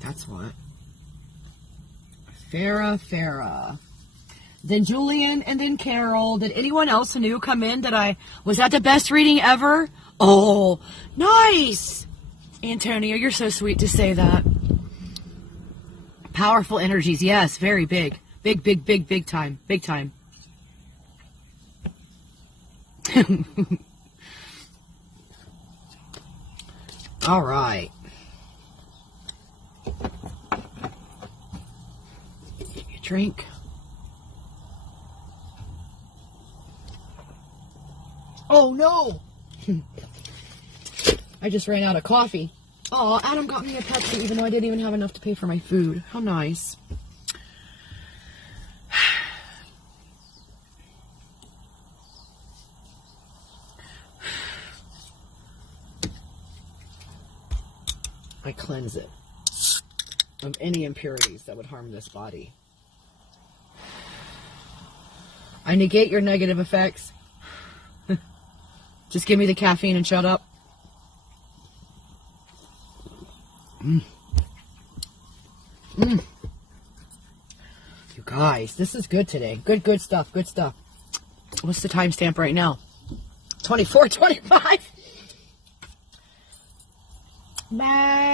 That's what. Farah. Then Julian, and then Carol. Did anyone else new come in was that the best reading ever? Oh, nice. Antonio, you're so sweet to say that. Powerful energies. Yes, very big. Big time. Big time. All right. You drink. Oh no! I just ran out of coffee. Oh, Adam got me a Pepsi even though I didn't even have enough to pay for my food. How nice. I cleanse it of any impurities that would harm this body. I negate your negative effects. Just give me the caffeine and shut up. You guys, this is good today. Good stuff. What's the timestamp right now? 24:25. Magic.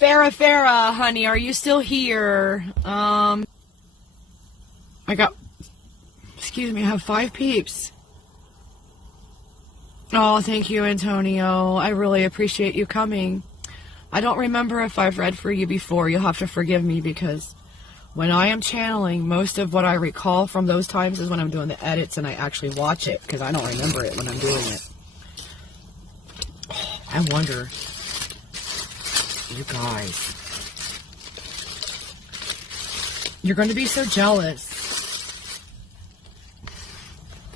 Farah, honey, are you still here? I have 5 peeps. Oh, thank you, Antonio. I really appreciate you coming. I don't remember if I've read for you before. You'll have to forgive me because when I am channeling, most of what I recall from those times is when I'm doing the edits and I actually watch it because I don't remember it when I'm doing it. Oh, I wonder, you guys, you're going to be so jealous.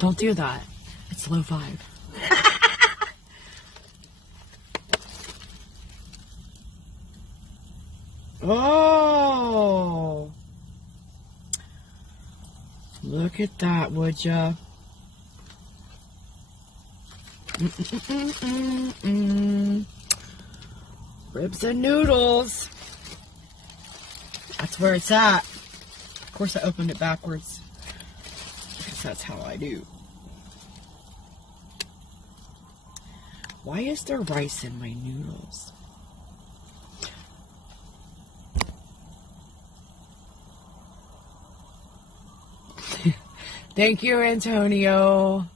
Don't do that. It's low vibe. Oh, look at that, would ya? Ribs and noodles. That's where it's at. Of course, I opened it backwards because that's how I do. Why is there rice in my noodles? Thank you, Antonio.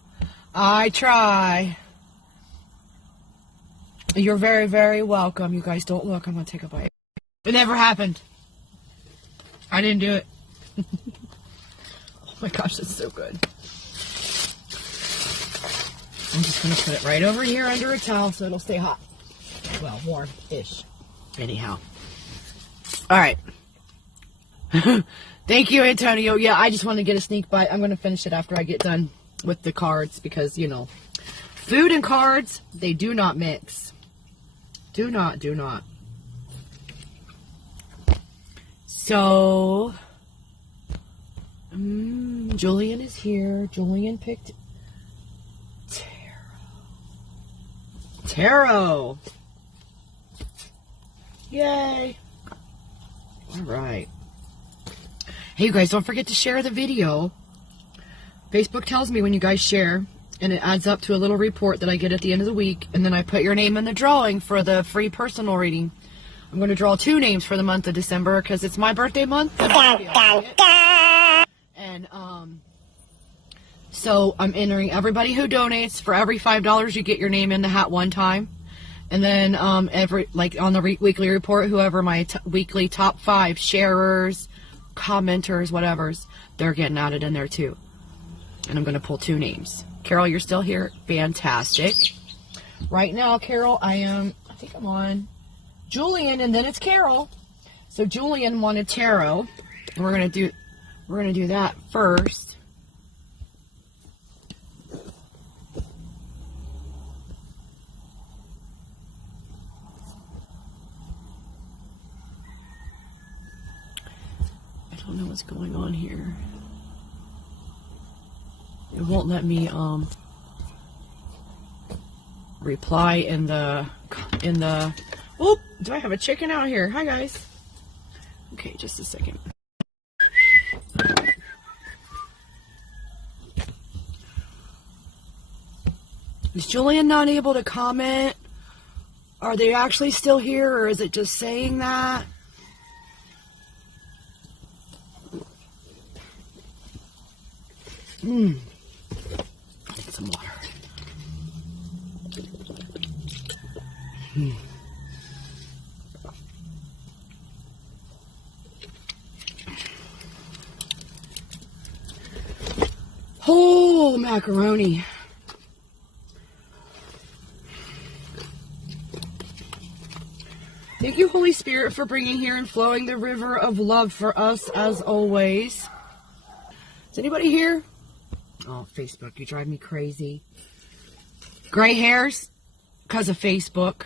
I try. You're very, very welcome. You guys don't look. I'm going to take a bite. It never happened. I didn't do it. Oh my gosh, that's so good. I'm just going to put it right over here under a towel so it'll stay hot. Well, warm-ish. Anyhow. All right. Thank you, Antonio. Yeah, I just want to get a sneak bite. I'm going to finish it after I get done with the cards because, you know, food and cards, they do not mix. Do not. So, Julian is here. Julian picked tarot. Yay. All right. Hey, you guys, don't forget to share the video. Facebook tells me when you guys share, and it adds up to a little report that I get at the end of the week, and then I put your name in the drawing for the free personal reading. I'm going to draw 2 names for the month of December because it's my birthday month. And So I'm entering everybody who donates. For every $5, you get your name in the hat one time. And then every, like on the weekly report, whoever my weekly top 5 sharers, commenters, whatever's, they're getting added in there too. And I'm going to pull 2 names. Carol, you're still here? Fantastic. Right now, Carol, I think I'm on Julian, and then it's Carol. So Julian wanted tarot. And we're going to do that first. I don't know what's going on here. It won't let me reply in the oop, do I have a chicken out here? Hi guys. Okay, just a second. Is Julian not able to comment? Are they actually still here, or is it just saying that? I need some water. Oh, macaroni. Thank you, Holy Spirit, for bringing here and flowing the river of love for us as always. Is anybody here? Oh, Facebook, you drive me crazy. Gray hairs because of Facebook.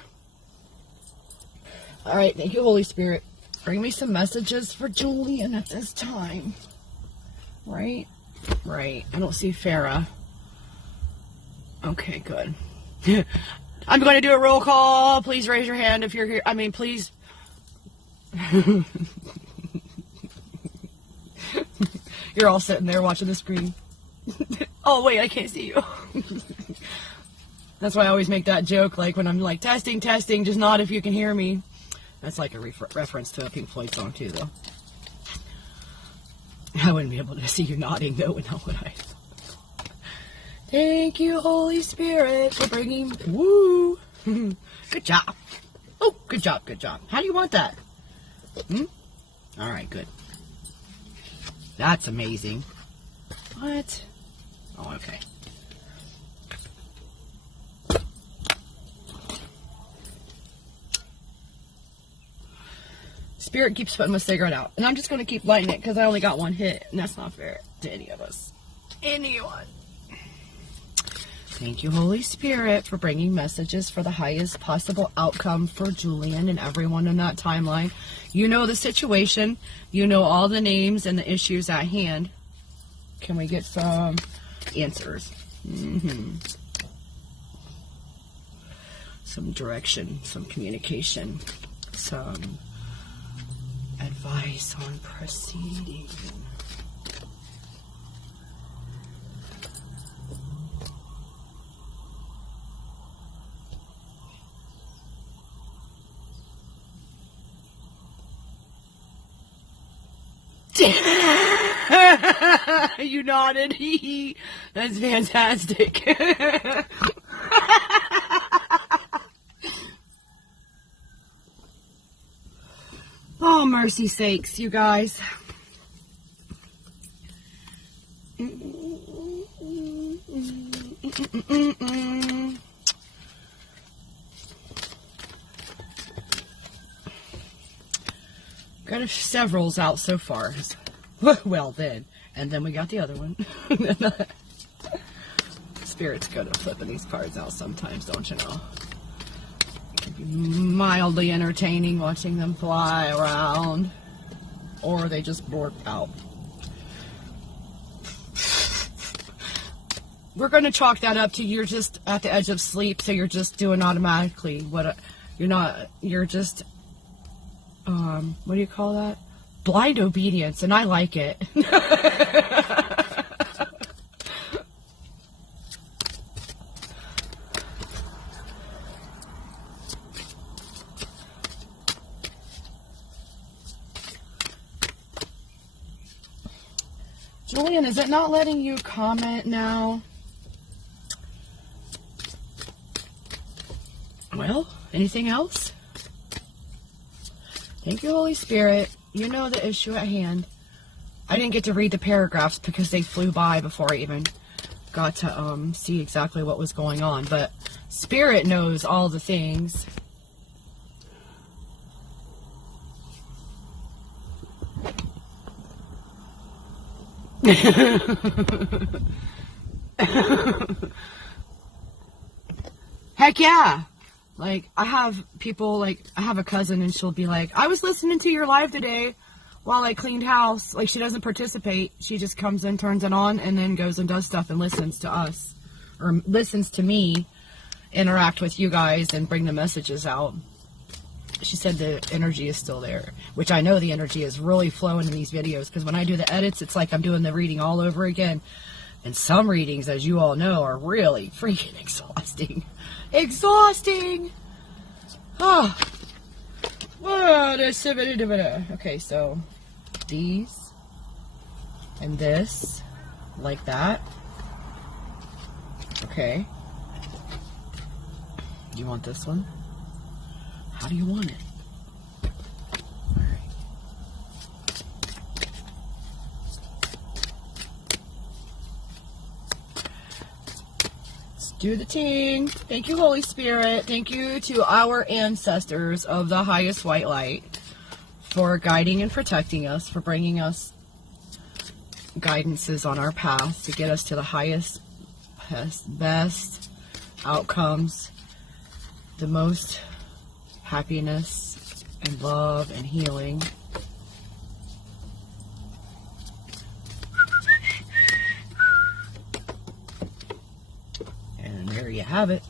All right, thank you, Holy Spirit. Bring me some messages for Julian at this time. Right? Right. I don't see Farah. Okay, good. I'm going to do a roll call. Please raise your hand if you're here. I mean, please. You're all sitting there watching the screen. Oh, wait, I can't see you. That's why I always make that joke, like when I'm like, testing, testing, just nod if you can hear me. That's like a reference to a Pink Floyd song, too, though. I wouldn't be able to see you nodding, though, would I? Thank you, Holy Spirit, for bringing... Woo! Good job. Oh, good job, good job. How do you want that? All right, good. That's amazing. What? Oh, okay. Spirit keeps putting my cigarette out. And I'm just going to keep lighting it because I only got one hit. And that's not fair to any of us. Anyone. Thank you, Holy Spirit, for bringing messages for the highest possible outcome for Julian and everyone in that timeline. You know the situation. You know all the names and the issues at hand. Can we get some answers? Some direction, some communication, some advice on proceeding. You nodded. That's fantastic. Oh, mercy sakes, you guys. Got severals out so far. Well, then. And then we got the other one. Spirit's good at flipping these cards out sometimes, don't you know? It can be mildly entertaining watching them fly around. Or they just blurt out. We're going to chalk that up to you're just at the edge of sleep, so you're just doing automatically what you're just what do you call that? Blind obedience, and I like it. Julian, is it not letting you comment now? Well, anything else? Thank you, Holy Spirit. You know the issue at hand. I didn't get to read the paragraphs because they flew by before I even got to see exactly what was going on. But Spirit knows all the things. Heck yeah. Like, I have people, like, I have a cousin and she'll be like, I was listening to your live today while I cleaned house. Like, she doesn't participate. She just comes in, turns it on, and then goes and does stuff and listens to us. Or listens to me interact with you guys and bring the messages out. She said the energy is still there, which I know the energy is really flowing in these videos, because when I do the edits, it's like I'm doing the reading all over again. And some readings, as you all know, are really freaking exhausting. Exhausting! Oh. Okay, so these and this, like that. Okay. You want this one? How do you want it? All right. Let's do the ting. Thank you, Holy Spirit. Thank you to our ancestors of the highest white light for guiding and protecting us, for bringing us guidances on our path to get us to the highest, best outcomes, the most happiness and love and healing. And there you have it.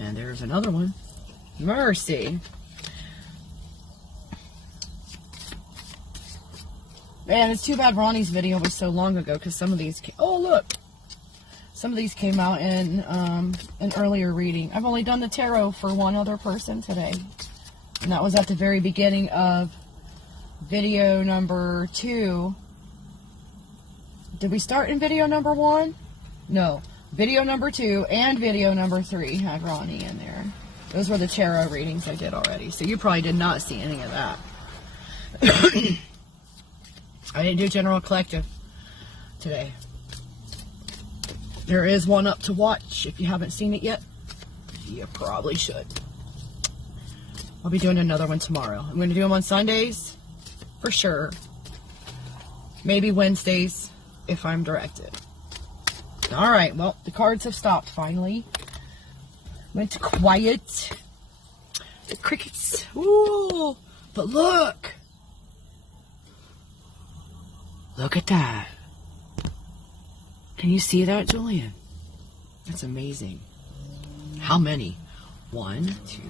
And there's another one. Mercy. Man, it's too bad Ronnie's video was so long ago, because some of these oh look, some of these came out in an earlier reading. I've only done the tarot for one other person today, and that was at the very beginning of video number 2. Did we start in video number 1? No, video number 2 and video number 3 had Ronnie in there. Those were the tarot readings I did already, so you probably did not see any of that. I didn't do general collective today. There is one up to watch. If you haven't seen it yet, you probably should. I'll be doing another one tomorrow. I'm going to do them on Sundays, for sure. Maybe Wednesdays, if I'm directed. Alright, well, the cards have stopped finally. Went quiet. The crickets. Ooh, but look. Look at that. Can you see that, Julian? That's amazing. How many? 1, 2, 3, 4,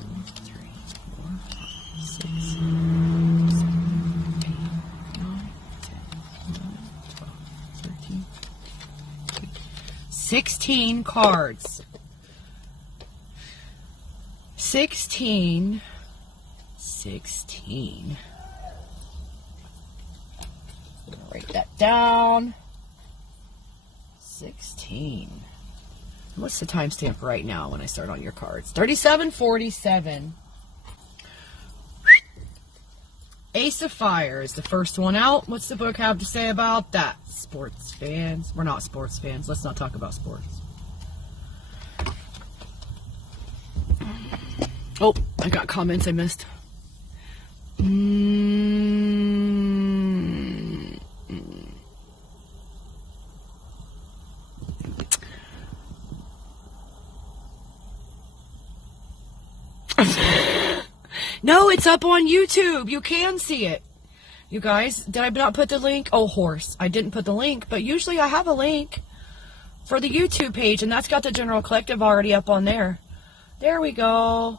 5, 6, 7, 8, 9, 10, 11, 12, 13, 14, 16 cards. 16. Write that down. 16. What's the timestamp right now when I start on your cards? 37:47. Ace of Fire is the first one out. What's the book have to say about that? Sports fans. We're not sports fans. Let's not talk about sports. Oh, I got comments I missed. No, it's up on YouTube. You can see it. You guys, did I not put the link? Oh, horse. I didn't put the link, but usually I have a link for the YouTube page, and that's got the General Collective already up on there. There we go.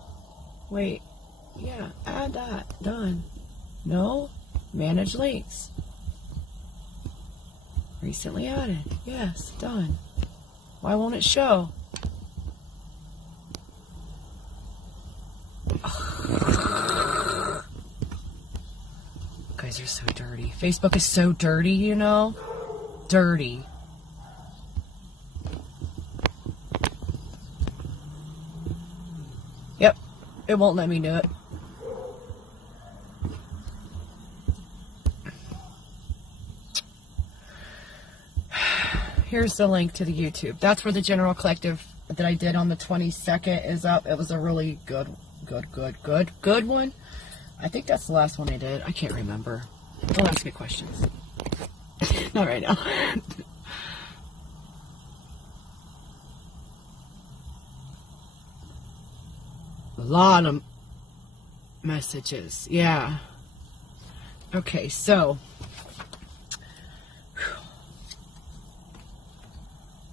Wait. Yeah, add that. Done. No. Manage links. Recently added. Yes, done. Why won't it show? Okay, guys are so dirty. Facebook is so dirty, you know? Dirty. Yep. It won't let me do it. Here's the link to the YouTube. That's where the General Collective that I did on the 22nd is up. It was a really good one. I think that's the last one I did. I can't remember. Don't ask me questions. Not right now. A lot of messages. Yeah. Okay, so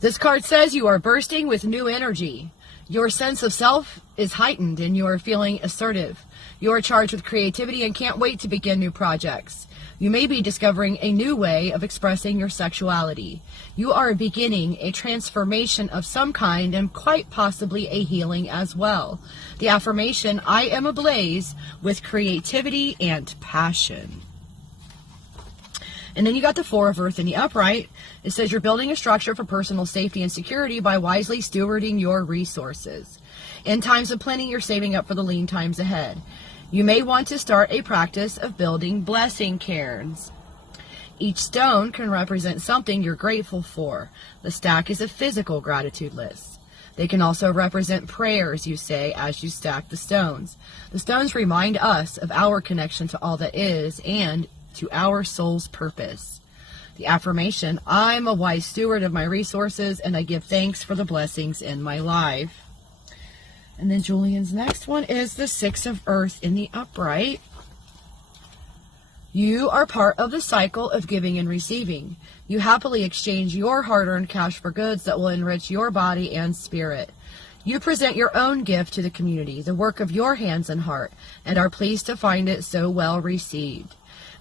this card says you are bursting with new energy. Your sense of self is heightened and you are feeling assertive. You are charged with creativity and can't wait to begin new projects. You may be discovering a new way of expressing your sexuality. You are beginning a transformation of some kind and quite possibly a healing as well. The affirmation, I am ablaze with creativity and passion. And then you got the Four of Earth in the upright. It says you're building a structure for personal safety and security by wisely stewarding your resources. In times of plenty, you're saving up for the lean times ahead. You may want to start a practice of building blessing cairns. Each stone can represent something you're grateful for. The stack is a physical gratitude list. They can also represent prayers you say as you stack the stones. The stones remind us of our connection to all that is and to our soul's purpose. The affirmation, I'm a wise steward of my resources and I give thanks for the blessings in my life. And then Julian's next one is the Six of Earth in the upright. You are part of the cycle of giving and receiving. You happily exchange your hard-earned cash for goods that will enrich your body and spirit. You present your own gift to the community, the work of your hands and heart, and are pleased to find it so well received.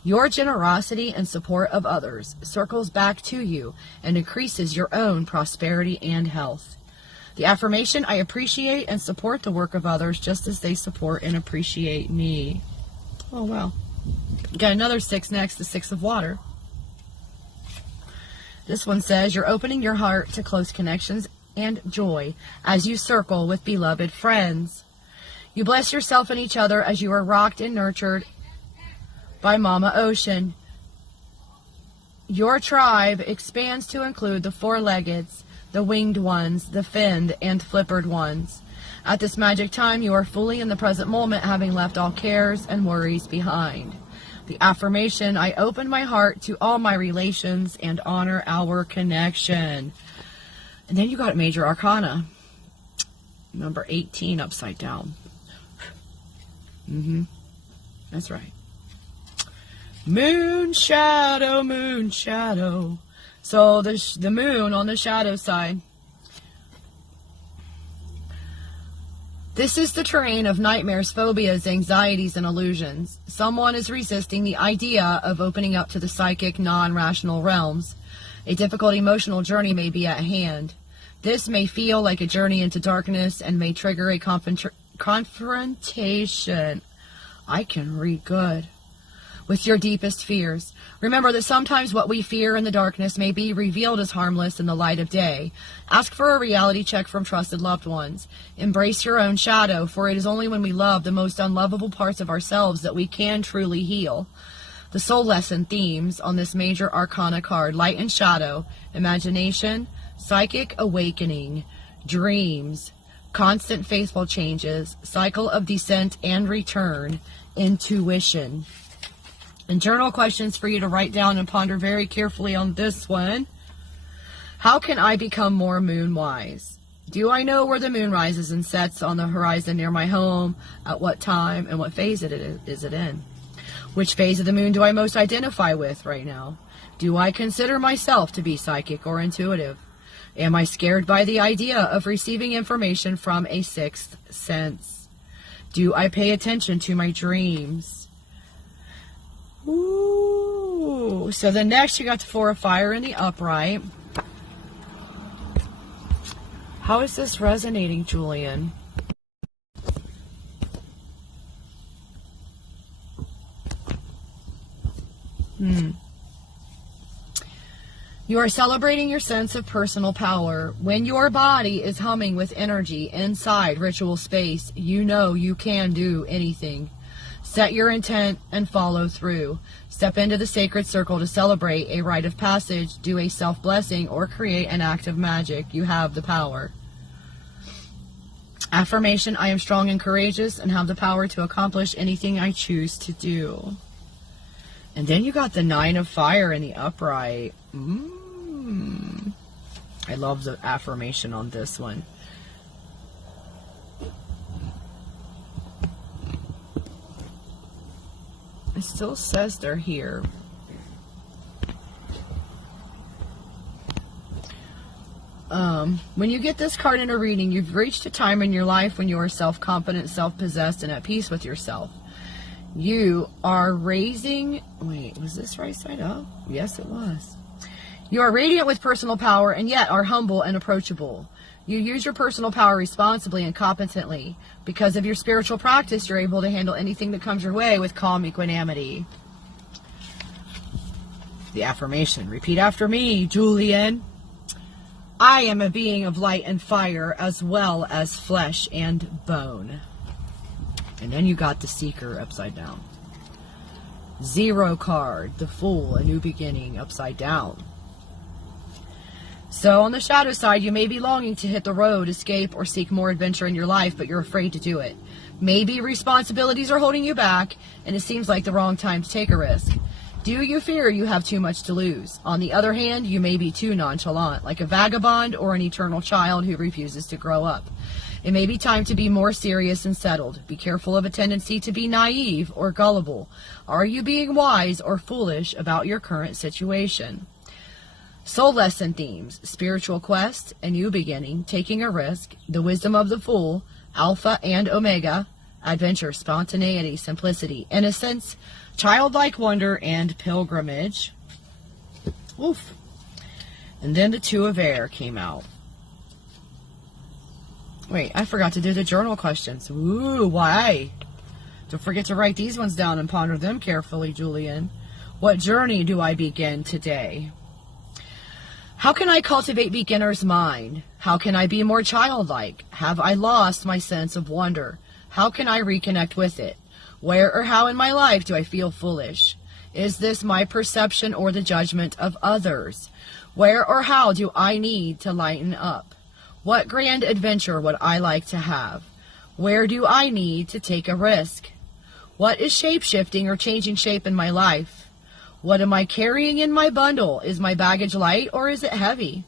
Your generosity and support of others circles back to you and increases your own prosperity and health. The affirmation, I appreciate and support the work of others just as they support and appreciate me. Oh, wow. Got another six next, the Six of Water. This one says, you're opening your heart to close connections and joy as you circle with beloved friends. You bless yourself and each other as you are rocked and nurtured by Mama Ocean. Your tribe expands to include the four-leggeds, the winged ones, the finned and flippered ones. At this magic time, you are fully in the present moment, having left all cares and worries behind. The affirmation, I open my heart to all my relations and honor our connection. And then you got Major Arcana, number 18 upside down. That's right. Moon shadow, moon shadow. So the moon on the shadow side. This is the terrain of nightmares, phobias, anxieties, and illusions. Someone is resisting the idea of opening up to the psychic, non-rational realms. A difficult emotional journey may be at hand. This may feel like a journey into darkness and may trigger a confrontation. I can read good. With your deepest fears. Remember that sometimes what we fear in the darkness may be revealed as harmless in the light of day. Ask for a reality check from trusted loved ones. Embrace your own shadow, for it is only when we love the most unlovable parts of ourselves that we can truly heal. The soul lesson themes on this Major Arcana card: light and shadow, imagination, psychic awakening, dreams, constant faithful changes, cycle of descent and return, intuition. And journal questions for you to write down and ponder very carefully on this one. How can I become more moon wise? Do I know where the moon rises and sets on the horizon near my home? At what time and what phase is it in? Which phase of the moon do I most identify with right now? Do I consider myself to be psychic or intuitive? Am I scared by the idea of receiving information from a sixth sense? Do I pay attention to my dreams? Ooh. So the next you got the Four of Fire in the upright. How is this resonating, Julian? You are celebrating your sense of personal power. When your body is humming with energy inside ritual space, you know you can do anything. Set your intent and follow through. Step into the sacred circle to celebrate a rite of passage, do a self-blessing, or create an act of magic. You have the power. Affirmation, I am strong and courageous and have the power to accomplish anything I choose to do. And then you got the 9 of fire in the upright. I love the affirmation on this one. It still says they're here. When you get this card in a reading, you've reached a time in your life when you are self-confident, self-possessed, and at peace with yourself. You are raising... Wait, was this right side up? Yes, it was. You are radiant with personal power and yet are humble and approachable. You use your personal power responsibly and competently. Because of your spiritual practice, you're able to handle anything that comes your way with calm equanimity. The affirmation. Repeat after me, Julian. I am a being of light and fire as well as flesh and bone. And then you got the Seeker upside down. 0 card, the Fool, a new beginning upside down. So on the shadow side, you may be longing to hit the road, escape, or seek more adventure in your life, but you're afraid to do it. Maybe responsibilities are holding you back, and it seems like the wrong time to take a risk. Do you fear you have too much to lose? On the other hand, you may be too nonchalant, like a vagabond or an eternal child who refuses to grow up. It may be time to be more serious and settled. Be careful of a tendency to be naive or gullible. Are you being wise or foolish about your current situation? Soul lesson themes: spiritual quest, a new beginning, taking a risk, the wisdom of the fool, alpha and omega, adventure, spontaneity, simplicity, innocence, childlike wonder, and pilgrimage. Oof. And then the 2 of air came out. Wait, I forgot to do the journal questions. Ooh, why? Don't forget to write these ones down and ponder them carefully, Julian. What journey do I begin today? How can I cultivate beginner's mind? How can I be more childlike? Have I lost my sense of wonder? How can I reconnect with it? Where or how in my life do I feel foolish? Is this my perception or the judgment of others? Where or how do I need to lighten up? What grand adventure would I like to have? Where do I need to take a risk? What is shape-shifting or changing shape in my life? What am I carrying in my bundle? Is my baggage light or is it heavy?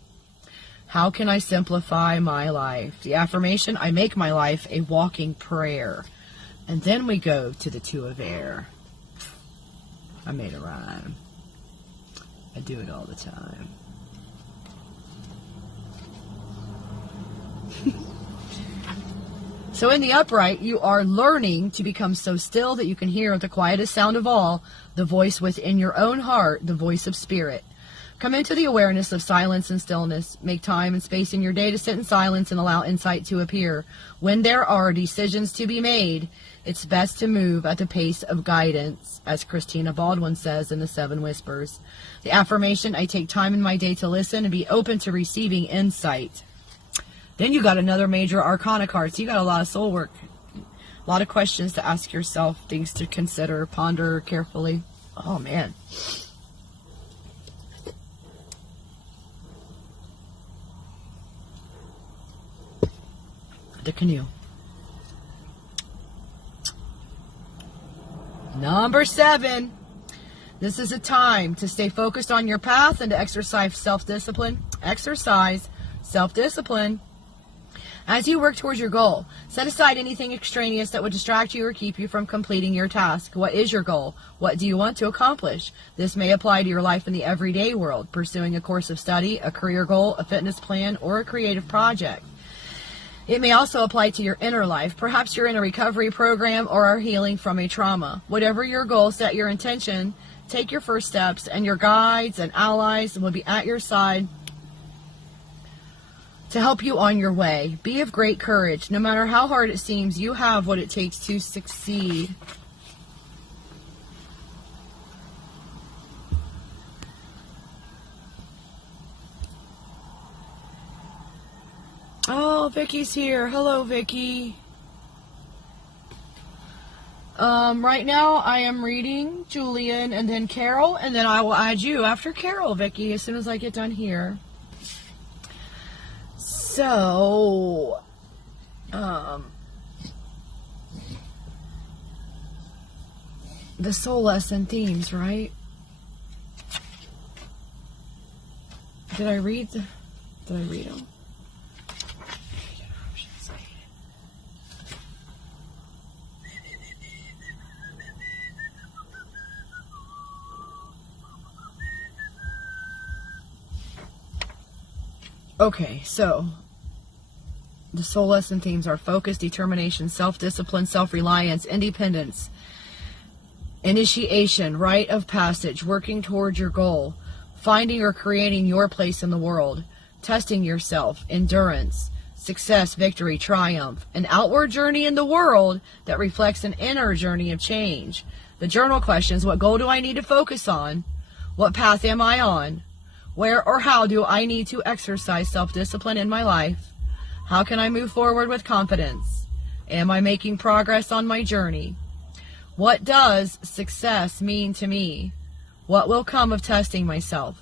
How can I simplify my life? The affirmation, I make my life a walking prayer. And then we go to the 2 of air. I made a rhyme. I do it all the time. So in the upright, you are learning to become so still that you can hear the quietest sound of all, the voice within your own heart, the voice of spirit. Come into the awareness of silence and stillness. Make time and space in your day to sit in silence and allow insight to appear. When there are decisions to be made, it's best to move at the pace of guidance, as Christina Baldwin says in The 7 Whispers. The affirmation, I take time in my day to listen and be open to receiving insight. Then you got another major arcana card, so you got a lot of soul work. A lot of questions to ask yourself, things to consider, ponder carefully. Oh, man. The canoe. Number 7. This is a time to stay focused on your path and to exercise self-discipline. Exercise self-discipline. As you work towards your goal, set aside anything extraneous that would distract you or keep you from completing your task. What is your goal? What do you want to accomplish? This may apply to your life in the everyday world, pursuing a course of study, a career goal, a fitness plan, or a creative project. It may also apply to your inner life. Perhaps you're in a recovery program or are healing from a trauma. Whatever your goal, set your intention, take your first steps, and your guides and allies will be at your side to help you on your way. Be of great courage. No matter how hard it seems, you have what it takes to succeed. Vicky's here. Hello, Vicky. Right now I am reading Julian and then Carol, and then I will add you after Carol, Vicky, as soon as I get done here. So, the soul lesson themes, right? Did I read them? Okay, so the soul lesson themes are focus, determination, self-discipline, self-reliance, independence, initiation, rite of passage, working towards your goal, finding or creating your place in the world, testing yourself, endurance, success, victory, triumph, an outward journey in the world that reflects an inner journey of change. The journal questions: what goal do I need to focus on? What path am I on? Where or how do I need to exercise self-discipline in my life? How can I move forward with confidence? Am I making progress on my journey? What does success mean to me? What will come of testing myself?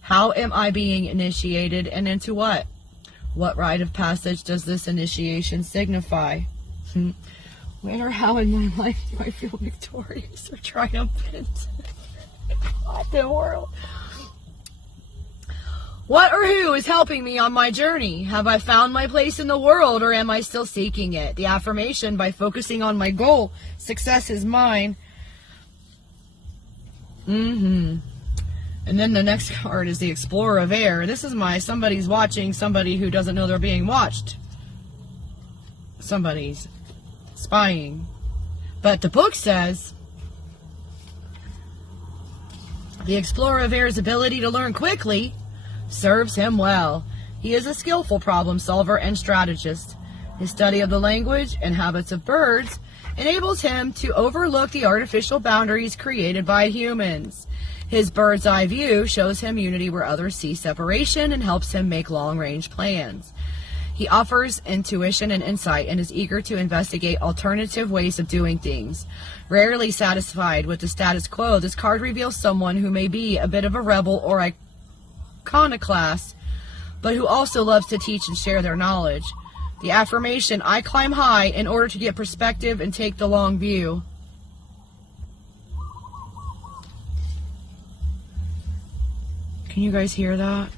How am I being initiated, and into what? What rite of passage does this initiation signify? When or how in my life do I feel victorious or triumphant? What the world? What or who is helping me on my journey? Have I found my place in the world, or am I still seeking it? The affirmation: by focusing on my goal, success is mine. And then the next card is the Explorer of Air. This is somebody's watching somebody who doesn't know they're being watched. Somebody's spying. But the book says the Explorer of Air's ability to learn quickly serves him well. He is a skillful problem solver and strategist. His study of the language and habits of birds enables him to overlook the artificial boundaries created by humans. His bird's eye view shows him unity where others see separation and helps him make long-range plans. He offers intuition and insight and is eager to investigate alternative ways of doing things. Rarely satisfied with the status quo, this card reveals someone who may be a bit of a rebel or iconoclast, but who also loves to teach and share their knowledge. The affirmation: I climb high in order to get perspective and take the long view. Can you guys hear that?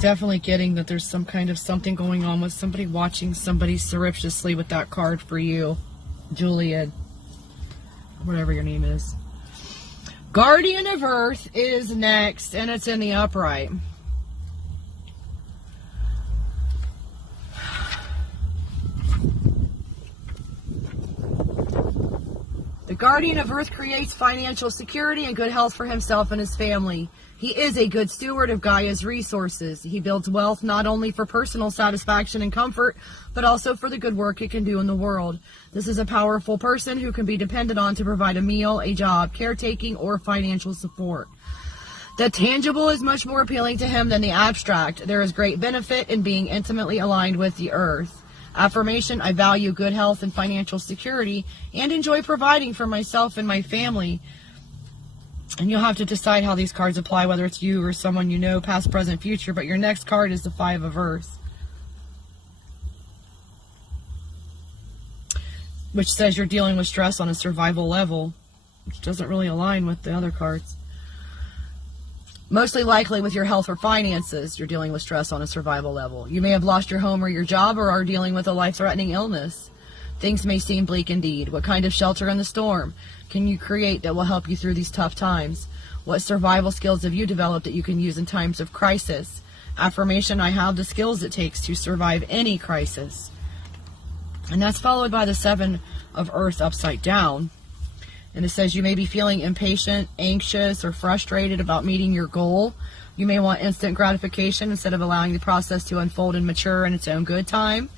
Definitely getting that there's some kind of something going on with somebody watching somebody surreptitiously with that card for you, Julian, whatever your name is. Guardian of Earth is next, and it's in the upright. The Guardian of Earth creates financial security and good health for himself and his family. He is a good steward of Gaia's resources. He builds wealth not only for personal satisfaction and comfort, but also for the good work it can do in the world. This is a powerful person who can be depended on to provide a meal, a job, caretaking, or financial support. The tangible is much more appealing to him than the abstract. There is great benefit in being intimately aligned with the earth. Affirmation: I value good health and financial security and enjoy providing for myself and my family. And you'll have to decide how these cards apply, whether it's you or someone you know, past, present, future. But your next card is the Five of Earth, which says you're dealing with stress on a survival level, which doesn't really align with the other cards. Mostly likely with your health or finances, you're dealing with stress on a survival level. You may have lost your home or your job, or are dealing with a life-threatening illness. Things may seem bleak indeed. What kind of shelter in the storm can you create that will help you through these tough times? What survival skills have you developed that you can use in times of crisis? Affirmation: I have the skills it takes to survive any crisis. And that's followed by the Seven of Earth upside down. And it says you may be feeling impatient, anxious, or frustrated about meeting your goal. You may want instant gratification instead of allowing the process to unfold and mature in its own good time.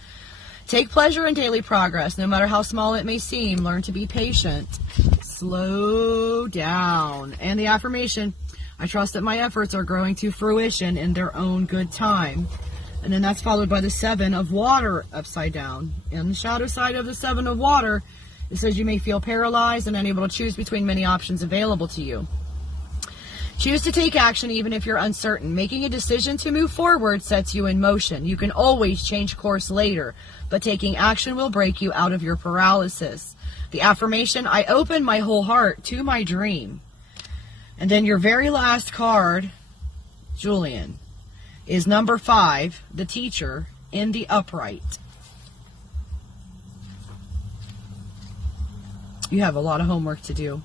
Take pleasure in daily progress, no matter how small it may seem. Learn to be patient. Slow down. And the affirmation, I trust that my efforts are growing to fruition in their own good time. And then that's followed by the 7 of water upside down. And the shadow side of the 7 of water, it says you may feel paralyzed and unable to choose between many options available to you. Choose to take action even if you're uncertain. Making a decision to move forward sets you in motion. You can always change course later, but taking action will break you out of your paralysis. The affirmation, I open my whole heart to my dream. And then your very last card, Julian, is number 5, the teacher in the upright. You have a lot of homework to do.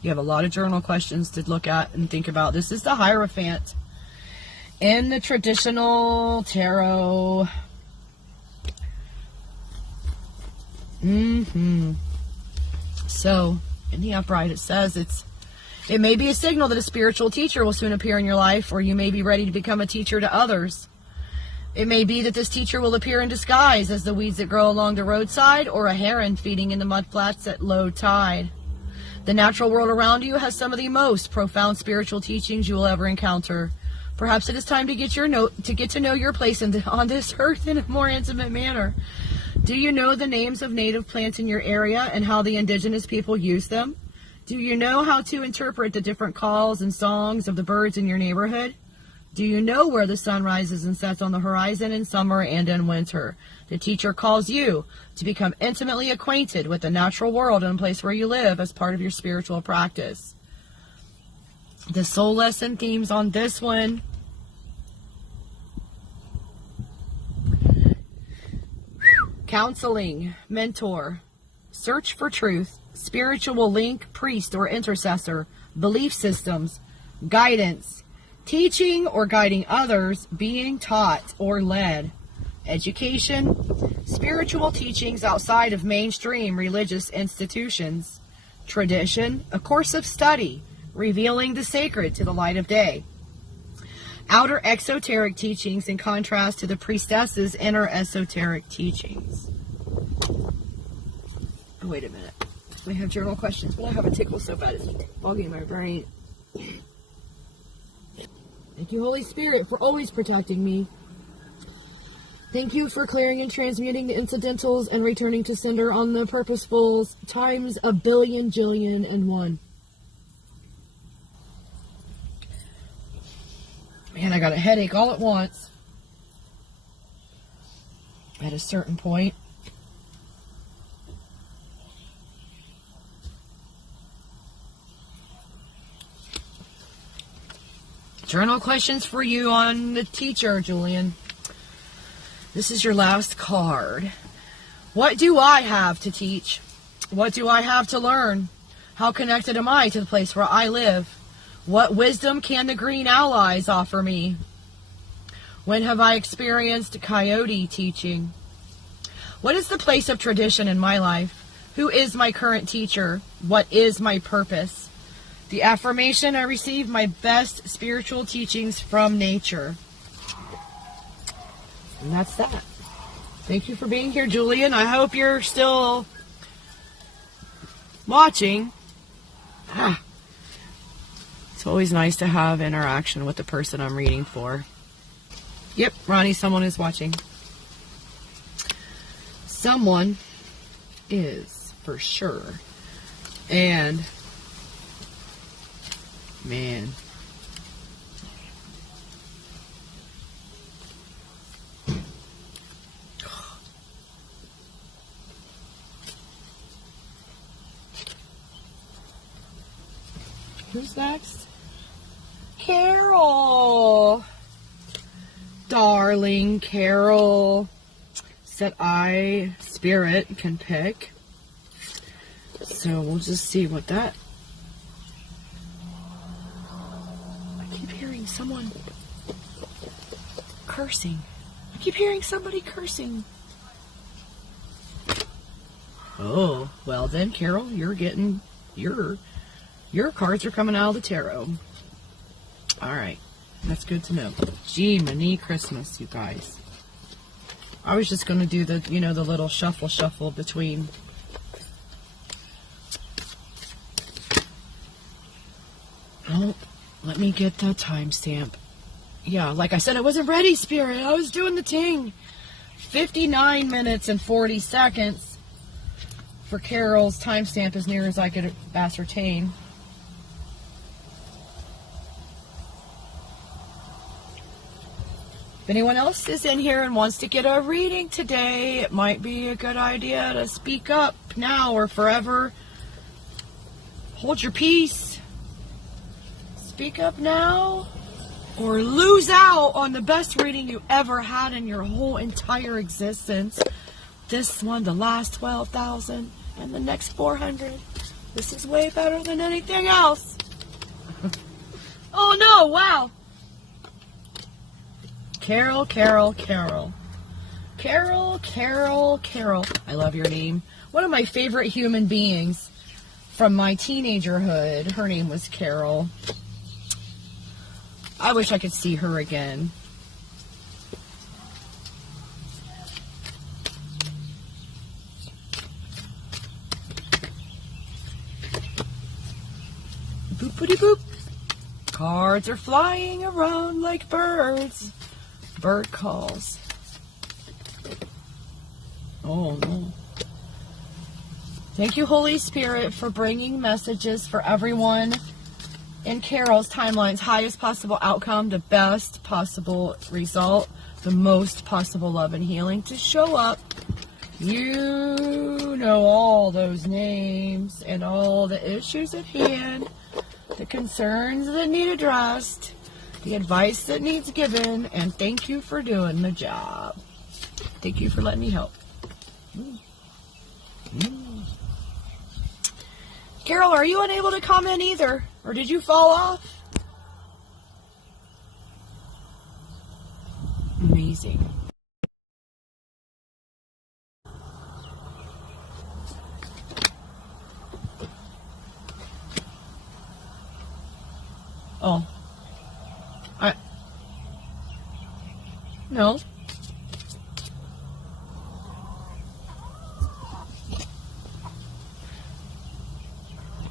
You have a lot of journal questions to look at and think about. This is the Hierophant in the traditional tarot. So, in the upright, it says it may be a signal that a spiritual teacher will soon appear in your life, or you may be ready to become a teacher to others. It may be that this teacher will appear in disguise as the weeds that grow along the roadside, or a heron feeding in the mudflats at low tide. The natural world around you has some of the most profound spiritual teachings you will ever encounter. Perhaps it is time to get to know your place on this earth in a more intimate manner. Do you know the names of native plants in your area and how the indigenous people use them? Do you know how to interpret the different calls and songs of the birds in your neighborhood? Do you know where the sun rises and sets on the horizon in summer and in winter? The teacher calls you to become intimately acquainted with the natural world and the place where you live as part of your spiritual practice. The soul lesson themes on this one. Counseling, mentor, search for truth, spiritual link, priest or intercessor, belief systems, guidance, teaching or guiding others, being taught or led, education, spiritual teachings outside of mainstream religious institutions, tradition, a course of study, revealing the sacred to the light of day, outer exoteric teachings in contrast to the priestess's inner esoteric teachings. Oh, wait a minute. I have journal questions, but I have a tickle so bad it's bogging my brain. Thank you, Holy Spirit, for always protecting me. Thank you for clearing and transmuting the incidentals and returning to sender on the purposefuls times a billion, jillion, and one. Man, I got a headache all at once. At a certain point. Journal questions for you on the teacher, Julian. This is your last card. What do I have to teach? What do I have to learn? How connected am I to the place where I live? What wisdom can the green allies offer me? When have I experienced coyote teaching? What is the place of tradition in my life? Who is my current teacher? What is my purpose? The affirmation, I receive my best spiritual teachings from nature. And that's that. Thank you for being here, Julian. I hope you're still watching. It's always nice to have interaction with the person I'm reading for. Yep, Ronnie, someone is watching. Someone is, for sure. And, man. Who's next? Carol. Darling Carol. Said I, Spirit, can pick. So we'll just see what that... I keep hearing someone cursing. I keep hearing somebody cursing. Oh, well then, Carol, you're getting... Your cards are coming out of the tarot. Alright. That's good to know. Gee, mini Christmas, you guys. I was just going to do the, you know, the little shuffle between. Oh, let me get the timestamp. Yeah, like I said, I wasn't ready, Spirit. I was doing the ting. 59 minutes and 40 seconds for Carol's timestamp, as near as I could ascertain. If anyone else is in here and wants to get a reading today, it might be a good idea to speak up now or forever. Hold your peace. Speak up now or lose out on the best reading you ever had in your whole entire existence. This one, the last 12,000, and the next 400. This is way better than anything else. Oh no, wow. Carol. I love your name. One of my favorite human beings from my teenagerhood. Her name was Carol. I wish I could see her again. Boopity boop. Cards are flying around like birds. Bird calls. Oh no. Thank you, Holy Spirit, for bringing messages for everyone in Carol's timeline's highest possible outcome, the best possible result, the most possible love and healing to show up. You know all those names and all the issues at hand, the concerns that need addressed, the advice that needs given, and thank you for doing the job. Thank you for letting me help. Carol, are you unable to comment either? Or did you fall off? Amazing. Oh. No.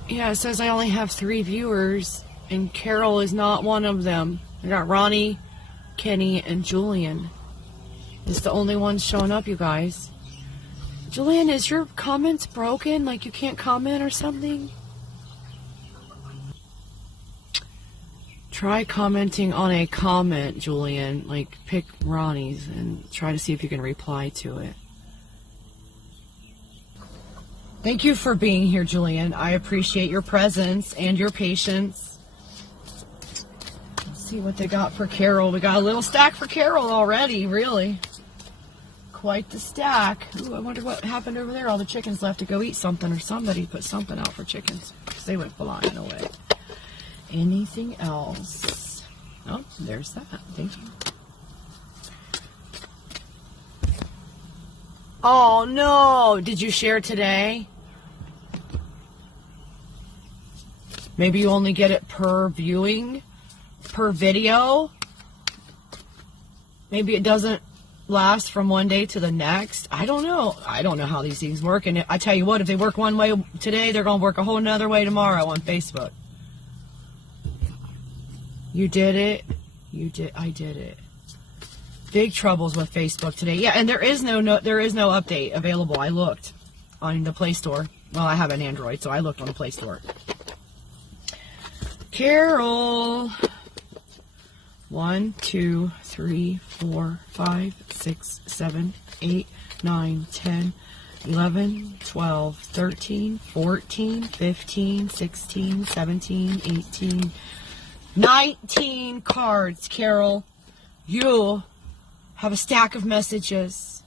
Yeah, it says I only have 3 viewers, and Carol is not one of them. I got Ronnie, Kenny, and Julian. It's the only ones showing up, you guys. Julian, is your comments broken? Like you can't comment or something? Try commenting on a comment, Julian. Like, pick Ronnie's and try to see if you can reply to it. Thank you for being here, Julian. I appreciate your presence and your patience. Let's see what they got for Carol. We got a little stack for Carol already, really. Quite the stack. Ooh, I wonder what happened over there. All the chickens left to go eat something, or somebody put something out for chickens because they went flying away. Anything else? Oh, there's that. Thank you. Oh, no. Did you share today? Maybe you only get it per viewing, per video. Maybe it doesn't last from one day to the next. I don't know. I don't know how these things work. And I tell you what, if they work one way today, they're going to work a whole nother way tomorrow on Facebook. You did it. You did. I did it. Big troubles with Facebook today. Yeah, and there is no update available. I looked on the Play Store. Well, I have an Android, so I looked on the Play Store. Carol. 1, 2, 3, 4, 5, 6, 7, 8, 9, 10, 11, 12, 13, 14, 15, 16, 17, 18, 19 cards, Carol. You have a stack of messages.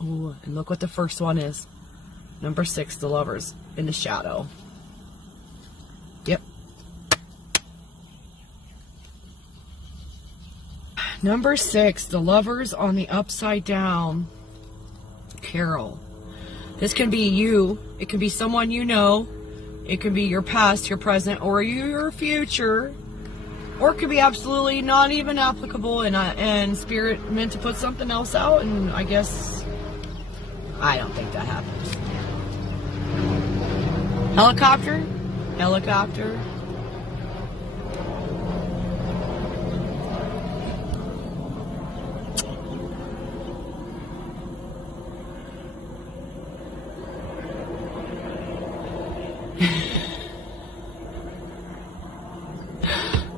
Oh, and look what the first one is. Number 6, the Lovers in the shadow. Yep. Number 6, the Lovers on the upside down. Carol. This can be you. It can be someone you know. It can be your past, your present, or your future. Or it could be absolutely not even applicable, and Spirit meant to put something else out, and I guess I don't think that happens. Helicopter? Helicopter.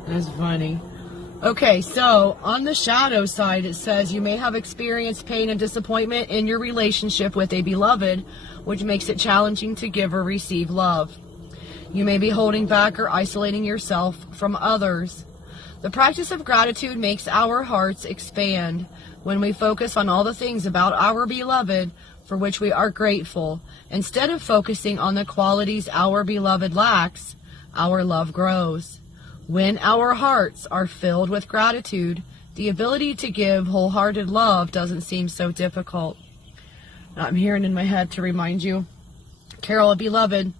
That's funny. Okay, so on the shadow side, it says you may have experienced pain and disappointment in your relationship with a beloved, which makes it challenging to give or receive love. You may be holding back or isolating yourself from others. The practice of gratitude makes our hearts expand. When we focus on all the things about our beloved for which we are grateful, instead of focusing on the qualities our beloved lacks, our love grows. When our hearts are filled with gratitude, the ability to give wholehearted love doesn't seem so difficult. I'm hearing in my head to remind you, Carol, a beloved.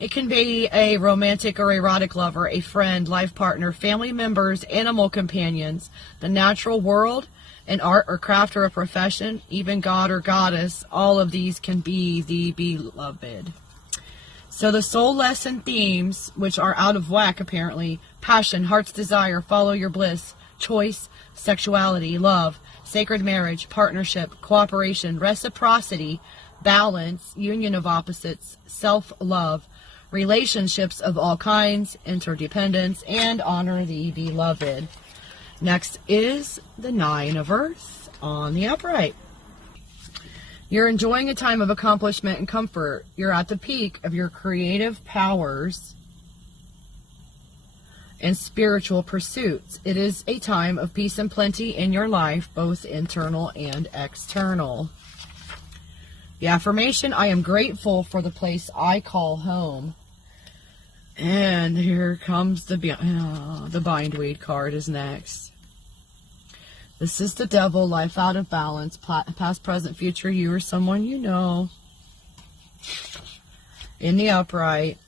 It can be a romantic or erotic lover, a friend, life partner, family members, animal companions, the natural world, an art or craft or a profession, even God or goddess. All of these can be the beloved. So the soul lesson themes, which are out of whack apparently: passion, heart's desire, follow your bliss, choice, sexuality, love, sacred marriage, partnership, cooperation, reciprocity, balance, union of opposites, self-love, relationships of all kinds, interdependence, and honor the beloved. Next is the 9 of Earth on the upright. You're enjoying a time of accomplishment and comfort. You're at the peak of your creative powers and spiritual pursuits. It is a time of peace and plenty in your life, both internal and external. The affirmation: I am grateful for the place I call home. And here comes the bindweed card is next. This is the devil, life out of balance, past, present, future, you or someone you know. In the upright.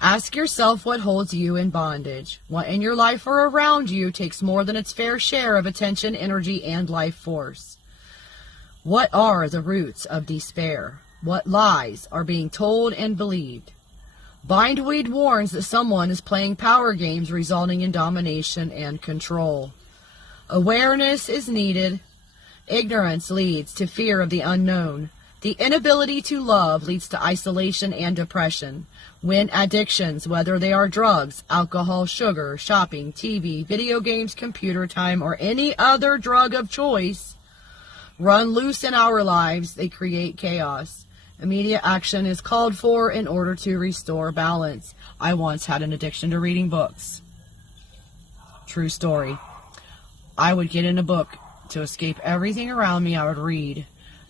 Ask yourself what holds you in bondage. What in your life or around you takes more than its fair share of attention, energy, and life force? What are the roots of despair? What lies are being told and believed? Bindweed warns that someone is playing power games resulting in domination and control. Awareness is needed. Ignorance leads to fear of the unknown. The inability to love leads to isolation and depression. When addictions, whether they are drugs, alcohol, sugar, shopping, TV, video games, computer time, or any other drug of choice, run loose in our lives, they create chaos. Immediate action is called for in order to restore balance. I once had an addiction to reading books. True story. I would get in a book to escape everything around me. I would read.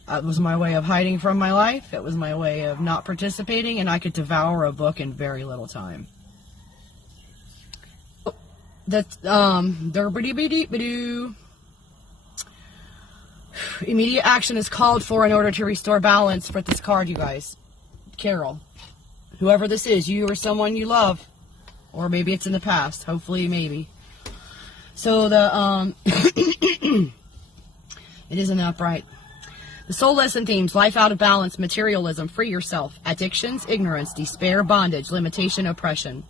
It was my way of hiding from my life. It was my way of not participating, and I could devour a book in very little time. That's immediate action is called for in order to restore balance for this card, you guys. Carol, whoever this is, you or someone you love, or maybe it's in the past. Hopefully, maybe. So the it is an upright. The soul lesson themes: life out of balance, materialism, free yourself, addictions, ignorance, despair, bondage, limitation, oppression.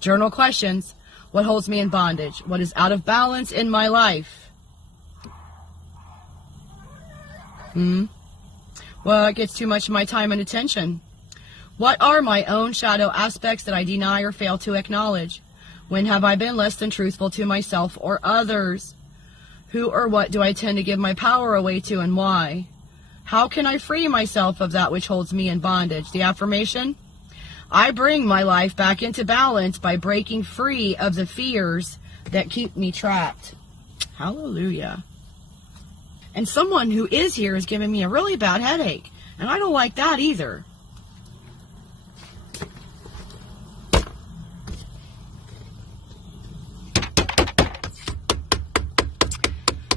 Journal questions: what holds me in bondage? What is out of balance in my life? What gets too much of my time and attention? What are my own shadow aspects that I deny or fail to acknowledge? When have I been less than truthful to myself or others? Who or what do I tend to give my power away to, and why? How can I free myself of that which holds me in bondage? The affirmation: I bring my life back into balance by breaking free of the fears that keep me trapped. Hallelujah. And someone who is here is giving me a really bad headache, and I don't like that either.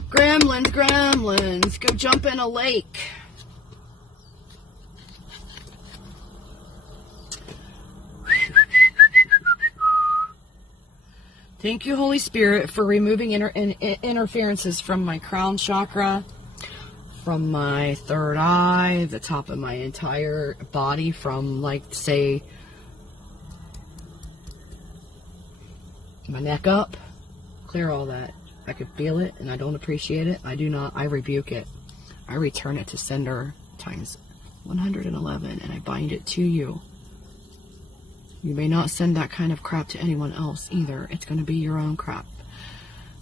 Gremlins, go jump in a lake. Thank you, Holy Spirit, for removing interferences from my crown chakra, from my third eye, the top of my entire body, from, like, say, my neck up. Clear all that. I could feel it, and I don't appreciate it. I do not. I rebuke it. I return it to sender times 111, and I bind it to you. You may not send that kind of crap to anyone else either. It's going to be your own crap.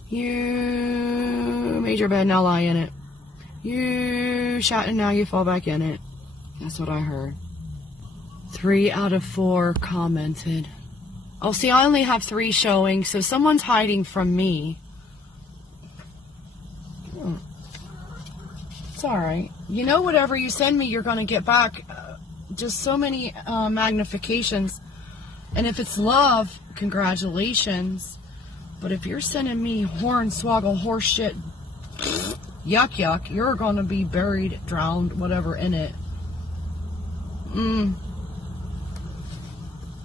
You made your bed, now lie in it. You shot and now you fall back in it. That's what I heard. 3 out of 4 commented. Oh, see, I only have 3 showing, so someone's hiding from me. It's alright. You know, whatever you send me, you're going to get back. Just so many magnifications. And if it's love, congratulations. But if you're sending me hornswoggle horse shit, yuck yuck, you're going to be buried, drowned, whatever in it.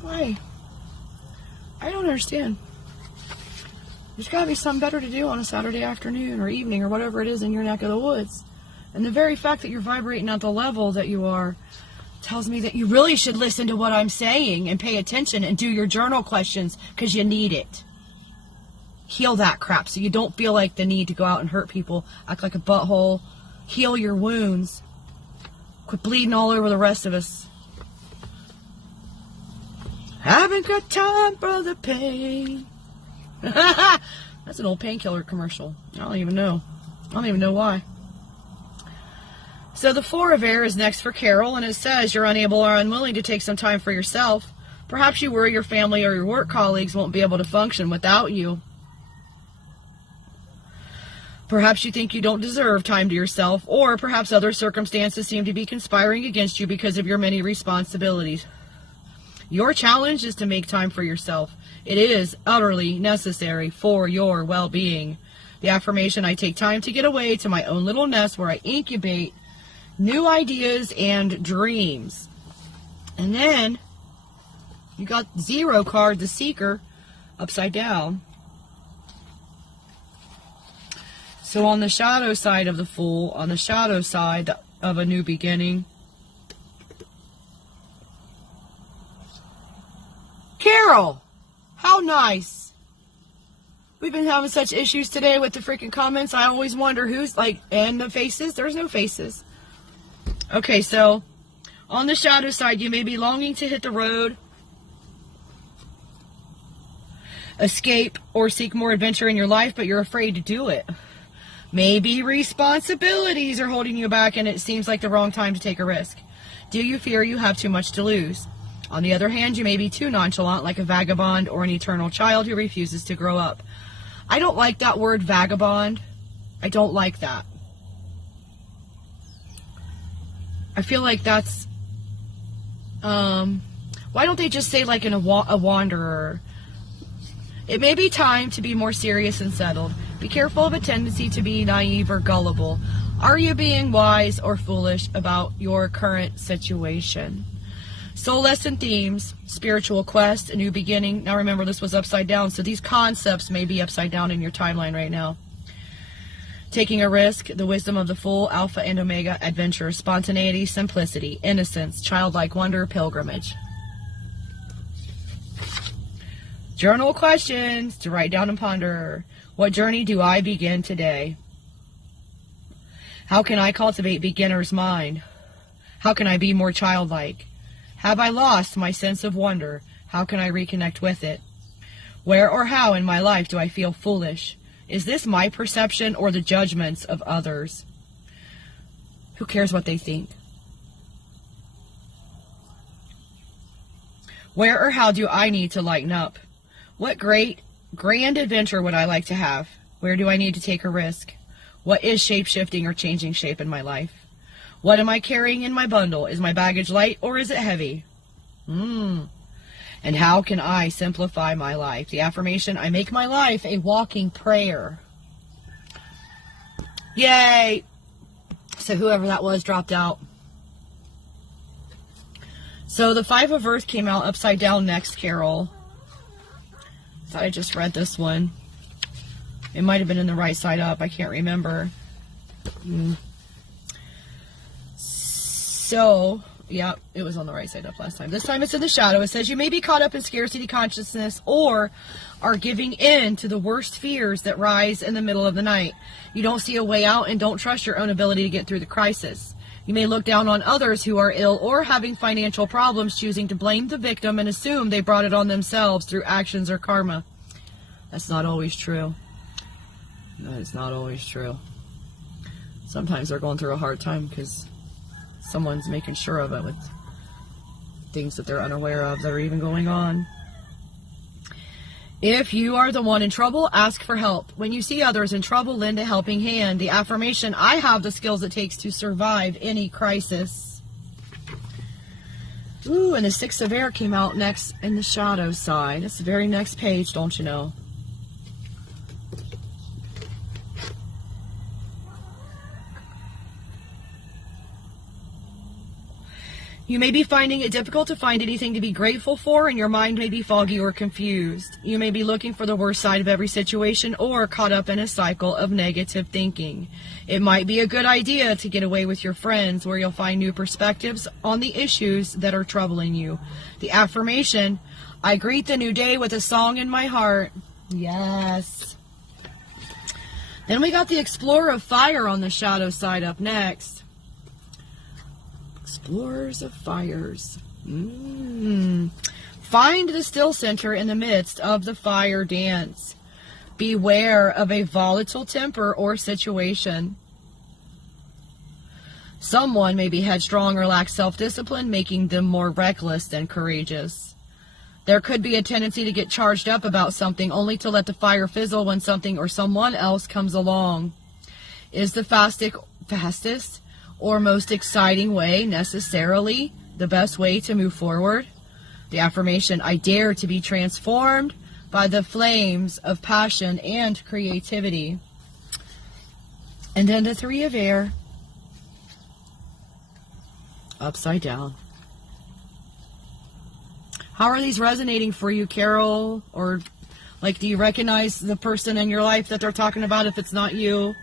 Why? I don't understand. There's got to be something better to do on a Saturday afternoon or evening or whatever it is in your neck of the woods. And the very fact that you're vibrating at the level that you are tells me that you really should listen to what I'm saying and pay attention and do your journal questions, because you need it. Heal that crap so you don't feel like the need to go out and hurt people, act like a butthole, heal your wounds, quit bleeding all over the rest of us. Haven't got time for the pain. That's an old painkiller commercial. I don't even know why. So the 4 of air is next for Carol, and it says you're unable or unwilling to take some time for yourself. Perhaps you worry your family or your work colleagues won't be able to function without you. Perhaps you think you don't deserve time to yourself, or perhaps other circumstances seem to be conspiring against you because of your many responsibilities. Your challenge is to make time for yourself. It is utterly necessary for your well-being. The affirmation, I take time to get away to my own little nest where I incubate new ideas and dreams. And then you got 0 card, the Seeker, upside down. So on the shadow side of the Fool, on the shadow side of a new beginning, Carol, how nice. We've been having such issues today with the freaking comments. I always wonder who's like, and the faces. There's no faces. Okay, so on the shadow side, you may be longing to hit the road, escape, or seek more adventure in your life, but you're afraid to do it. Maybe responsibilities are holding you back, and it seems like the wrong time to take a risk. Do you fear you have too much to lose? On the other hand, you may be too nonchalant, like a vagabond or an eternal child who refuses to grow up. I don't like that word vagabond. I don't like that. I feel like that's, why don't they just say like a wanderer? It may be time to be more serious and settled. Be careful of a tendency to be naive or gullible. Are you being wise or foolish about your current situation? Soul lesson themes, spiritual quest, a new beginning. Now remember, this was upside down, so these concepts may be upside down in your timeline right now. Taking a risk, the wisdom of the Fool, Alpha and Omega, adventure, spontaneity, simplicity, innocence, childlike wonder, pilgrimage. Journal questions to write down and ponder. What journey do I begin today? How can I cultivate beginner's mind? How can I be more childlike? Have I lost my sense of wonder? How can I reconnect with it? Where or how in my life do I feel foolish? Is this my perception or the judgments of others? Who cares what they think? Where or how do I need to lighten up? What grand adventure would I like to have? Where do I need to take a risk? What is shape-shifting or changing shape in my life? What am I carrying in my bundle? Is my baggage light or is it heavy? And how can I simplify my life? The affirmation, I make my life a walking prayer. Yay! So whoever that was dropped out. So the 5 of Earth came out upside down next, Carol. thought I just read this one. It might have been in the right side up. I can't remember. So, yeah, it was on the right side up last time. This time it's in the shadow. It says you may be caught up in scarcity consciousness or are giving in to the worst fears that rise in the middle of the night. You don't see a way out and don't trust your own ability to get through the crisis. You may look down on others who are ill or having financial problems, choosing to blame the victim and assume they brought it on themselves through actions or karma. That's not always true. That is not always true. Sometimes they're going through a hard time because someone's making sure of it with things that they're unaware of that are even going on. If you are the one in trouble, ask for help. When you see others in trouble, lend a helping hand. The affirmation, I have the skills it takes to survive any crisis. Ooh, and the Six of Air came out next in the shadow side. It's the very next page, don't you know? You may be finding it difficult to find anything to be grateful for, and your mind may be foggy or confused. You may be looking for the worst side of every situation or caught up in a cycle of negative thinking. It might be a good idea to get away with your friends, where you'll find new perspectives on the issues that are troubling you. The affirmation, I greet the new day with a song in my heart. Yes. Then we got the Explorer of Fire on the shadow side up next. Explorers of Fires. Find the still center in the midst of the fire dance. Beware of a volatile temper or situation. Someone may be headstrong or lack self-discipline, making them more reckless than courageous. There could be a tendency to get charged up about something only to let the fire fizzle when something or someone else comes along. Is the fastest or most exciting way necessarily the best way to move forward? The affirmation, I dare to be transformed by the flames of passion and creativity. And then the Three of Air, upside down. How are these resonating for you, Carol? Or, like, do you recognize the person in your life that they're talking about if it's not you?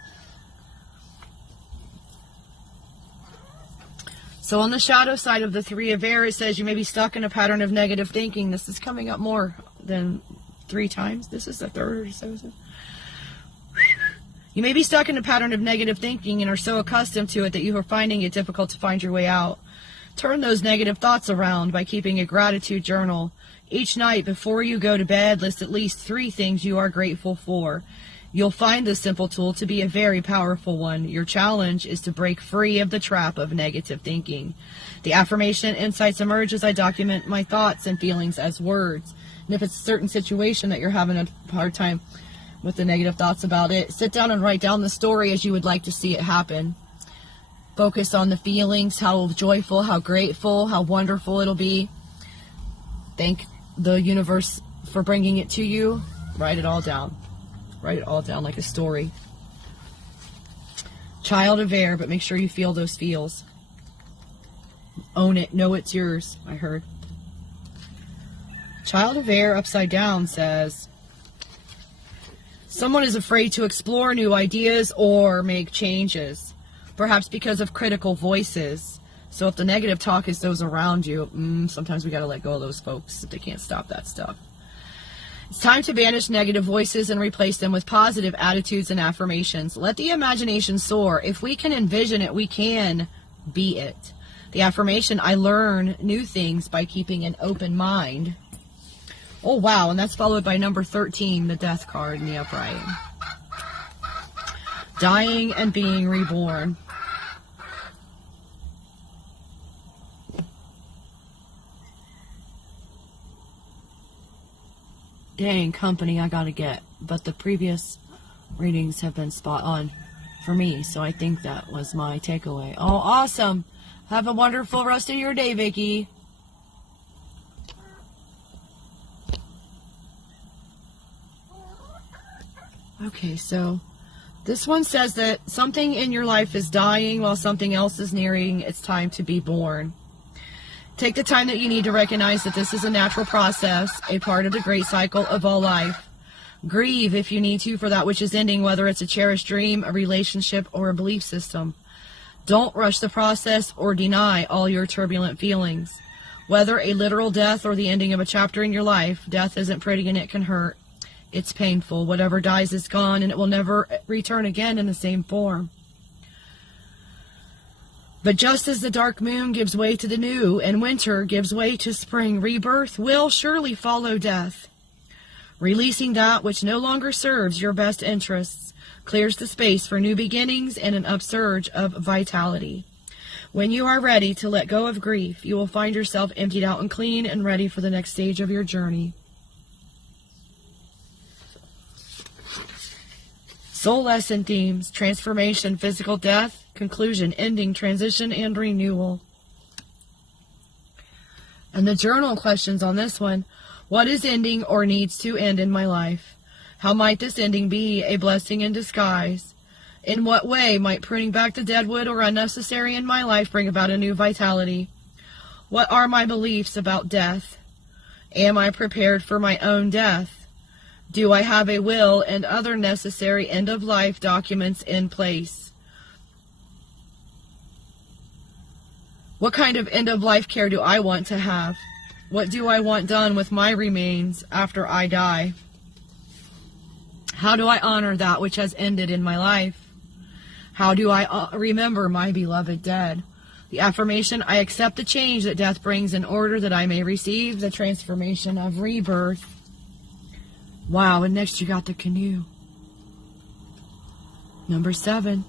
So on the shadow side of the Three of Air, it says you may be stuck in a pattern of negative thinking. This is coming up more than 3 times. This is the third or so. You may be stuck in a pattern of negative thinking and are so accustomed to it that you are finding it difficult to find your way out. Turn those negative thoughts around by keeping a gratitude journal. Each night before you go to bed, list at least 3 things you are grateful for. You'll find this simple tool to be a very powerful one. Your challenge is to break free of the trap of negative thinking. The affirmation and insights emerge as I document my thoughts and feelings as words. And if it's a certain situation that you're having a hard time with the negative thoughts about it, sit down and write down the story as you would like to see it happen. Focus on the feelings, how joyful, how grateful, how wonderful it'll be. Thank the universe for bringing it to you. Write it all down. Write it all down like a story. Child of Air, but make sure you feel those feels. Own it. Know it's yours, I heard. Child of Air upside down says, someone is afraid to explore new ideas or make changes, perhaps because of critical voices. So if the negative talk is those around you, sometimes we got to let go of those folks if they can't stop that stuff. It's time to banish negative voices and replace them with positive attitudes and affirmations. Let the imagination soar. If we can envision it, we can be it. The affirmation, I learn new things by keeping an open mind. Oh, wow. And that's followed by number 13, the death card in the upright. Dying and being reborn. Dang, company I gotta get. But the previous readings have been spot on for me, so I think that was my takeaway. Oh, awesome. Have a wonderful rest of your day, Vicky. Okay, so this one says that something in your life is dying while something else is nearing its time to be born. Take the time that you need to recognize that this is a natural process, a part of the great cycle of all life. Grieve if you need to for that which is ending, whether it's a cherished dream, a relationship, or a belief system. Don't rush the process or deny all your turbulent feelings. Whether a literal death or the ending of a chapter in your life, death isn't pretty and it can hurt. It's painful. Whatever dies is gone and it will never return again in the same form. But just as the dark moon gives way to the new and winter gives way to spring, rebirth will surely follow death. Releasing that which no longer serves your best interests clears the space for new beginnings and an upsurge of vitality. When you are ready to let go of grief, you will find yourself emptied out and clean and ready for the next stage of your journey. Soul lesson themes: transformation, physical death, conclusion, ending, transition, and renewal. And the journal questions on this one: what is ending or needs to end in my life? How might this ending be a blessing in disguise? In what way might pruning back the deadwood or unnecessary in my life bring about a new vitality? What are my beliefs about death? Am I prepared for my own death? Do I have a will and other necessary end-of-life documents in place? What kind of end-of-life care do I want to have? What do I want done with my remains after I die? How do I honor that which has ended in my life? How do I remember my beloved dead? The affirmation: I accept the change that death brings in order that I may receive the transformation of rebirth. Wow, and next you got the canoe. Number 7.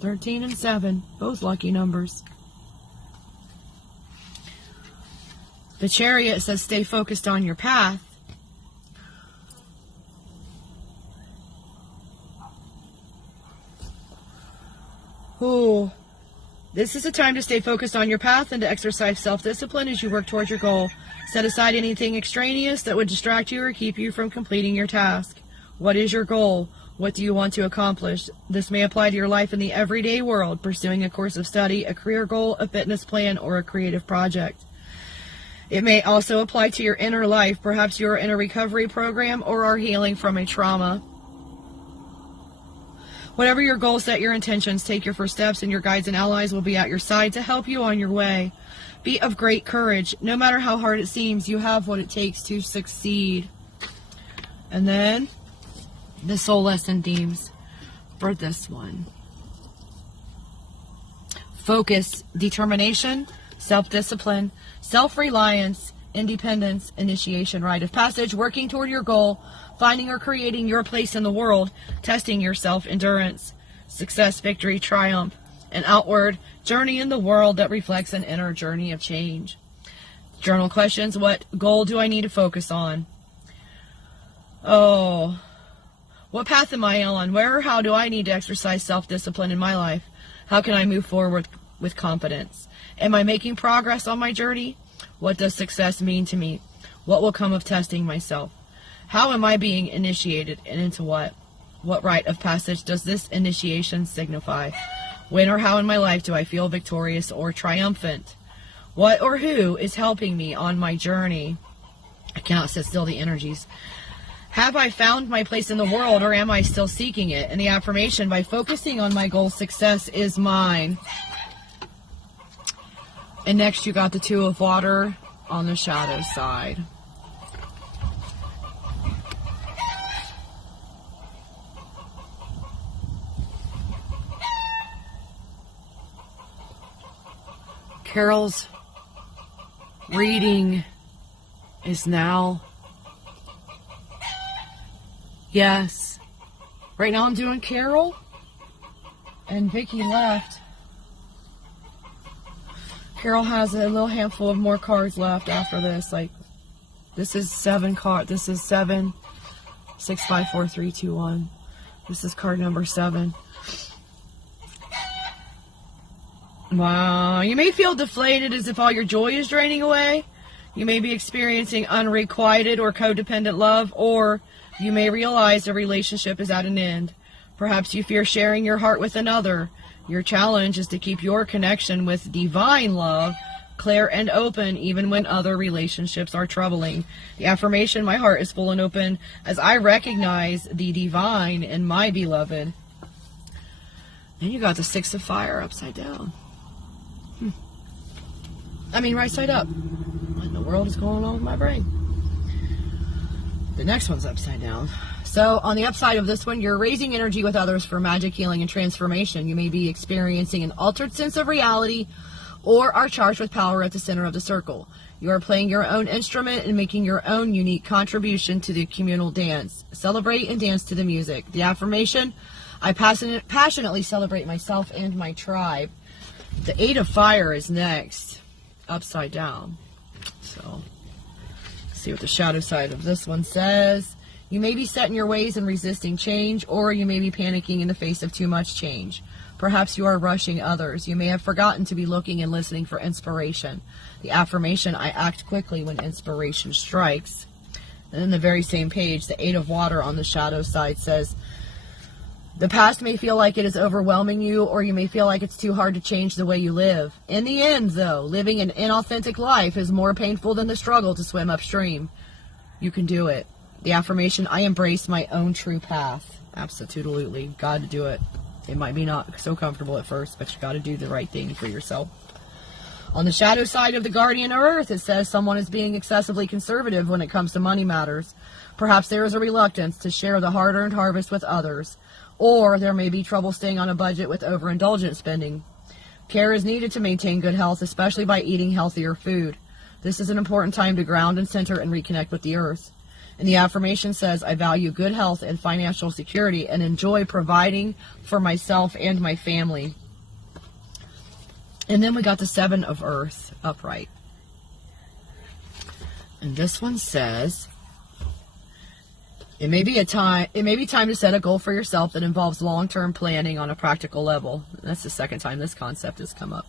13 and 7, both lucky numbers. The Chariot says stay focused on your path. Oh, this is a time to stay focused on your path and to exercise self-discipline as you work towards your goal. Set aside anything extraneous that would distract you or keep you from completing your task. What is your goal? What do you want to accomplish? This may apply to your life in the everyday world, pursuing a course of study, a career goal, a fitness plan, or a creative project. It may also apply to your inner life. Perhaps you are in a recovery program or are healing from a trauma. Whatever your goal, set your intentions, take your first steps, and your guides and allies will be at your side to help you on your way. Be of great courage. No matter how hard it seems, you have what it takes to succeed. And then the soul lesson themes for this one: focus, determination, self-discipline, self-reliance, independence, initiation, rite of passage, working toward your goal, finding or creating your place in the world, testing yourself, endurance, success, victory, triumph, an outward journey in the world that reflects an inner journey of change. Journal questions: what goal do I need to focus on? Oh, what path am I on? Where or how do I need to exercise self-discipline in my life? How can I move forward with confidence? Am I making progress on my journey? What does success mean to me? What will come of testing myself? How am I being initiated, and into what? What rite of passage does this initiation signify? When or how in my life do I feel victorious or triumphant? What or who is helping me on my journey? I cannot sit still, the energies. Have I found my place in the world, or am I still seeking it? And the affirmation: by focusing on my goal, success is mine. And next you got the Two of Water on the shadow side. Carol's reading is now. Yes. Right now I'm doing Carol, and Vicky left. Carol has a little handful of more cards left after this. Like, this is 7 card. This is 7, 6, 5, 4, 3, 2, 1. This is card number 7. Wow. You may feel deflated, as if all your joy is draining away. You may be experiencing unrequited or codependent love, or you may realize a relationship is at an end. Perhaps you fear sharing your heart with another. Your challenge is to keep your connection with divine love clear and open even when other relationships are troubling. The affirmation, my heart is full and open as I recognize the divine in my beloved. And you got the Six of Fire upside down. I mean, right side up. What in the world is going on with my brain? The next one's upside down. So on the upside of this one, you're raising energy with others for magic, healing, and transformation. You may be experiencing an altered sense of reality or are charged with power at the center of the circle. You are playing your own instrument and making your own unique contribution to the communal dance. Celebrate and dance to the music. The affirmation, I passionately celebrate myself and my tribe. The Eight of Fire is next, upside down. So, let's see what the shadow side of this one says. You may be set in your ways and resisting change, or you may be panicking in the face of too much change. Perhaps you are rushing others. You may have forgotten to be looking and listening for inspiration. The affirmation, I act quickly when inspiration strikes. And in the very same page, the Eight of Water on the shadow side says, the past may feel like it is overwhelming you, or you may feel like it's too hard to change the way you live. In the end, though, living an inauthentic life is more painful than the struggle to swim upstream. You can do it. The affirmation, I embrace my own true path. Absolutely. Got to do it. It might be not so comfortable at first, but you got to do the right thing for yourself. On the shadow side of the Guardian of Earth, it says someone is being excessively conservative when it comes to money matters. Perhaps there is a reluctance to share the hard-earned harvest with others, or there may be trouble staying on a budget with overindulgent spending. Care is needed to maintain good health, especially by eating healthier food. This is an important time to ground and center and reconnect with the earth. And the affirmation says, I value good health and financial security and enjoy providing for myself and my family. And then we got the Seven of Earth upright. And this one says, it may be time to set a goal for yourself that involves long-term planning on a practical level. That's the second time this concept has come up.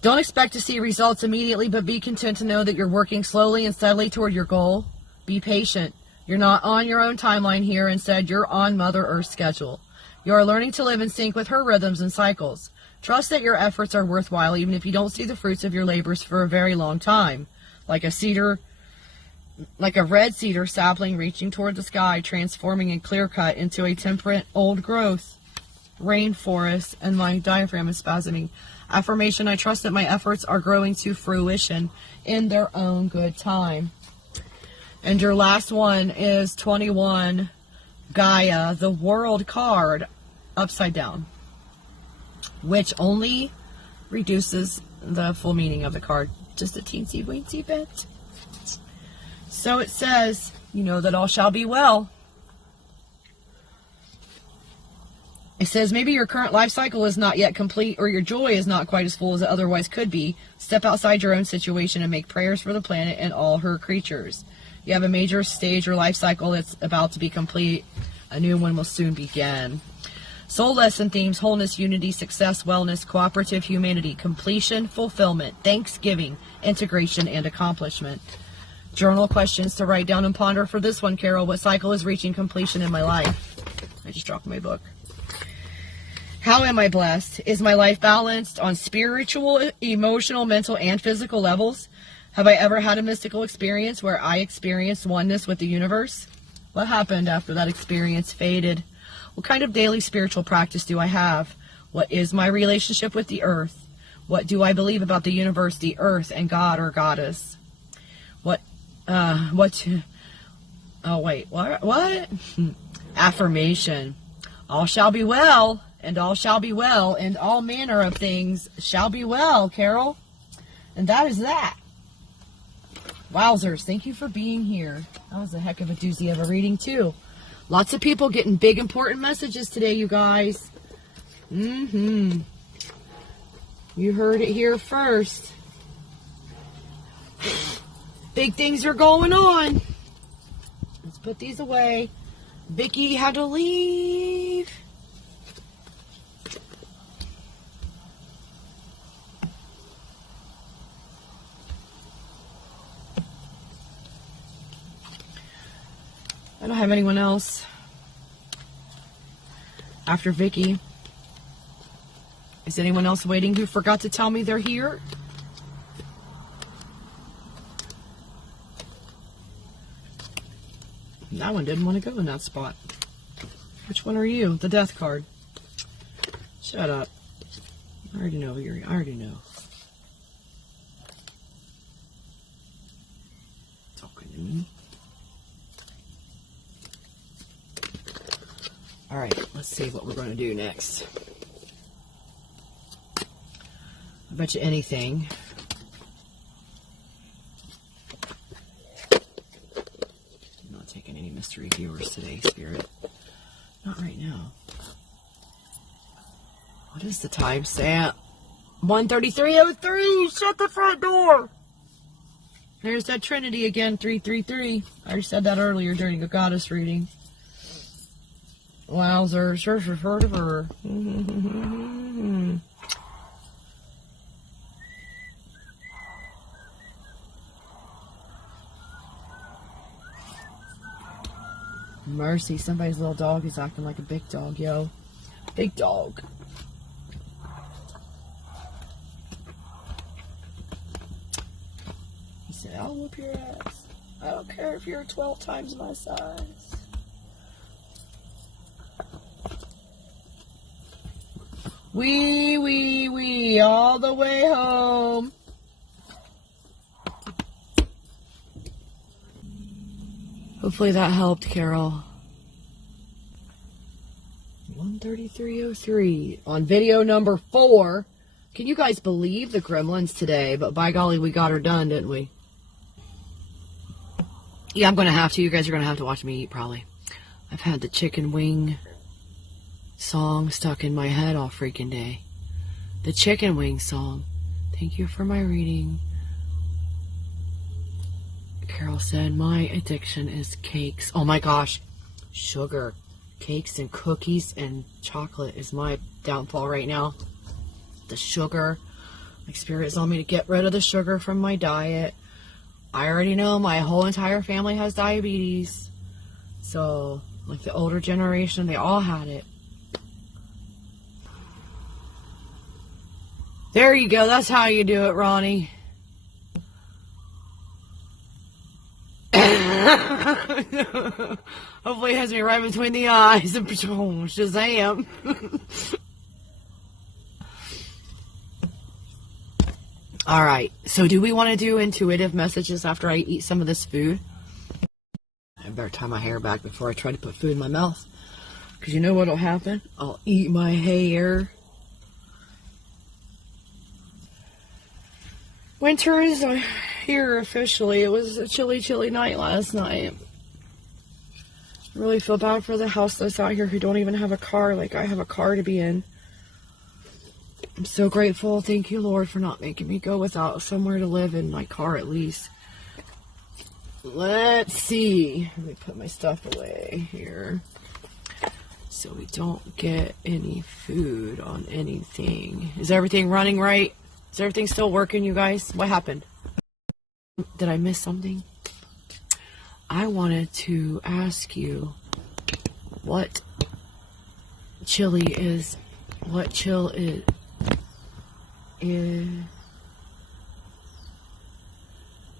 Don't expect to see results immediately, but be content to know that you're working slowly and steadily toward your goal. Be patient. You're not on your own timeline here. Instead, you're on Mother Earth's schedule. You are learning to live in sync with her rhythms and cycles. Trust that your efforts are worthwhile, even if you don't see the fruits of your labors for a very long time. Like a red cedar sapling reaching toward the sky, transforming a clear cut into a temperate old growth rainforest. And my diaphragm is spasming. Affirmation, I trust that my efforts are growing to fruition in their own good time. And your last one is 21, Gaia, the World card, upside down, which only reduces the full meaning of the card just a teensy weensy bit. So it says, you know that all shall be well. It says, maybe your current life cycle is not yet complete, or your joy is not quite as full as it otherwise could be. Step outside your own situation and make prayers for the planet and all her creatures. You have a major stage or life cycle that's about to be complete. A new one will soon begin. Soul lesson themes: wholeness, unity, success, wellness, cooperative humanity, completion, fulfillment, thanksgiving, integration, and accomplishment. Journal questions to write down and ponder for this one, Carol. What cycle is reaching completion in my life? I just dropped my book. How am I blessed? Is my life balanced on spiritual, emotional, mental, and physical levels? Have I ever had a mystical experience where I experienced oneness with the universe? What happened after that experience faded? What kind of daily spiritual practice do I have? What is my relationship with the earth? What do I believe about the universe, the earth, and God or goddess? What? Affirmation. All shall be well, and all shall be well, and all manner of things shall be well, Carol. And that is that. Wowzers, thank you for being here. That was a heck of a doozy of a reading, too. Lots of people getting big, important messages today, you guys. You heard it here first. Big things are going on. Let's put these away. Vicky had to leave. I don't have anyone else after Vicky. Is anyone else waiting who forgot to tell me they're here? That one didn't want to go in that spot. Which one are you? The death card. Shut up. I already know you're. I already know. Talking to me. All right, let's see what we're going to do next. I bet you anything. I'm not taking any mystery viewers today, Spirit. Not right now. What is the time, Sam? 1:33:03. Shut the front door. There's that Trinity again, 333. I already said that earlier during a goddess reading. Wowzer, sure, heard of her. Mercy, somebody's little dog is acting like a big dog, yo. Big dog. He said, I'll whoop your ass. I don't care if you're 12 times my size. Wee, all the way home. Hopefully that helped, Carol. 1:33:03 on video number 4. Can you guys believe the gremlins today? But by golly, we got her done, didn't we? Yeah, I'm going to have to. You guys are going to have to watch me eat, probably. I've had the chicken wing song stuck in my head all freaking day. The chicken wing song. Thank you for my reading. Carol said, my addiction is cakes. Oh my gosh. Sugar. Cakes and cookies and chocolate is my downfall right now. The sugar. My spirit is on me to get rid of the sugar from my diet. I already know my whole entire family has diabetes. So, like the older generation, they all had it. There you go. That's how you do it, Ronnie. Hopefully it has me right between the eyes. Shazam. All right. So do we want to do intuitive messages after I eat some of this food? I better tie my hair back before I try to put food in my mouth. Because you know what'll happen? I'll eat my hair. Winter is here officially. It was a chilly, chilly night last night. I really feel bad for the houseless out here who don't even have a car like I have a car to be in. I'm so grateful. Thank you, Lord, for not making me go without somewhere to live in my car at least. Let's see. Let me put my stuff away here so we don't get any food on anything. Is everything running right? Is everything still working, you guys? What happened? Did I miss something? I wanted to ask you what chili is. What chill is.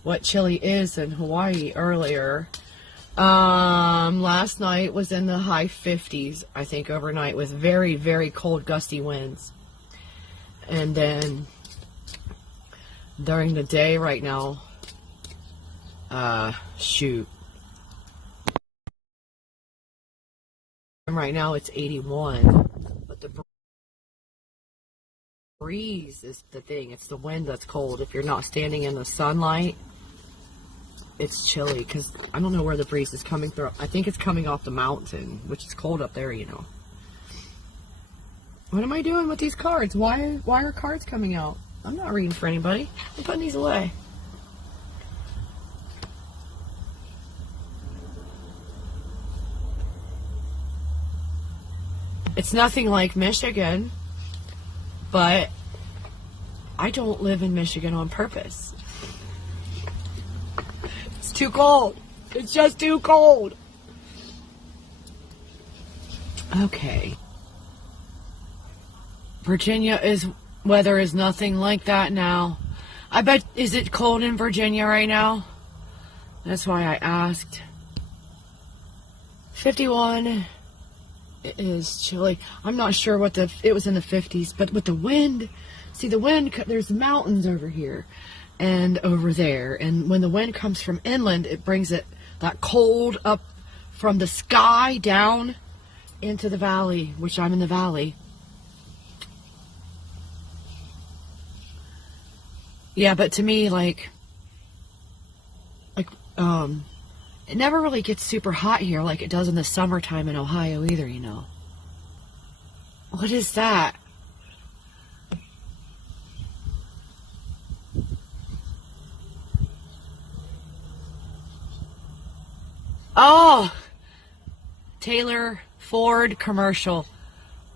What chili is in Hawaii earlier. Last night was in the high 50s, I think, overnight with very, very cold, gusty winds. And then during the day right now, shoot. Right now it's 81, but the breeze is the thing. It's the wind that's cold. If you're not standing in the sunlight, it's chilly because I don't know where the breeze is coming through. I think it's coming off the mountain, which is cold up there, you know. What am I doing with these cards? Why are cards coming out? I'm not reading for anybody. I'm putting these away. It's nothing like Michigan, but I don't live in Michigan on purpose. It's too cold. It's just too cold. Okay. Virginia weather is nothing like that now. I bet, is it cold in Virginia right now? That's why I asked. 51. It is chilly. I'm not sure what it was in the 50s, but with the wind, see the wind, there's mountains over here and over there. And when the wind comes from inland, it brings that cold up from the sky down into the valley, which I'm in the valley. Yeah, but to me, like, it never really gets super hot here like it does in the summertime in Ohio either, you know. What is that? Oh! Taylor Ford commercial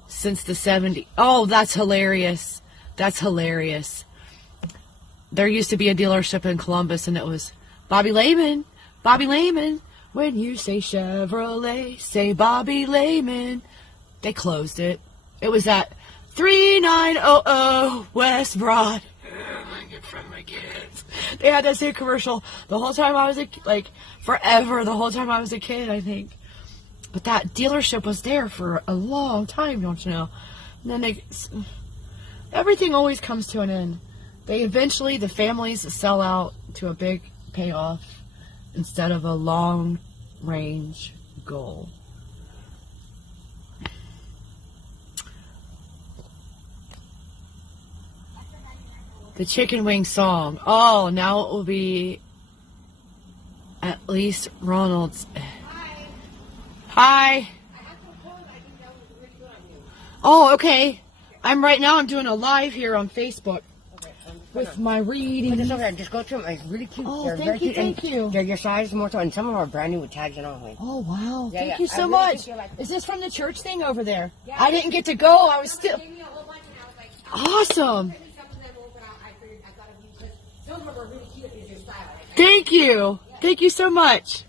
since the 70s. Oh, that's hilarious. That's hilarious. There used to be a dealership in Columbus, and it was Bobby Lehman. Bobby Lehman. When you say Chevrolet, say Bobby Lehman. They closed it. It was at 3900 West Broad. In front of my kids. They had that same commercial the whole time I was forever. The whole time I was a kid, I think. But that dealership was there for a long time, don't you know? And then everything always comes to an end. Eventually, the families sell out to a big payoff instead of a long-range goal. The chicken wing song. Oh, now it will be at least Ronald's. Hi. Oh, okay. I'm doing a live here on Facebook. With my reading. Just go through them. It's really cute. Oh, they're thank you, thank you. They're your size more so, and some of them are brand new with tags and all. Oh, wow. Yeah, thank you so really much. like Is this from the church thing over there? Yeah. I didn't get to go. I was still... Gave me a whole bunch, and I was like, Awesome. I figured I thought of you because some of them are really cute in your style. Thank you. Thank you so much.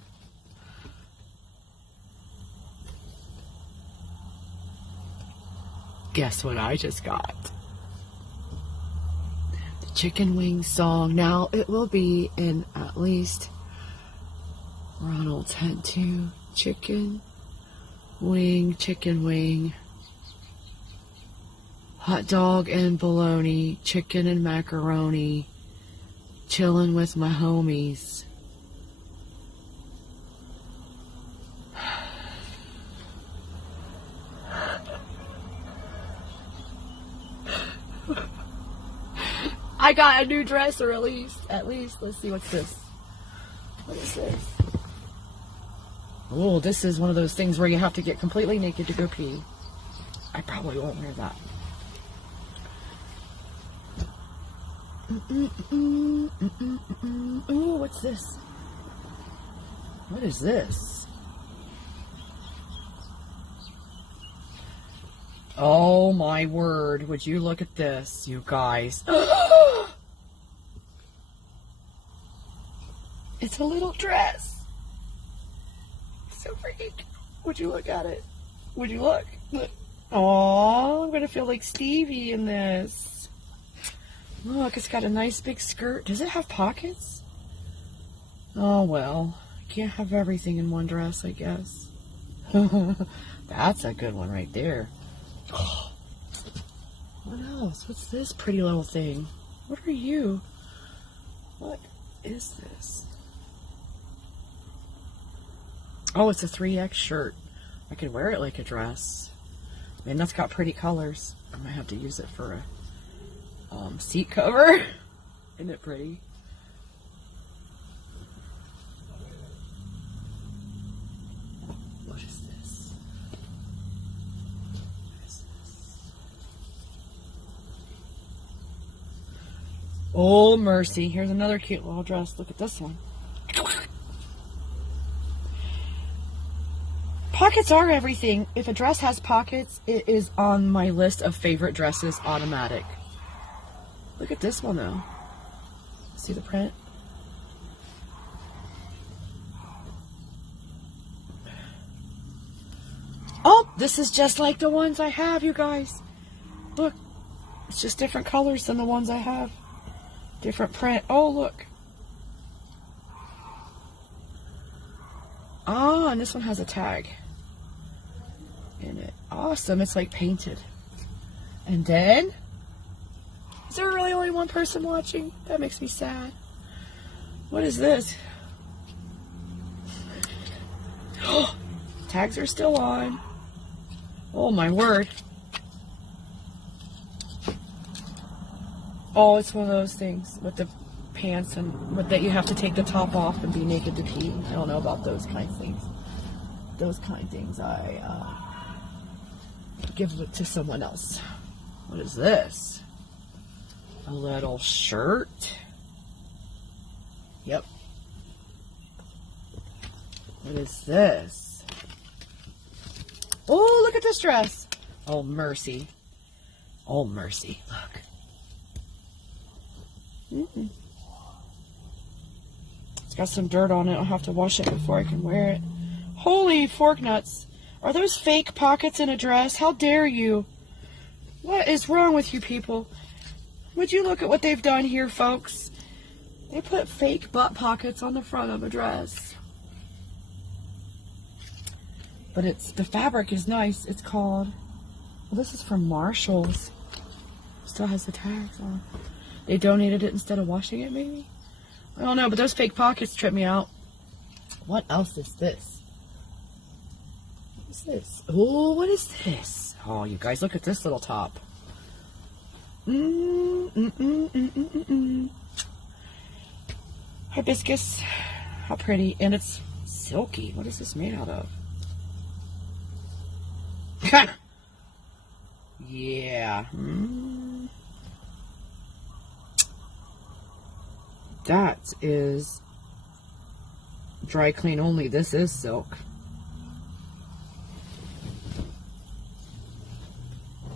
Guess what I just got? The chicken wing song. Now it will be in at least Ronald's had two. Chicken wing. Hot dog and bologna. Chicken and macaroni. Chilling with my homies. I got a new dress, or at least, let's see, what's this? What is this? Oh, this is one of those things where you have to get completely naked to go pee. I probably won't wear that. Ooh, what's this? What is this? Oh my word, would you look at this, you guys. It's a little dress. So freaking cute. Would you look at it? Would you look? Aww, I'm gonna feel like Stevie in this. Look, it's got a nice big skirt. Does it have pockets? Oh well, can't have everything in one dress, I guess. That's a good one right there. Oh. What else? What's this pretty little thing? What are you? What is this? Oh, it's a 3X shirt. I could wear it like a dress. Man, that's got pretty colors. I might have to use it for a seat cover. Isn't it pretty? What is this? What is this? Oh, mercy. Here's another cute little dress. Look at this one. Pockets are everything. If a dress has pockets, it is on my list of favorite dresses, automatic. Look at this one, though. See the print? Oh, this is just like the ones I have, you guys. Look, It's just different colors than the ones I have. Different print. Oh, look. Ah, and this one has a tag in it. Awesome. It's like painted. And then, is there really only one person watching? That makes me sad. What is this? Tags are still on. Oh my word. Oh, it's one of those things with the pants and with that you have to take the top off and be naked to pee. I don't know about those kinds of things. Those kind of things I give it to someone else. What is this? A little shirt. Yep. What is this? Oh, look at this dress. Oh, mercy. Oh, mercy. Look. It's got some dirt on it. I'll have to wash it before I can wear it. Holy fork nuts. Are those fake pockets in a dress? How dare you? What is wrong with you people? Would you look at what they've done here, folks? They put fake butt pockets on the front of a dress. But the fabric is nice. It's called, well, this is from Marshall's. Still has the tags on. They donated it instead of washing it, maybe? I don't know, but those fake pockets trip me out. What else is this? What is this? Oh, what is this? Oh, you guys, look at this little top. Hibiscus. How pretty. And it's silky. What is this made out of? Yeah. That is dry clean only. This is silk.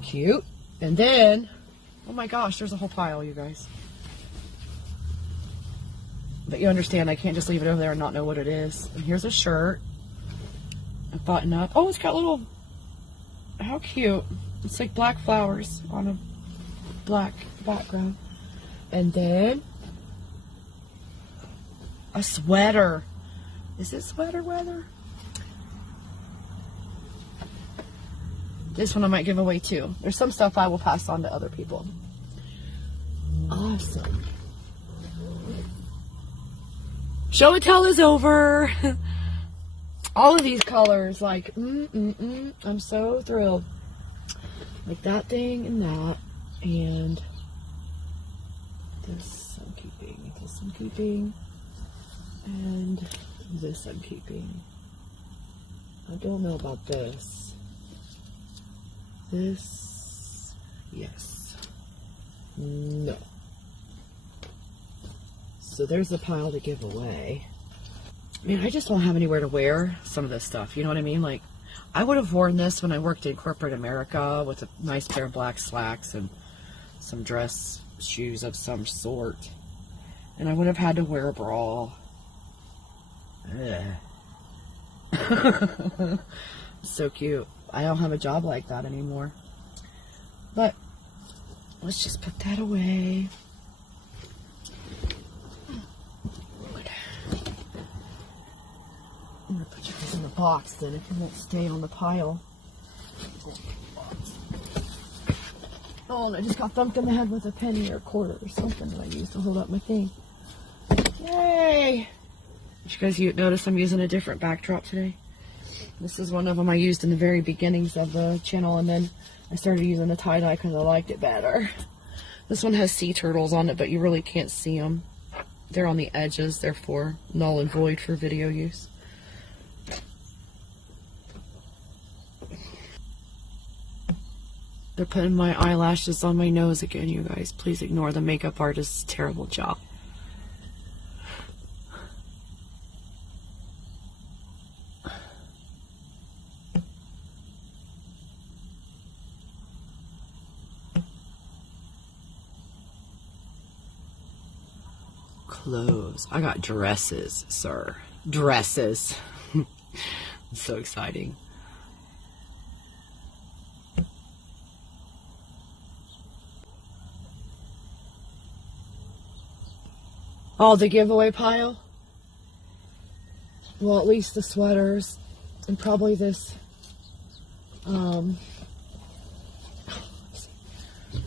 Cute. And then, oh my gosh, there's a whole pile, you guys. But you understand, I can't just leave it over there and not know what it is. And here's a shirt. A button up. Oh, it's got little, how cute. It's like black flowers on a black background. And then a sweater. Is it sweater weather? This one I might give away too. There's some stuff I will pass on to other people. Awesome. Show and tell is over. All of these colors, like, I'm so thrilled. Like that thing and that, and this I'm keeping, this I'm keeping, and this I'm keeping. I don't know about this. This, yes. No. So there's the pile to give away. Man, I just don't have anywhere to wear some of this stuff. You know what I mean? Like, I would have worn this when I worked in corporate America with a nice pair of black slacks and some dress shoes of some sort. And I would have had to wear a bra. So cute. I don't have a job like that anymore. But let's just put that away. I'm going to put you guys in the box then if you won't stay on the pile. Oh, and I just got thumped in the head with a penny or a quarter or something that I used to hold up my thing. Yay! Did you guys notice I'm using a different backdrop today? This is one of them I used in the very beginnings of the channel, and then I started using the tie-dye because I liked it better. This one has sea turtles on it, but you really can't see them. They're on the edges, therefore null and void for video use. They're putting my eyelashes on my nose again, you guys. Please ignore the makeup artist's terrible job. Clothes. I got dresses, sir. Dresses. It's so exciting. Oh, the giveaway pile? Well, at least the sweaters and probably this, the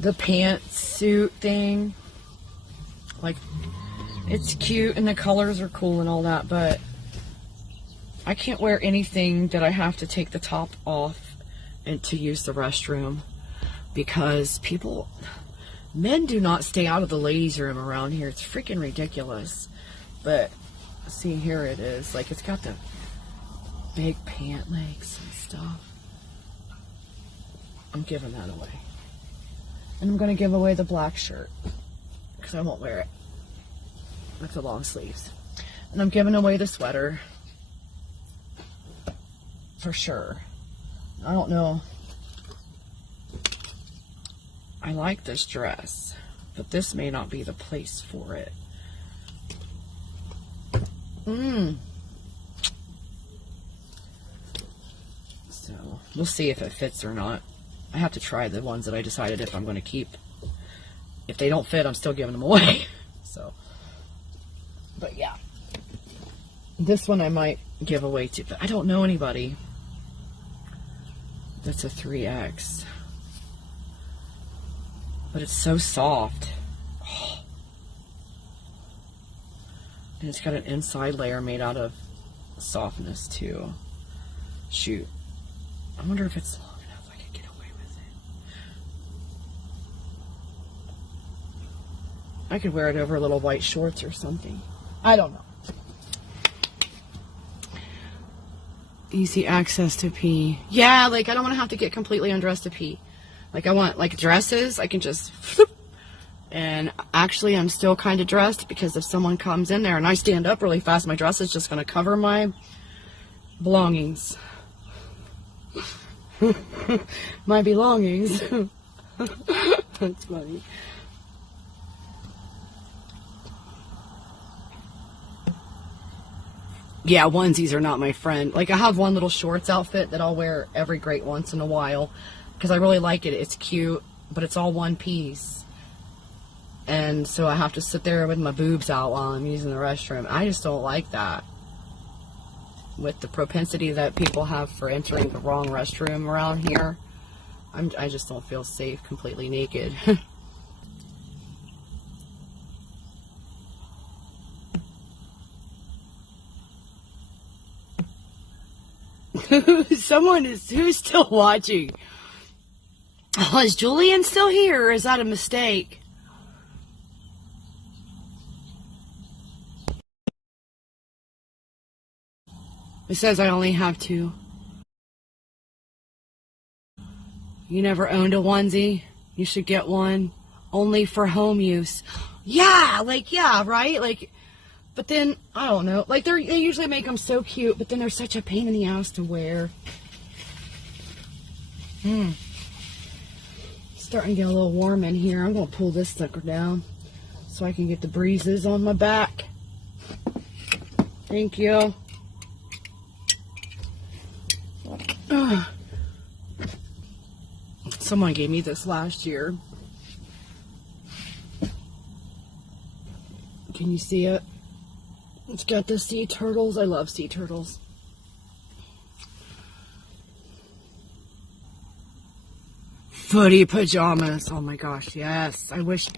pantsuit thing. Like, it's cute and the colors are cool and all that, but I can't wear anything that I have to take the top off and to use the restroom, because men do not stay out of the ladies' room around here. It's freaking ridiculous. But see, here it is. Like, it's got the big pant legs and stuff. I'm giving that away. And I'm going to give away the black shirt, because I won't wear it with the long sleeves. And I'm giving away the sweater for sure. I don't know. I like this dress, but this may not be the place for it. So we'll see if it fits or not. I have to try the ones that I decided if I'm going to keep. If they don't fit, I'm still giving them away. So, but yeah, this one I might give away too, but I don't know anybody that's a 3X. But it's so soft. Oh. And it's got an inside layer made out of softness too. Shoot. I wonder if it's long enough I could get away with it. I could wear it over little white shorts or something. I don't know. Easy access to pee. Yeah, like I don't want to have to get completely undressed to pee. Like I want, like dresses, I can just, and actually I'm still kind of dressed, because if someone comes in there and I stand up really fast, my dress is just going to cover my belongings. My belongings. That's funny. Yeah, onesies are not my friend. Like I have one little shorts outfit that I'll wear every great once in a while, because I really like it. It's cute, but it's all one piece. And so I have to sit there with my boobs out while I'm using the restroom. I just don't like that. With the propensity that people have for entering the wrong restroom around here, I just don't feel safe completely naked. Who's still watching? Oh, is Julian still here, or is that a mistake? It says I only have 2. You never owned a onesie? You should get one. Only for home use. Yeah, like, yeah, right? Like, but then, I don't know. Like, they usually make them so cute, but then they're such a pain in the ass to wear. Starting to get a little warm in here. I'm going to pull this sucker down so I can get the breezes on my back. Thank you. Someone gave me this last year. Can you see it? It's got the sea turtles. I love sea turtles. Footy pajamas. Oh my gosh, yes. I wish,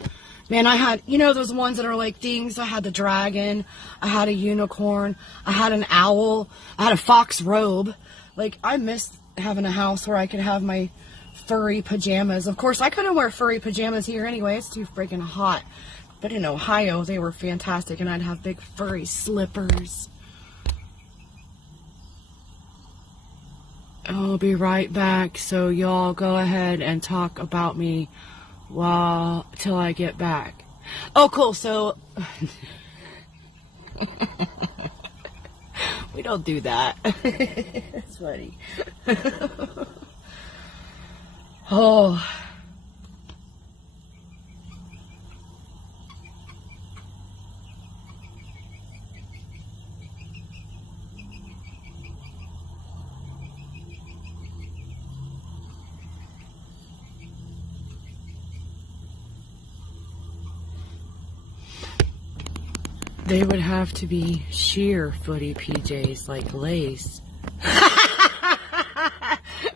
man, I had, you know, those ones that are like things. I had the dragon. I had a unicorn. I had an owl. I had a fox robe. Like, I missed having a house where I could have my furry pajamas. Of course, I couldn't wear furry pajamas here anyway. It's too freaking hot. But in Ohio, they were fantastic, and I'd have big furry slippers. I'll be right back, so y'all go ahead and talk about me till I get back. Oh, cool. So we don't do that. It's funny. Oh. They would have to be sheer footy PJs, like lace.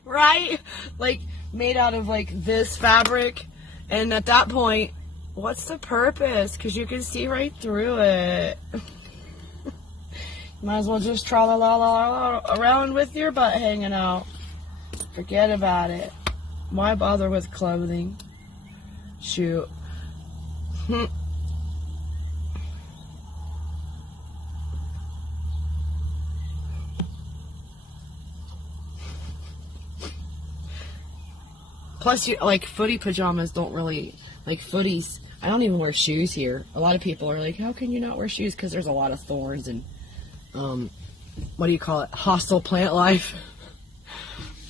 Right? Like, made out of, like, this fabric. And at that point, what's the purpose? Because you can see right through it. Might as well just tra-la-la-la around with your butt hanging out. Forget about it. Why bother with clothing? Shoot. Plus, you like footy pajamas don't really, like footies. I don't even wear shoes here. A lot of people are like, how can you not wear shoes? Because there's a lot of thorns and, what do you call it? Hostile plant life.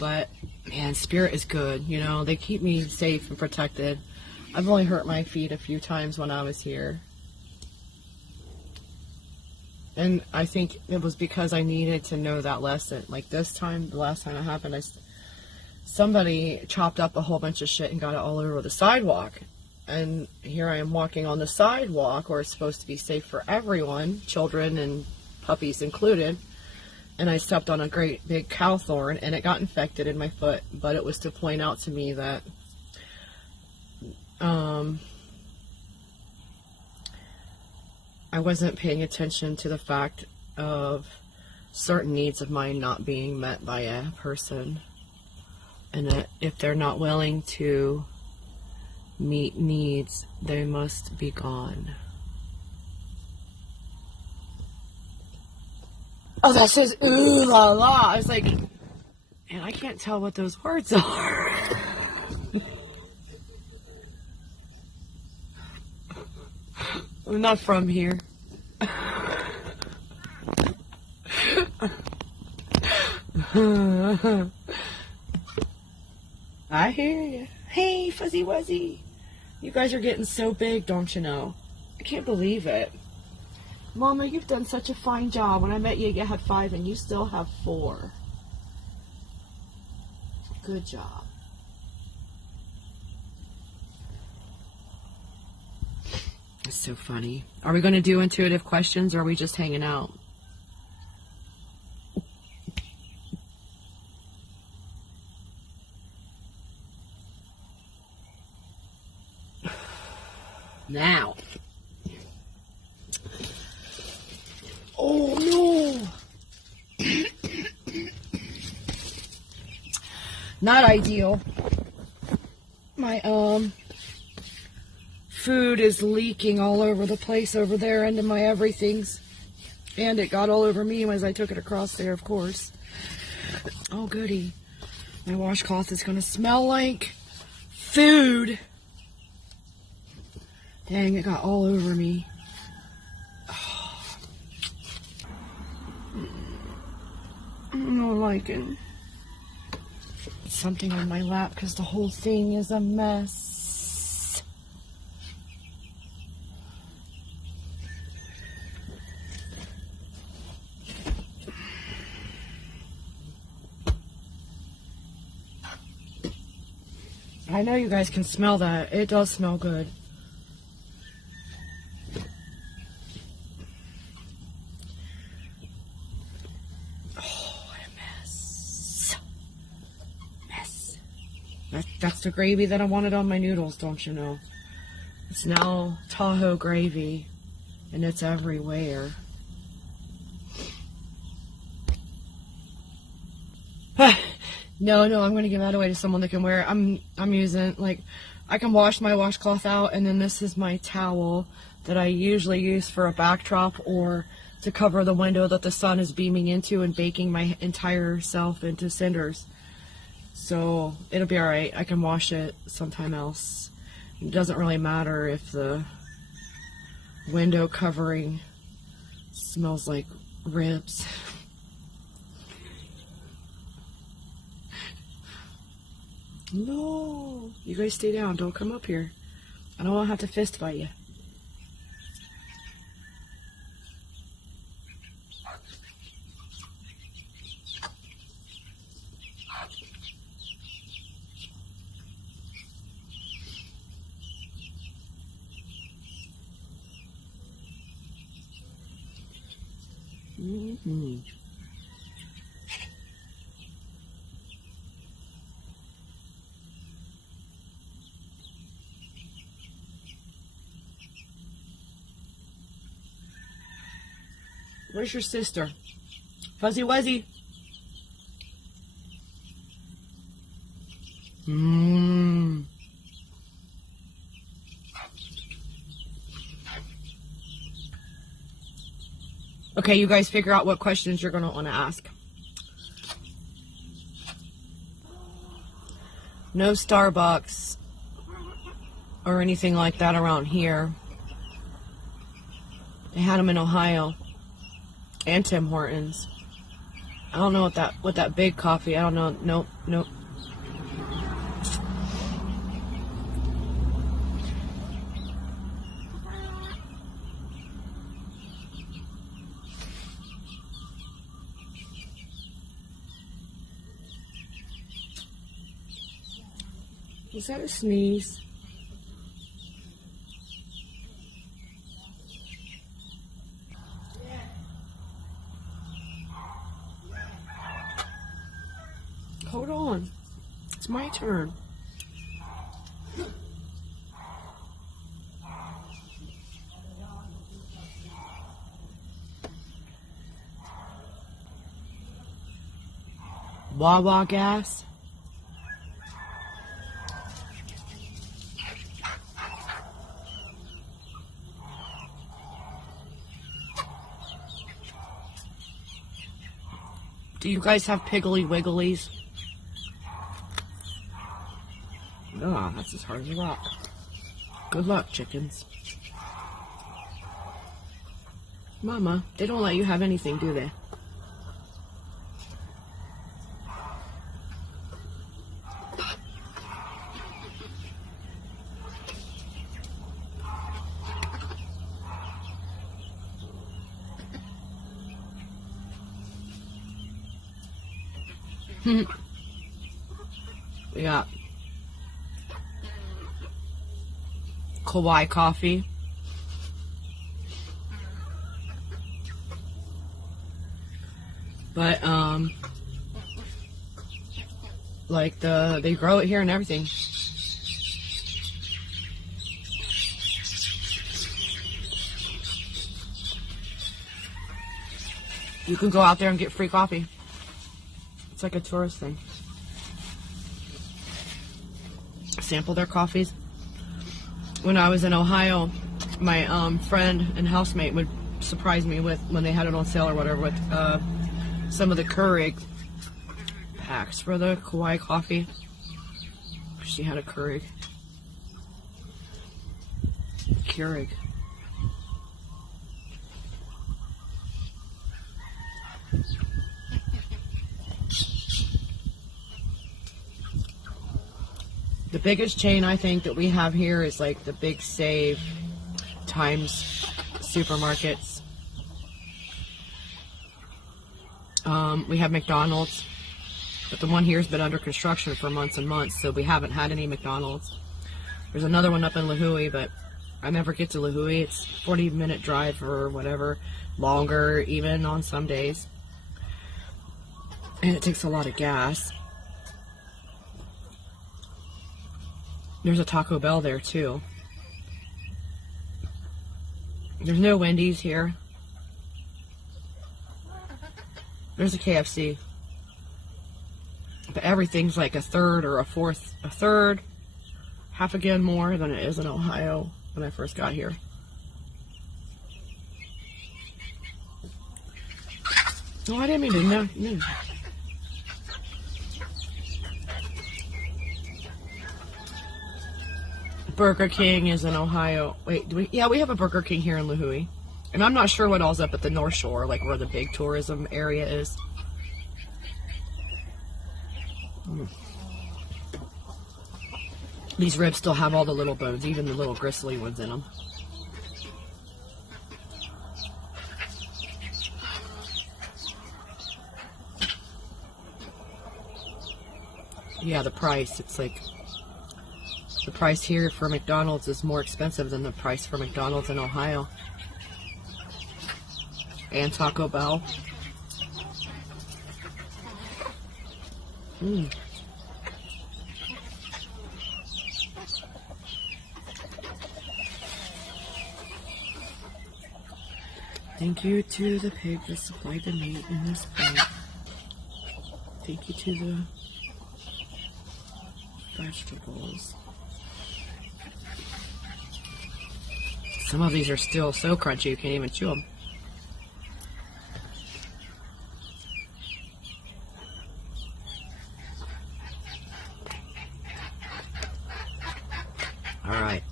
But, man, spirit is good. You know, they keep me safe and protected. I've only hurt my feet a few times when I was here. And I think it was because I needed to know that lesson. Like this time, the last time it happened, somebody chopped up a whole bunch of shit and got it all over the sidewalk. And here I am walking on the sidewalk where it's supposed to be safe for everyone, children and puppies included. And I stepped on a great big cow thorn and it got infected in my foot. But it was to point out to me that I wasn't paying attention to the fact of certain needs of mine not being met by a person. And that if they're not willing to meet needs, they must be gone. Oh, that says ooh la la. I was like, man, I can't tell what those words are. I'm not from here. I hear you. Hey, Fuzzy Wuzzy. You guys are getting so big, don't you know? I can't believe it. Mama, you've done such a fine job. When I met you, you had 5 and you still have 4. Good job. It's so funny. Are we going to do intuitive questions or are we just hanging out? Now. Oh no. Not ideal. My food is leaking all over the place over there into my everythings. And it got all over me as I took it across there, of course. Oh goody. My washcloth is gonna smell like food. Dang, it got all over me. Oh. I'm not liking something on my lap because the whole thing is a mess. I know you guys can smell that. It does smell good. That's the gravy that I wanted on my noodles, don't you know? It's now Tahoe gravy, and it's everywhere. No, I'm going to give that away to someone that can wear it. I'm using, like, I can wash my washcloth out, and then this is my towel that I usually use for a backdrop or to cover the window that the sun is beaming into and baking my entire self into cinders. So it'll be alright. I can wash it sometime else. It doesn't really matter if the window covering smells like ribs. No, you guys stay down. Don't come up here. I don't want to have to fist fight you. Mm-hmm. Where's your sister? Fuzzy Wuzzy. Mmm. Okay, you guys figure out what questions you're going to want to ask. No Starbucks or anything like that around here. They had them in Ohio and Tim Hortons. I don't know what that big coffee. I don't know. Nope. Is that a sneeze? Hold on. It's my turn. Wawa gas. Do you guys have Piggly Wigglies? Oh, that's as hard as a rock. Good luck, chickens. Mama, they don't let you have anything, do they? We got Kauai coffee. But like they grow it here and everything. You can go out there and get free coffee. It's like a tourist thing. Sample their coffees. When I was in Ohio, my friend and housemate would surprise me with, when they had it on sale or whatever, with some of the Keurig packs for the Kauai coffee. She had a Keurig. Keurig. The biggest chain I think that we have here is like the Big Save times supermarkets. We have McDonald's, but the one here has been under construction for months and months, so we haven't had any McDonald's. There's another one up in Lihue, but I never get to Lihue. It's a 40-minute drive or whatever, longer even on some days. And it takes a lot of gas. There's a Taco Bell there too. There's no Wendy's here. There's a KFC. But everything's like a third or a third, half again more than it is in Ohio when I first got here. Oh, I didn't mean to know. Burger King is in Ohio. Wait, yeah, we have a Burger King here in Lihue. And I'm not sure what all's up at the North Shore, like where the big tourism area is. These ribs still have all the little bones, even the little gristly ones in them. Yeah, the price, it's like, the price here for McDonald's is more expensive than the price for McDonald's in Ohio. And Taco Bell. Thank you to the pig that supplied the meat in this plate. Thank you to the vegetables. Some of these are still so crunchy you can't even chew them. All right.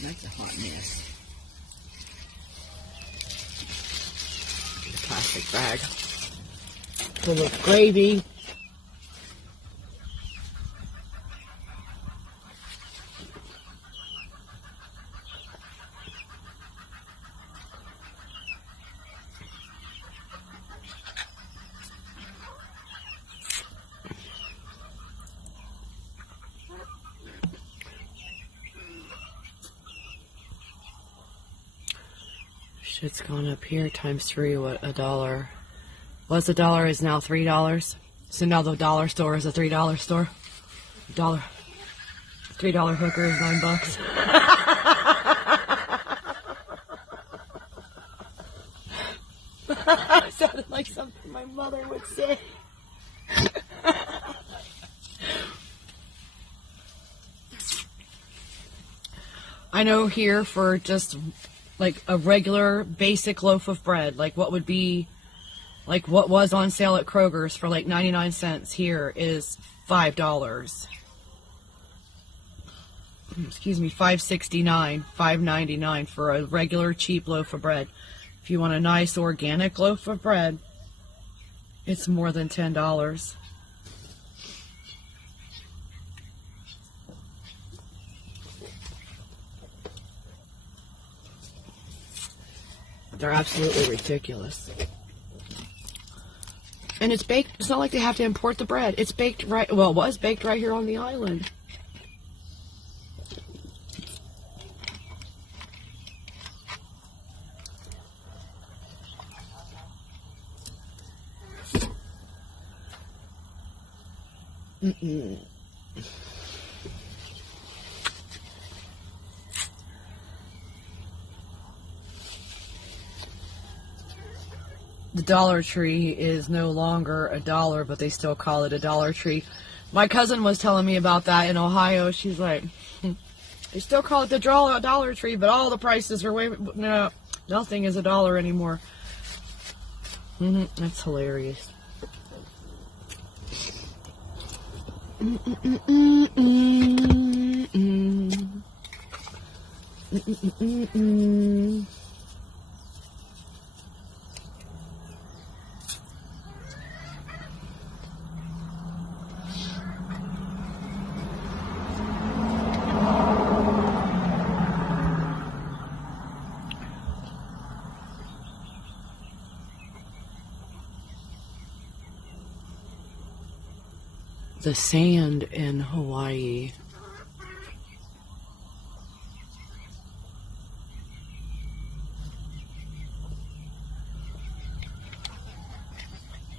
That's a hot mess. Plastic bag full of gravy. Shit's gone up here times 3. What a dollar was. A dollar is now $3. So now the dollar store is a $3 store. $3 hooker is $9. Sounded like something my mother would say. I know here for just like a regular basic loaf of bread, like what would be, like what was on sale at Kroger's for like 99 cents here is $5. Excuse me, $5.69, $5.99 for a regular cheap loaf of bread. If you want a nice organic loaf of bread, it's more than $10. They're absolutely ridiculous. And it's baked. It's not like they have to import the bread. It's baked right, well, it was baked right here on the island. The Dollar Tree is no longer a dollar, but they still call it a Dollar Tree. My cousin was telling me about that in Ohio. She's like, they still call it the Dollar Tree, but all the prices are way, no, nothing is a dollar anymore. That's hilarious. The sand in Hawaii.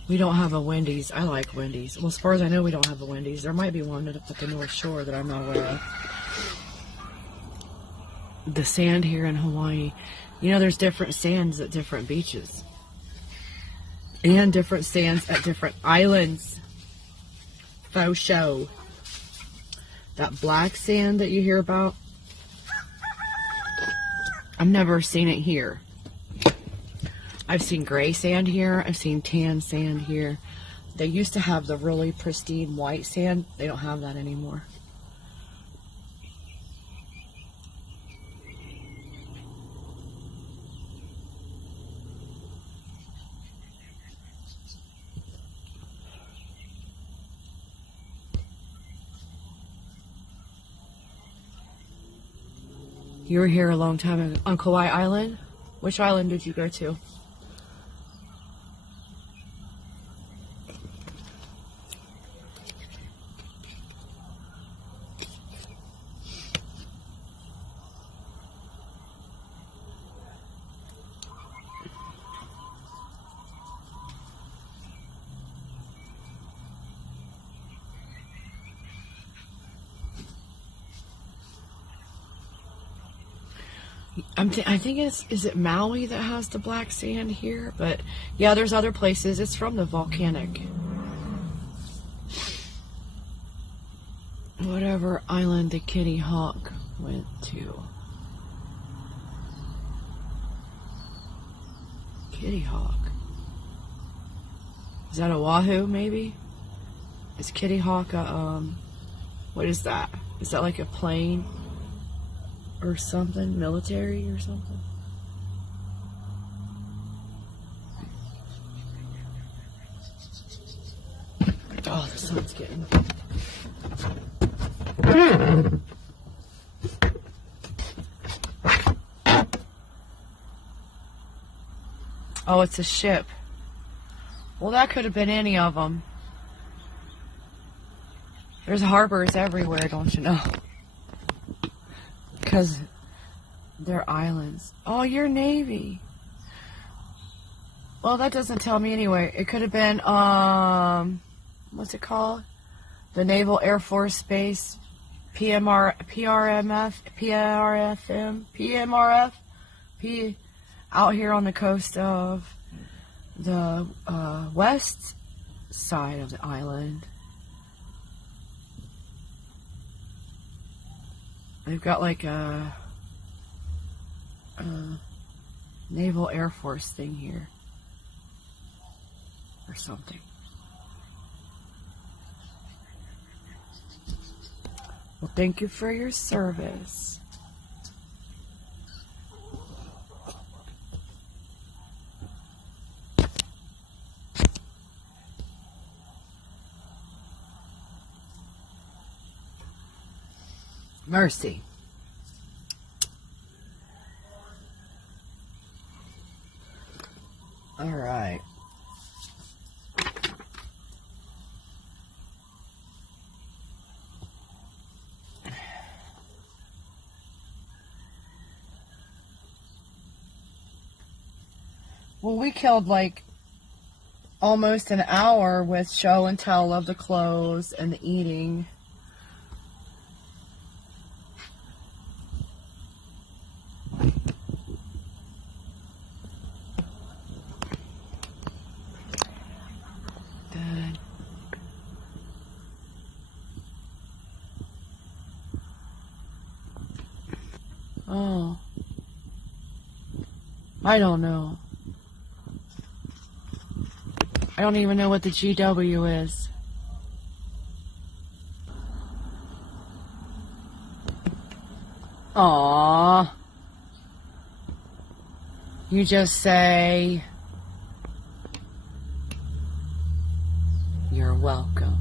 We don't have a Wendy's. I like Wendy's. Well, as far as I know, we don't have a Wendy's. There might be one up at the North Shore that I'm not aware of. The sand here in Hawaii. You know, there's different sands at different beaches. And different sands at different islands. Faux show. That black sand that you hear about, I've never seen it here. I've seen gray sand here. I've seen tan sand here. They used to have the really pristine white sand. They don't have that anymore. You were here a long time ago. On Kauai Island? Which island did you go to? I think is it Maui that has the black sand here? But yeah, there's other places. It's from the volcanic. Whatever island the Kitty Hawk went to. Kitty Hawk. Is that Oahu, maybe? Is Kitty Hawk a, what is that? Is that like a plane? Or something, military or something. Oh, the sun's getting. Oh, it's a ship. Well, that could have been any of them. There's harbors everywhere, don't you know? Because they're islands. Oh, you're Navy. Well, that doesn't tell me anyway. It could have been, what's it called? The Naval Air Force Base, PMRF, out here on the coast of the west side of the island. They've got like a Naval Air Force thing here. Or something. Well, thank you for your service. Mercy. All right. Well, we killed like almost an hour with show and tell of the clothes and the eating. Oh, I don't know. I don't even know what the GW is. Aww. You just say, you're welcome.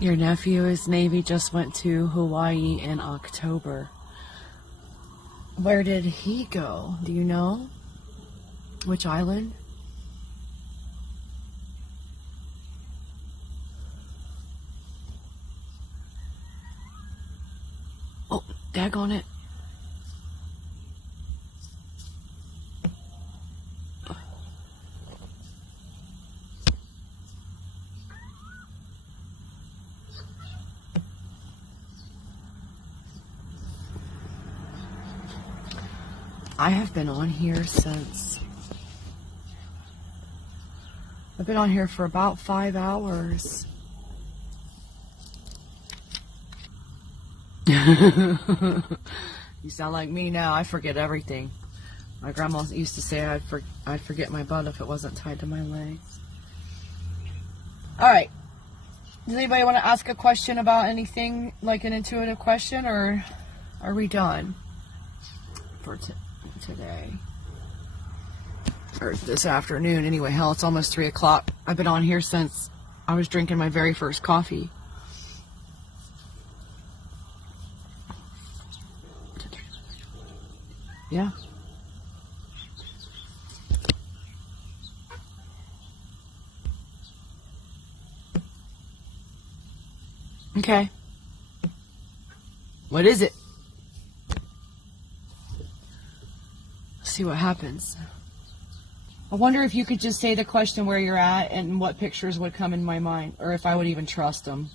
Your nephew is Navy, just went to Hawaii in October. Where did he go? Do you know? Which island? Oh, daggone it. I have been on here since I've been on here for about 5 hours. You sound like me now. I forget everything. My grandma used to say I'd forget my butt if it wasn't tied to my legs. Alright. Does anybody want to ask a question about anything, like an intuitive question, or are we done for today? Or this afternoon. Anyway, hell, it's almost 3 o'clock. I've been on here since I was drinking my very first coffee. Yeah. Okay. What is it? Let's see what happens. I wonder if you could just say the question where you're at and what pictures would come in my mind, or if I would even trust them.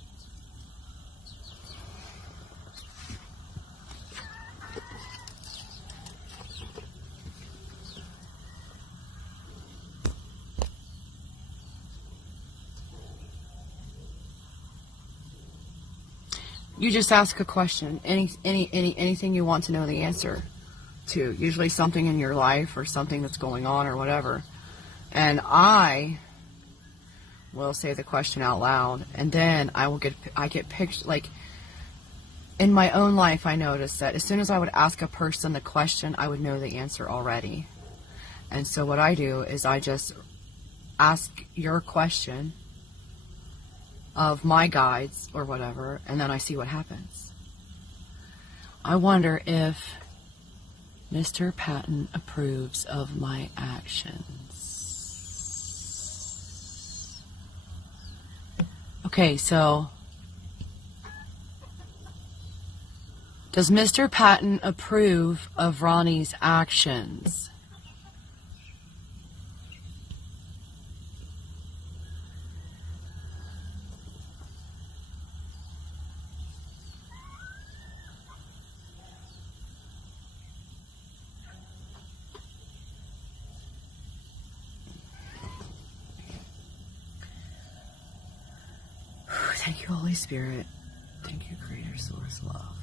You just ask a question, anything you want to know the answer to, usually something in your life or something that's going on or whatever. And I will say the question out loud, and then I get pictures. Like in my own life, I noticed that as soon as I would ask a person the question, I would know the answer already. And so what I do is I just ask your question of my guides or whatever, and then I see what happens. I wonder if Mr. Patton approves of my actions. Okay, so does Mr. Patton approve of Ronnie's actions? Thank you, Holy Spirit. Thank you, Creator, Source, Love.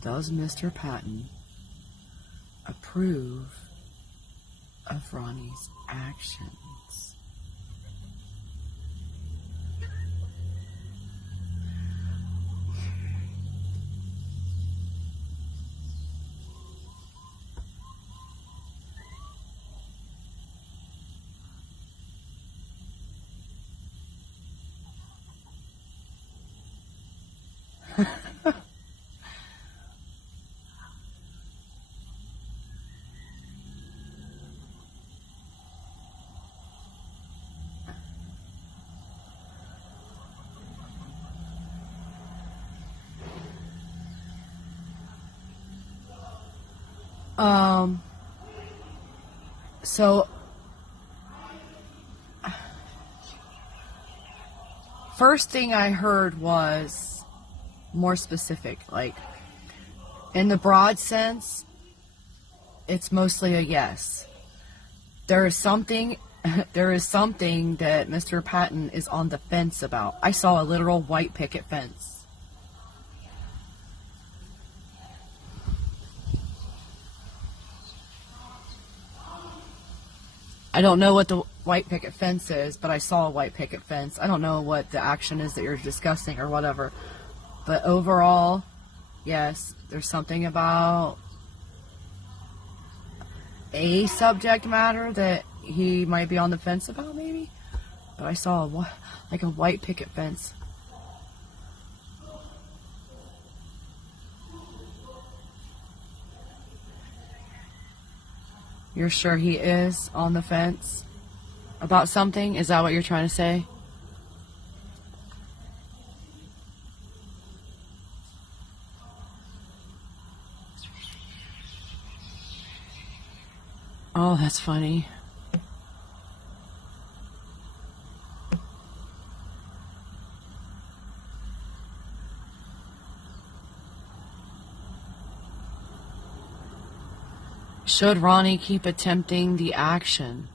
Does Mr. Patton approve of Ronnie's actions? So first thing I heard was more specific, like in the broad sense, it's mostly a yes. There is something that Mr. Patton is on the fence about. I saw a literal white picket fence. I don't know what the white picket fence is, but I saw a white picket fence. I don't know what the action is that you're discussing or whatever. But overall, yes, there's something about a subject matter that he might be on the fence about, maybe. But I saw like a white picket fence. You're sure he is on the fence about something? Is that what you're trying to say? Oh, that's funny. Should Ronnie keep attempting the action?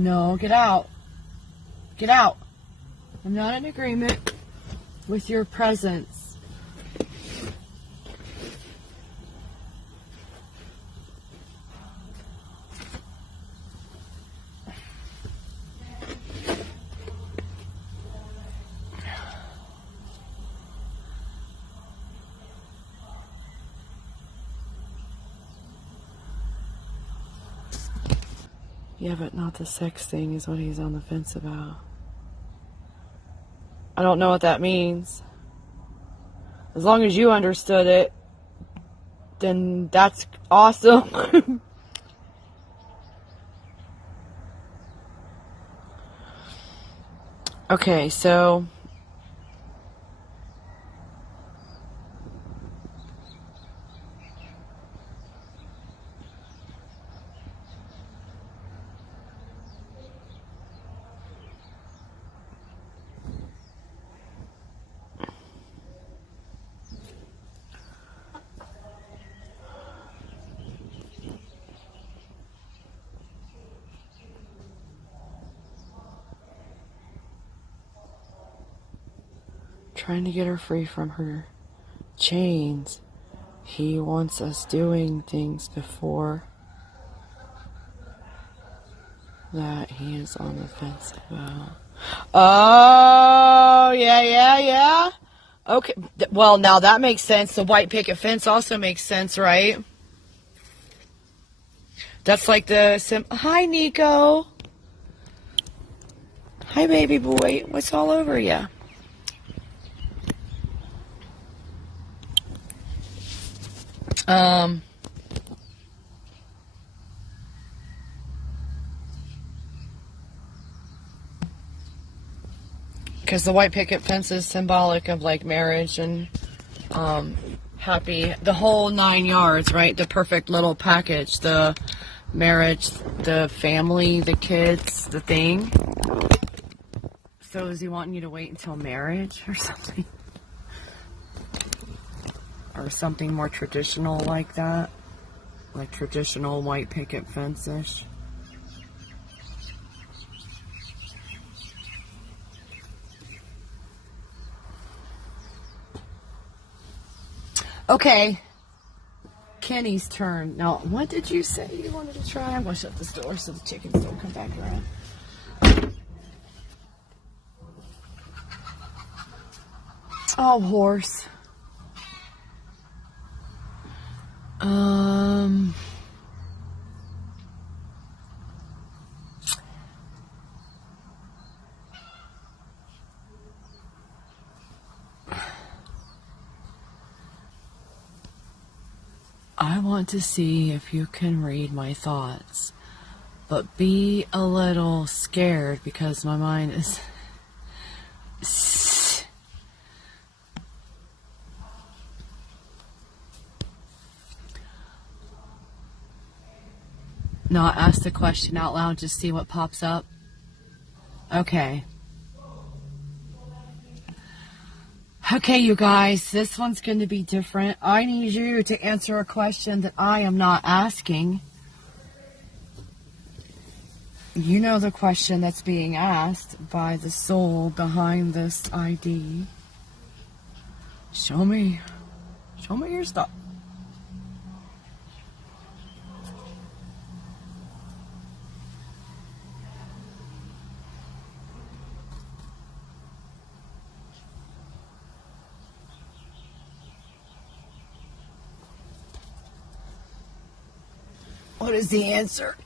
No, get out. Get out. I'm not in agreement with your presence. Yeah, but not the sex thing is what he's on the fence about. I don't know what that means. As long as you understood it, then that's awesome. Okay, so trying to get her free from her chains. He wants us doing things before that he is on the fence about. Oh, yeah. Okay, well, now that makes sense. The white picket fence also makes sense, right? That's like the Hi, Nico. Hi, baby boy. What's all over you? Because the white picket fence is symbolic of like marriage and happy, the whole 9 yards, right? The perfect little package, the marriage, the family, the kids, the thing. So is he wanting you to wait until marriage or something? Or something more traditional like that? Like traditional white picket fence-ish? Okay. Kenny's turn. Now, what did you say you wanted to try? I'm going to shut this door so the chickens don't come back around. Oh, horse. I want to see if you can read my thoughts, but be a little scared because my mind is not ask the question out loud, just see what pops up. Okay. Okay, you guys, this one's going to be different. I need you to answer a question that I am not asking. You know the question that's being asked by the soul behind this ID. Show me your stuff. What is the answer?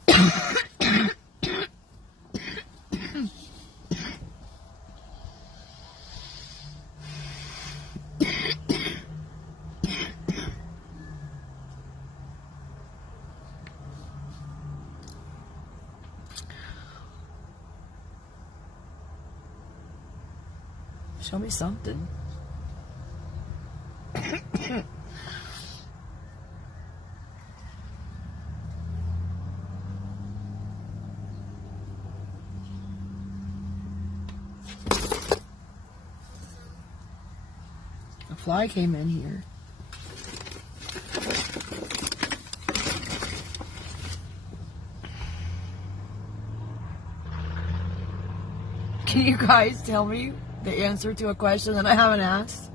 Show me something. A fly came in here. Can you guys tell me the answer to a question that I haven't asked?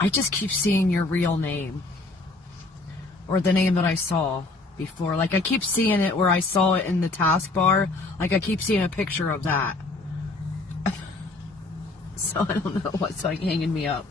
I just keep seeing your real name. Or the name that I saw before. Like I keep seeing it where I saw it in the taskbar. Like I keep seeing a picture of that. So I don't know what's like hanging me up.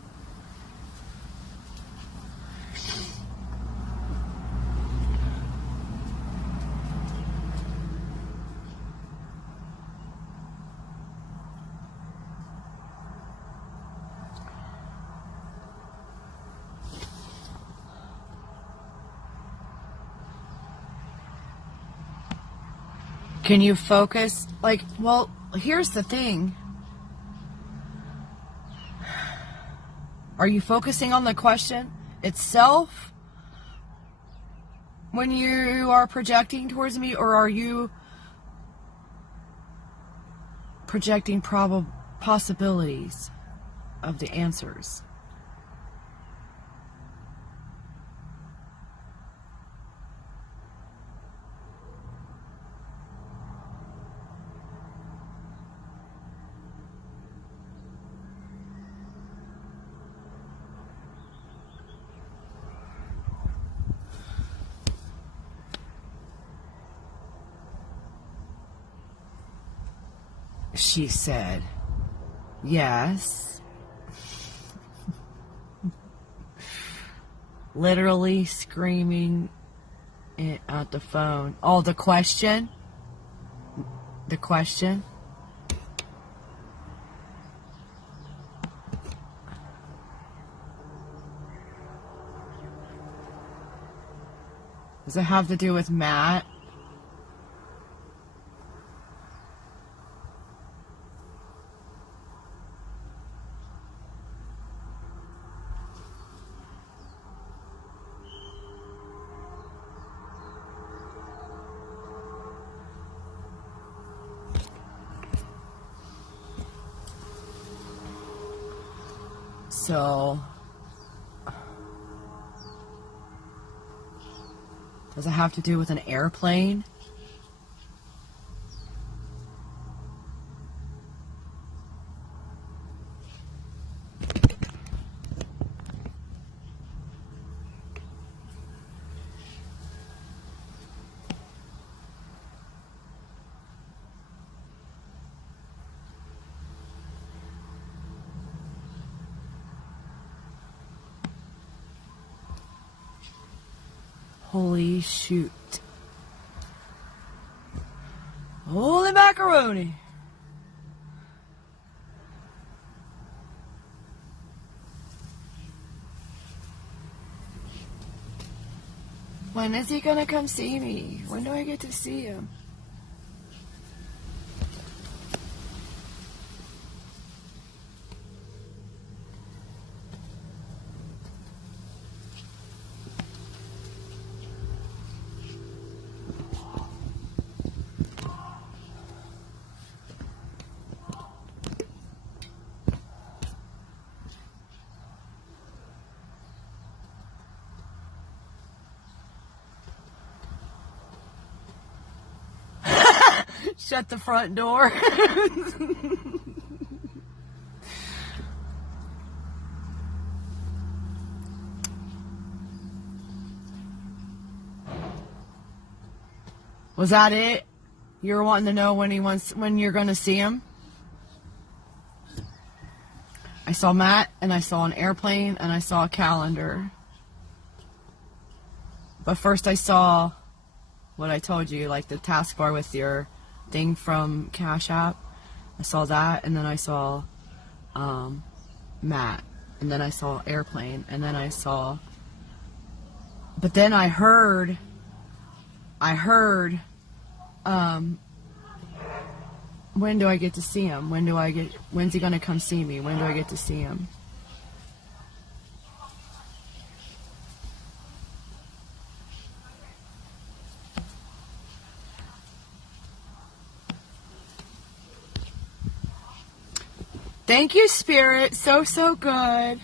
Can you focus? Like, well, here's the thing. Are you focusing on the question itself when you are projecting towards me, or are you projecting possibilities of the answers? She said, yes. Literally screaming it at the phone. Oh, the question? The question? Does it have to do with Matt? So, does it have to do with an airplane? Holy shoot. Holy macaroni. When is he gonna come see me? When do I get to see him? Shut the front door. Was that it? You were wanting to know when you're going to see him? I saw Matt, and I saw an airplane, and I saw a calendar. But first I saw what I told you, like the taskbar with your thing from Cash App. I saw that, and then I saw Matt, and then I saw airplane, and then I saw, but then I heard when do I get to see him? When's he gonna come see me? When do I get to see him? Thank you, Spirit. So, so good.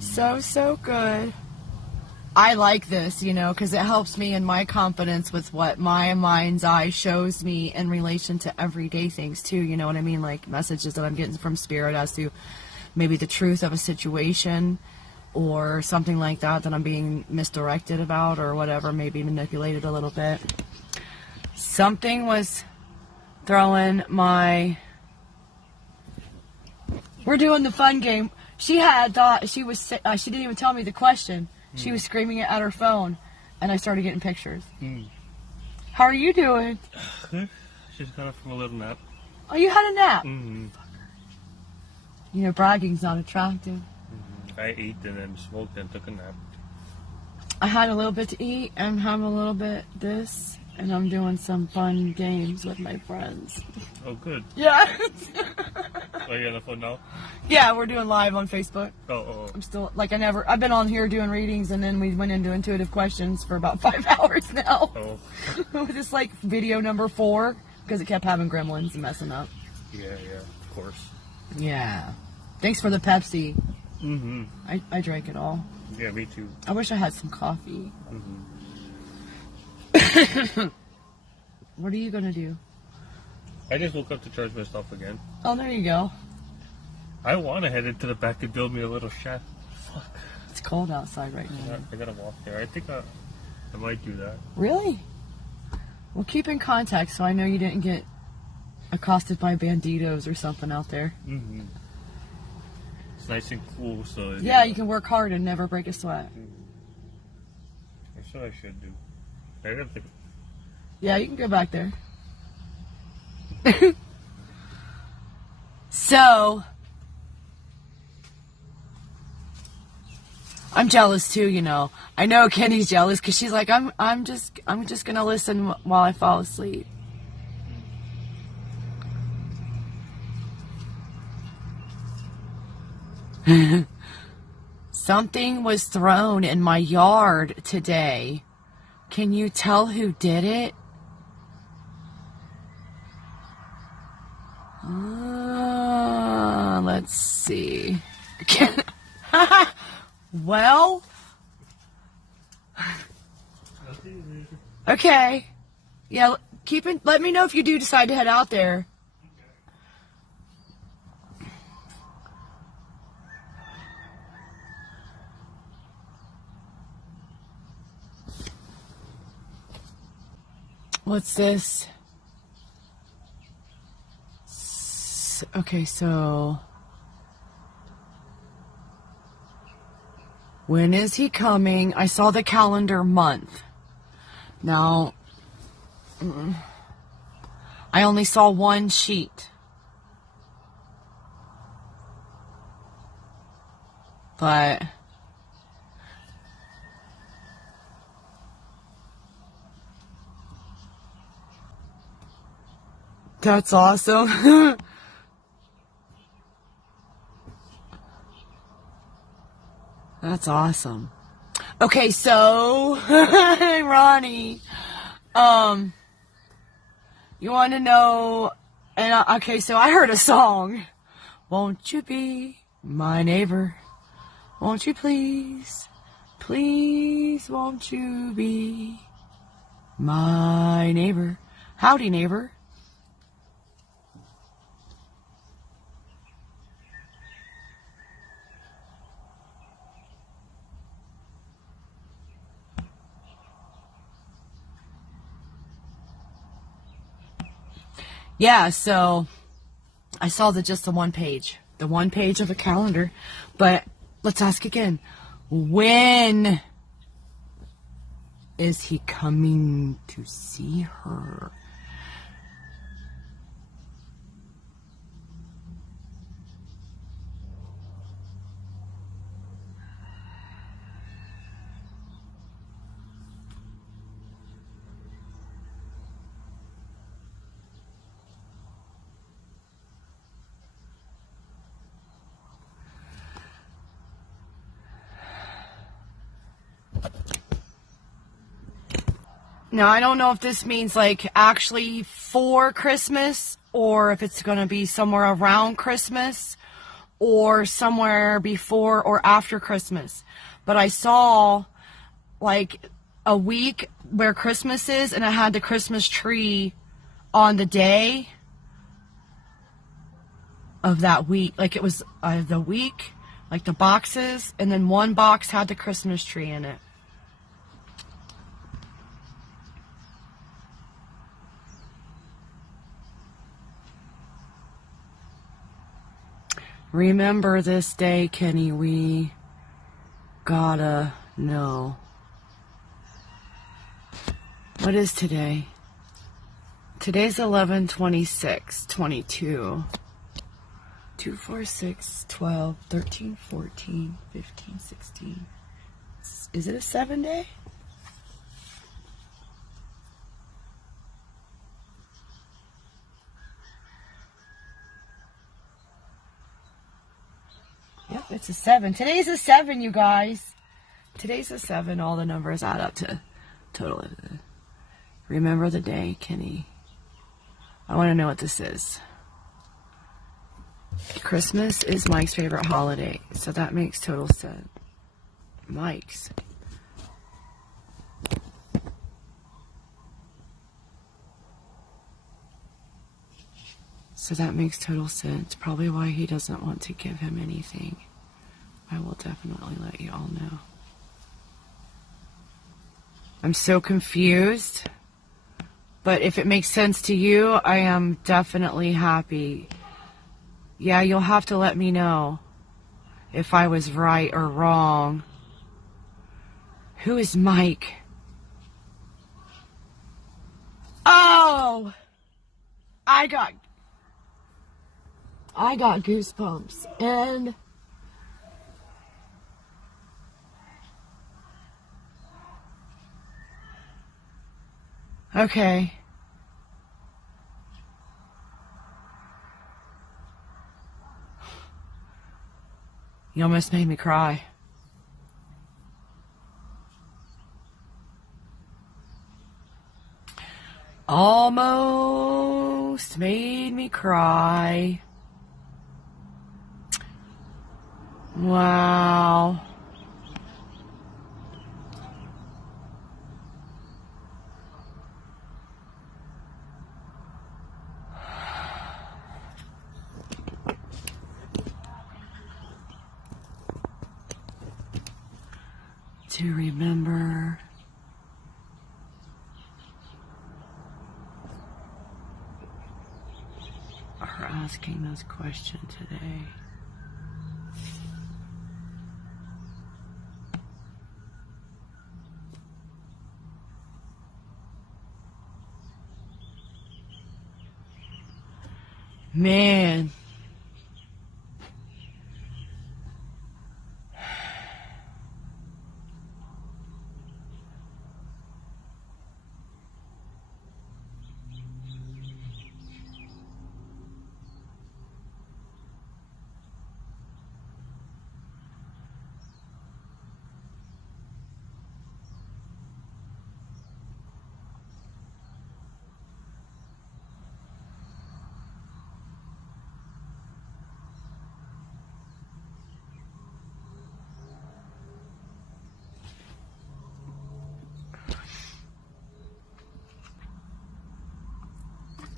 So, so good. I like this, you know, because it helps me in my confidence with what my mind's eye shows me in relation to everyday things, too. You know what I mean? Like messages that I'm getting from Spirit as to maybe the truth of a situation or something like that that I'm being misdirected about or whatever, maybe manipulated a little bit. Something was throwing my... We're doing the fun game. She had thought she was... she didn't even tell me the question. She was screaming it at her phone, and I started getting pictures. How are you doing? Just got up from a little nap. Oh, you had a nap? Mm-hmm. You know, bragging's not attractive. I ate and then smoked and took a nap. I had a little bit to eat. I'm having a little bit this, and I'm doing some fun games with my friends. Oh, good. Yeah. Are you on the phone now? Yeah, we're doing live on Facebook. Oh. I'm still, like, I've been on here doing readings, and then we went into intuitive questions for about 5 hours now. Oh. Just like video number 4, because it kept having gremlins and messing up. Yeah, of course. Yeah. Thanks for the Pepsi. Mm-hmm. I drank it all. Yeah, me too. I wish I had some coffee. Mm-hmm. What are you going to do? I just woke up to charge my stuff again. Oh, there you go. I want to head into the back and build me a little shack. Fuck. It's cold outside right now. I gotta walk there. I think I might do that. Really? Well, keep in contact so I know you didn't get accosted by banditos or something out there. Mm-hmm. It's nice and cool, so... Yeah, you can work hard and never break a sweat. That's what I should do. I gotta think. Yeah, you can go back there. So... I'm jealous too, you know. I know Kenny's jealous because she's like, I'm just gonna listen while I fall asleep. Something was thrown in my yard today. Can you tell who did it? Let's see. Well, okay. Yeah, let me know if you do decide to head out there. What's this? Okay, so... When is he coming? I saw the calendar month. Now, I only saw one sheet. But... That's awesome. That's awesome. Okay, so Ronnie, you want to know? And okay, so I heard a song. Won't you be my neighbor? Won't you please, please, won't you be my neighbor? Howdy, neighbor. Yeah, so I saw just the one page of a calendar, but let's ask again. When is he coming to see her? Now, I don't know if this means like actually for Christmas, or if it's going to be somewhere around Christmas, or somewhere before or after Christmas. But I saw like a week where Christmas is, and it had the Christmas tree on the day of that week. Like it was the week, like the boxes, and then one box had the Christmas tree in it. Remember this day, Kenny, we gotta know. What is today? Today's 11/26/22. 2, 4, 6, 12, 13, 14, 15, 16. Is it a 7 day? Yep, it's a 7. Today's a 7, you guys. Today's a 7. All the numbers add up to total. Remember the day, Kenny. I want to know what this is. Christmas is Mike's favorite holiday, so that makes total sense. Mike's. So that makes total sense. Probably why he doesn't want to give him anything. I will definitely let you all know. I'm so confused. But if it makes sense to you, I am definitely happy. Yeah, you'll have to let me know if I was right or wrong. Who is Mike? Oh! I got goosebumps. And okay. You almost made me cry. Almost made me cry. Wow. To remember her asking this question today. Man.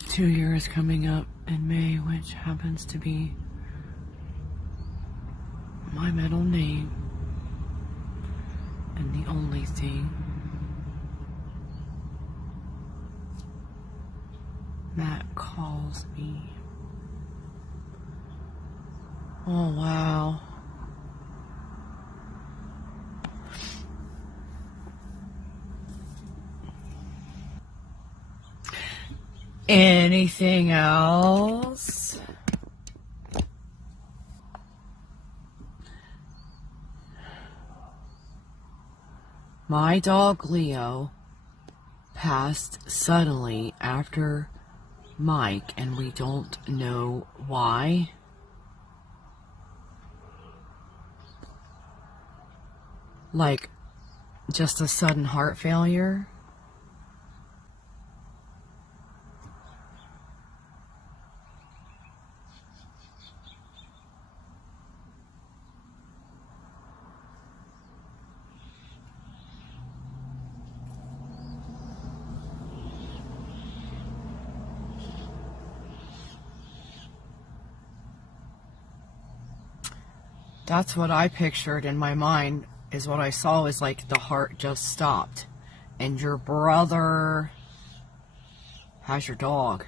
Two years coming up in May, which happens to be my middle name and the only thing that calls me. Oh, wow. Anything else? My dog Leo passed suddenly after Mike, and we don't know why. Like, just a sudden heart failure. That's what I pictured in my mind, is what I saw was like the heart just stopped. And your brother has your dog.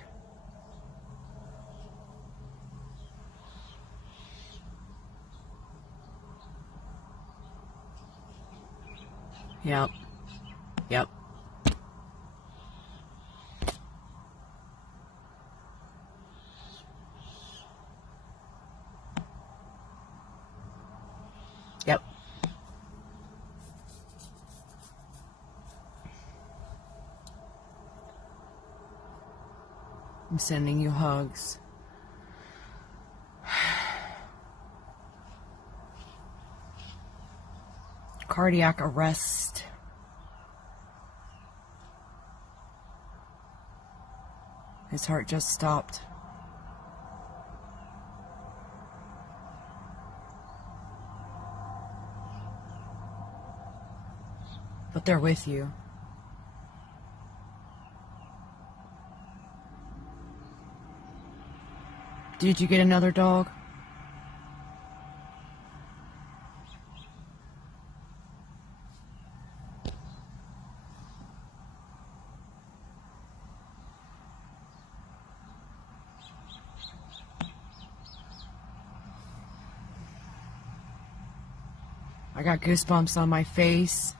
Yep. Yep. Yep. I'm sending you hugs. Cardiac arrest. His heart just stopped. But they're with you. Did you get another dog? I got goosebumps on my face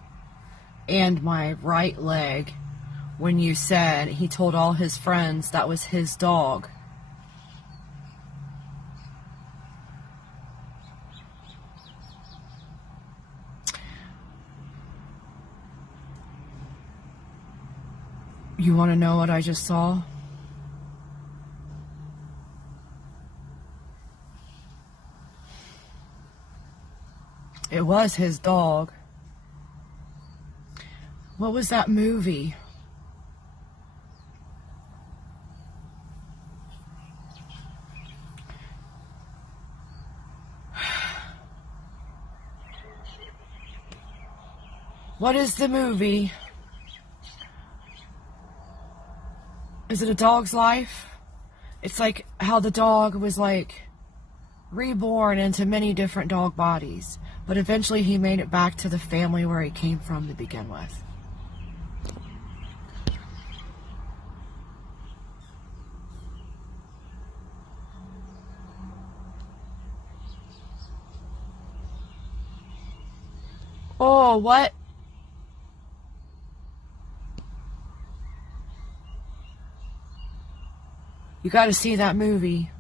and my right leg when you said he told all his friends that was his dog. You want to know what I just saw? It was his dog. What was that movie? What is the movie? Is it A Dog's Life? It's like how the dog was like reborn into many different dog bodies, but eventually he made it back to the family where he came from to begin with. Oh, what? You got to see that movie.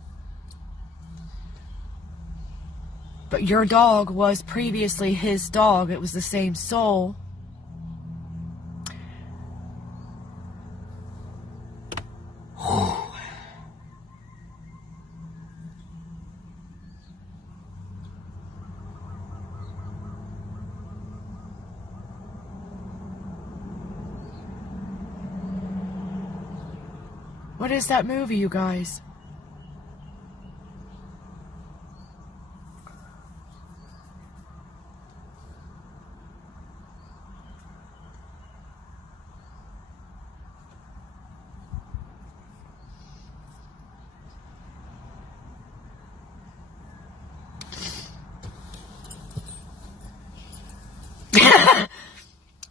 But your dog was previously his dog. It was the same soul. What is that movie, you guys?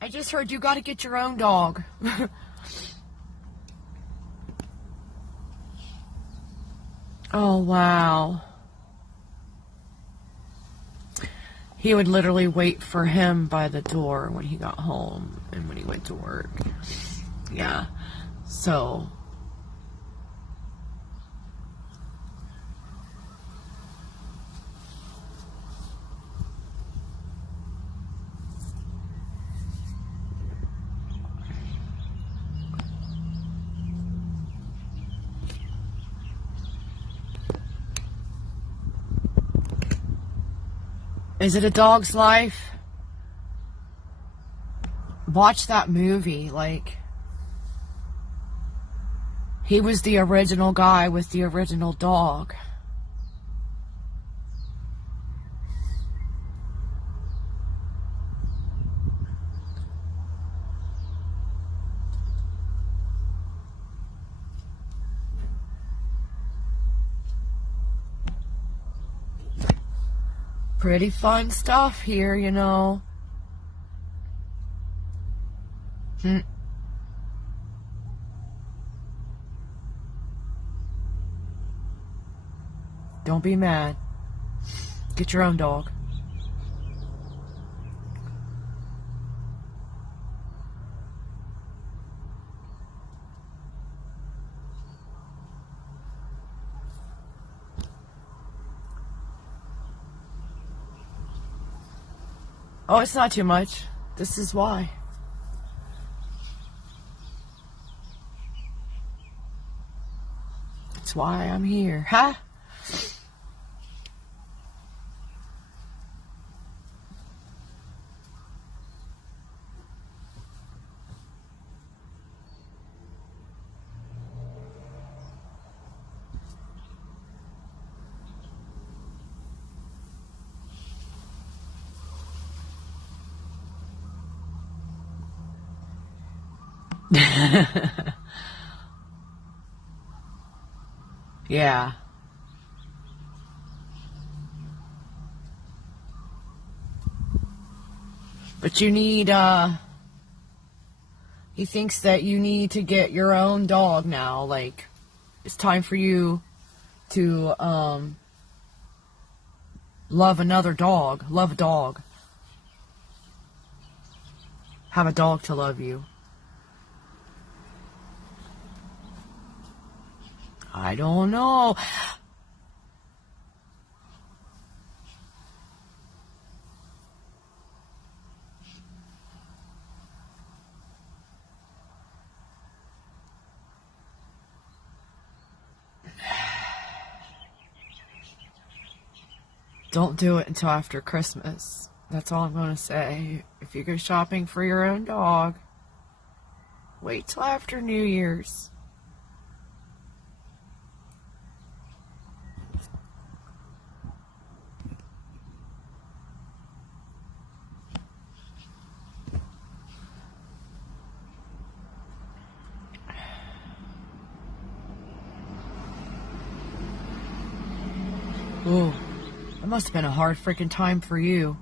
I just heard you got to get your own dog. Oh, wow. He would literally wait for him by the door when he got home and when he went to work. Yeah. So. Is it A Dog's Life? Watch that movie. Like, he was the original guy with the original dog. pretty fun stuff here, you know. Don't be mad. Get your own dog. Oh, it's not too much. This is why. That's why I'm here. Huh? Yeah. But you need, he thinks that you need to get your own dog now. Like, it's time for you to, love another dog. Love a dog. Have a dog to love you. I don't know. Don't do it until after Christmas. That's all I'm going to say. If you go shopping for your own dog, wait till after New Year's. Ooh, that must have been a hard freaking time for you.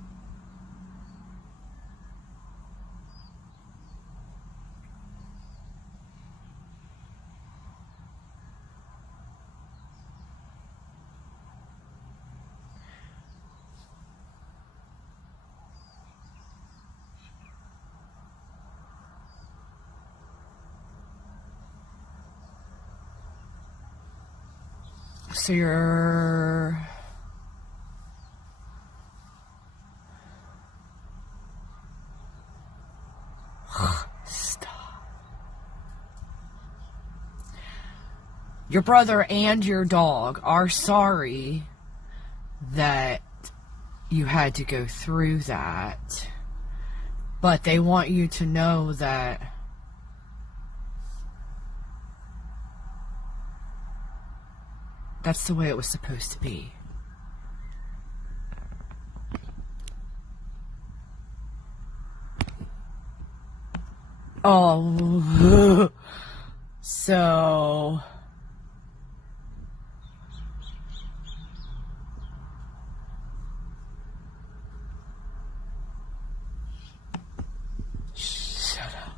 So you're... Stop. Your brother and your dog are sorry that you had to go through that. But they want you to know that that's the way it was supposed to be. Oh, so shut up.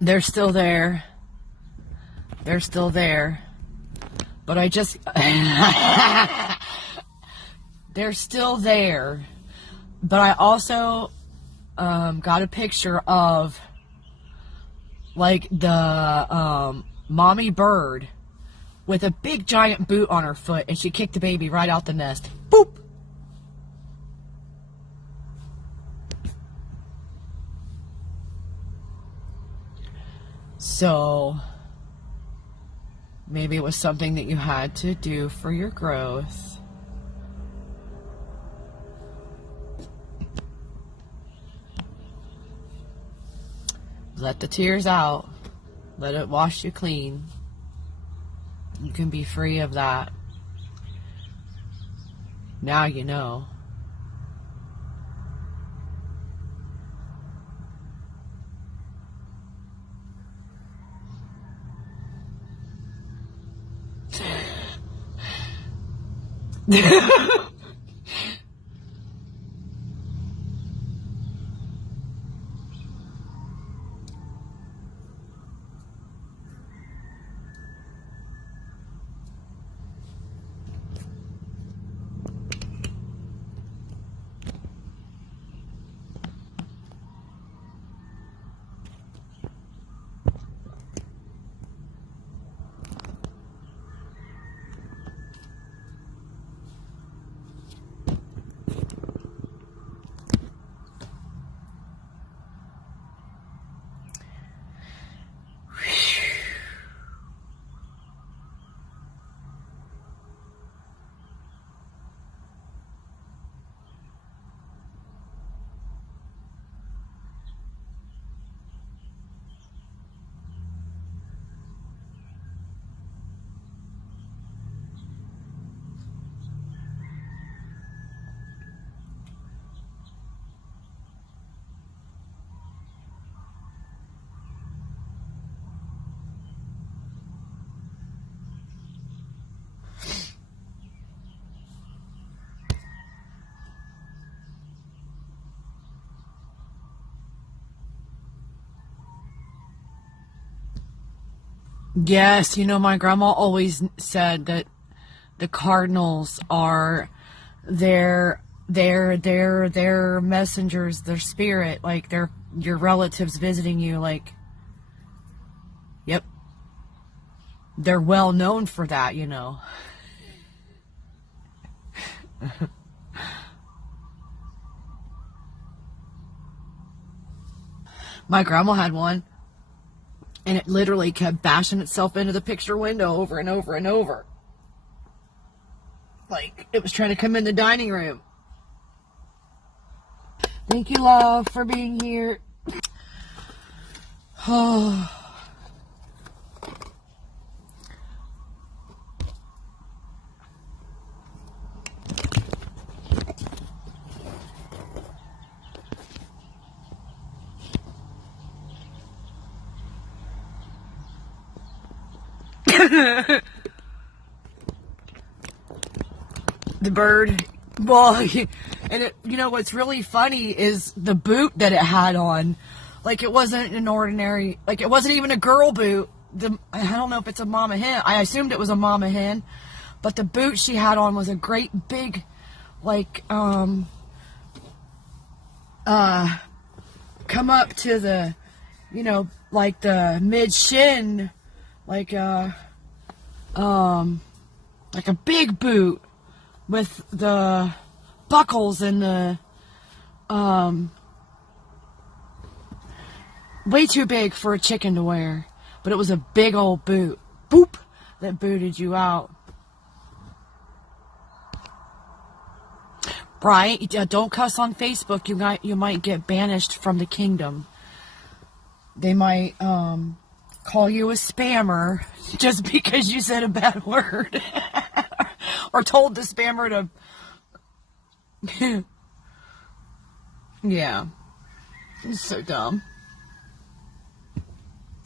They're still there. They're still there. But I just... They're still there. But I also got a picture of, like, the mommy bird with a big giant boot on her foot, and she kicked the baby right out the nest. Boop! So, maybe it was something that you had to do for your growth. Let the tears out. Let it wash you clean. You can be free of that. Now you know. Yes, you know, my grandma always said that the cardinals are their messengers, their spirit, like they're your relatives visiting you, like, yep. They're well known for that, you know. My grandma had one, and it literally kept bashing itself into the picture window over and over and over. Like, it was trying to come in the dining room. Thank you, love, for being here. Oh. The bird. Well, and it, you know what's really funny is the boot that it had on. Like, it wasn't an ordinary, like, it wasn't even a girl boot. I don't know if it's a mama hen. I assumed it was a mama hen, but the boot she had on was a great big, like, come up to the, you know, like the mid shin, like a big boot with the buckles and the, way too big for a chicken to wear, but it was a big old boot. Boop! That booted you out. Right? Don't cuss on Facebook. You might get banished from the kingdom. They might call you a spammer just because you said a bad word. Or told the spammer to... Yeah. It's so dumb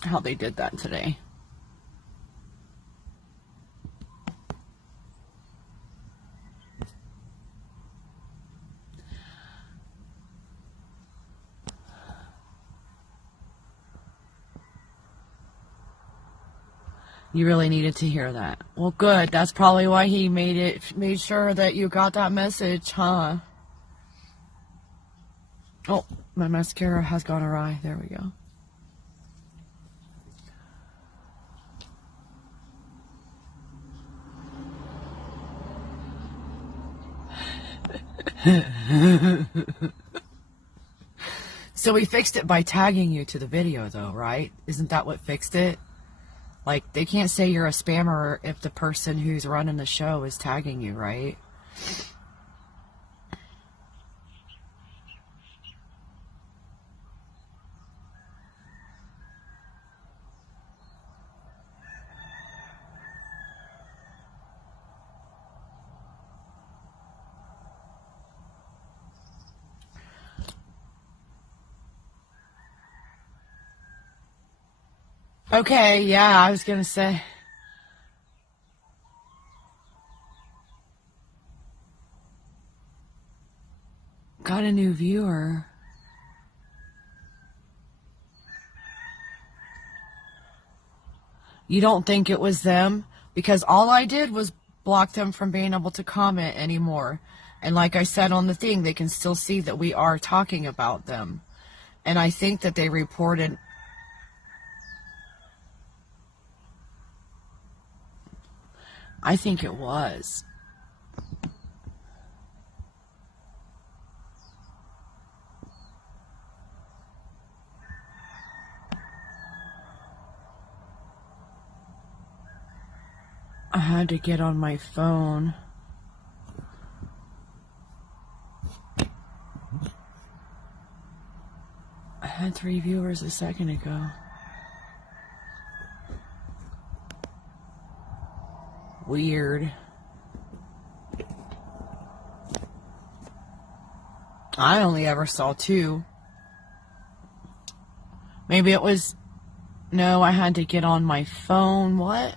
how they did that today. You really needed to hear that. Well, good. That's probably why he made sure that you got that message, huh? Oh, my mascara has gone awry. There we go. So we fixed it by tagging you to the video, though, right? Isn't that what fixed it? Like, they can't say you're a spammer if the person who's running the show is tagging you, right? Okay, yeah, I was gonna say. Got a new viewer. You don't think it was them? Because all I did was block them from being able to comment anymore. And like I said on the thing, they can still see that we are talking about them. And I think that they reported... I think it was. I had to get on my phone. I had 3 viewers a second ago. Weird. I only ever saw 2. Maybe it was... No, I had to get on my phone. What?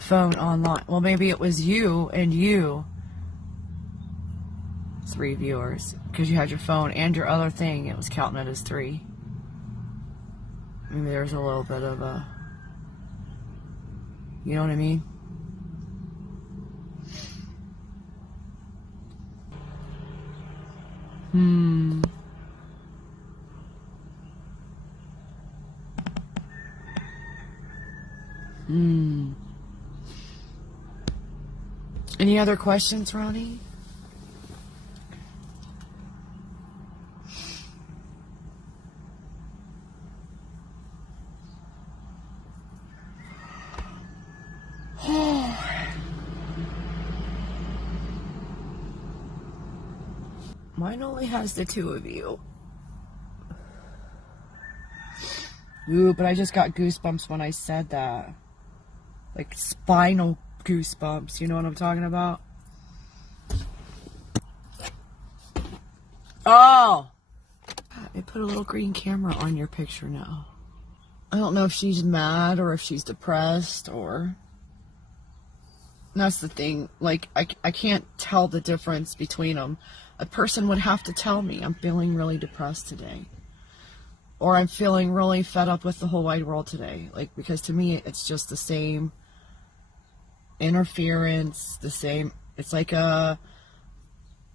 Phone online. Well, maybe it was you and you. 3 viewers. Because you had your phone and your other thing. It was counting it as 3. Maybe there's a little bit of a... You know what I mean? Any other questions, Ronnie? Mine only has the 2 of you. Ooh, but I just got goosebumps when I said that. Like spinal goosebumps, you know what I'm talking about? Oh! It put a little green camera on your picture now. I don't know if she's mad or if she's depressed or... That's the thing. Like, I can't tell the difference between them. A person would have to tell me I'm feeling really depressed today. Or I'm feeling really fed up with the whole wide world today. Like, because to me, it's just the same interference, the same... It's like a...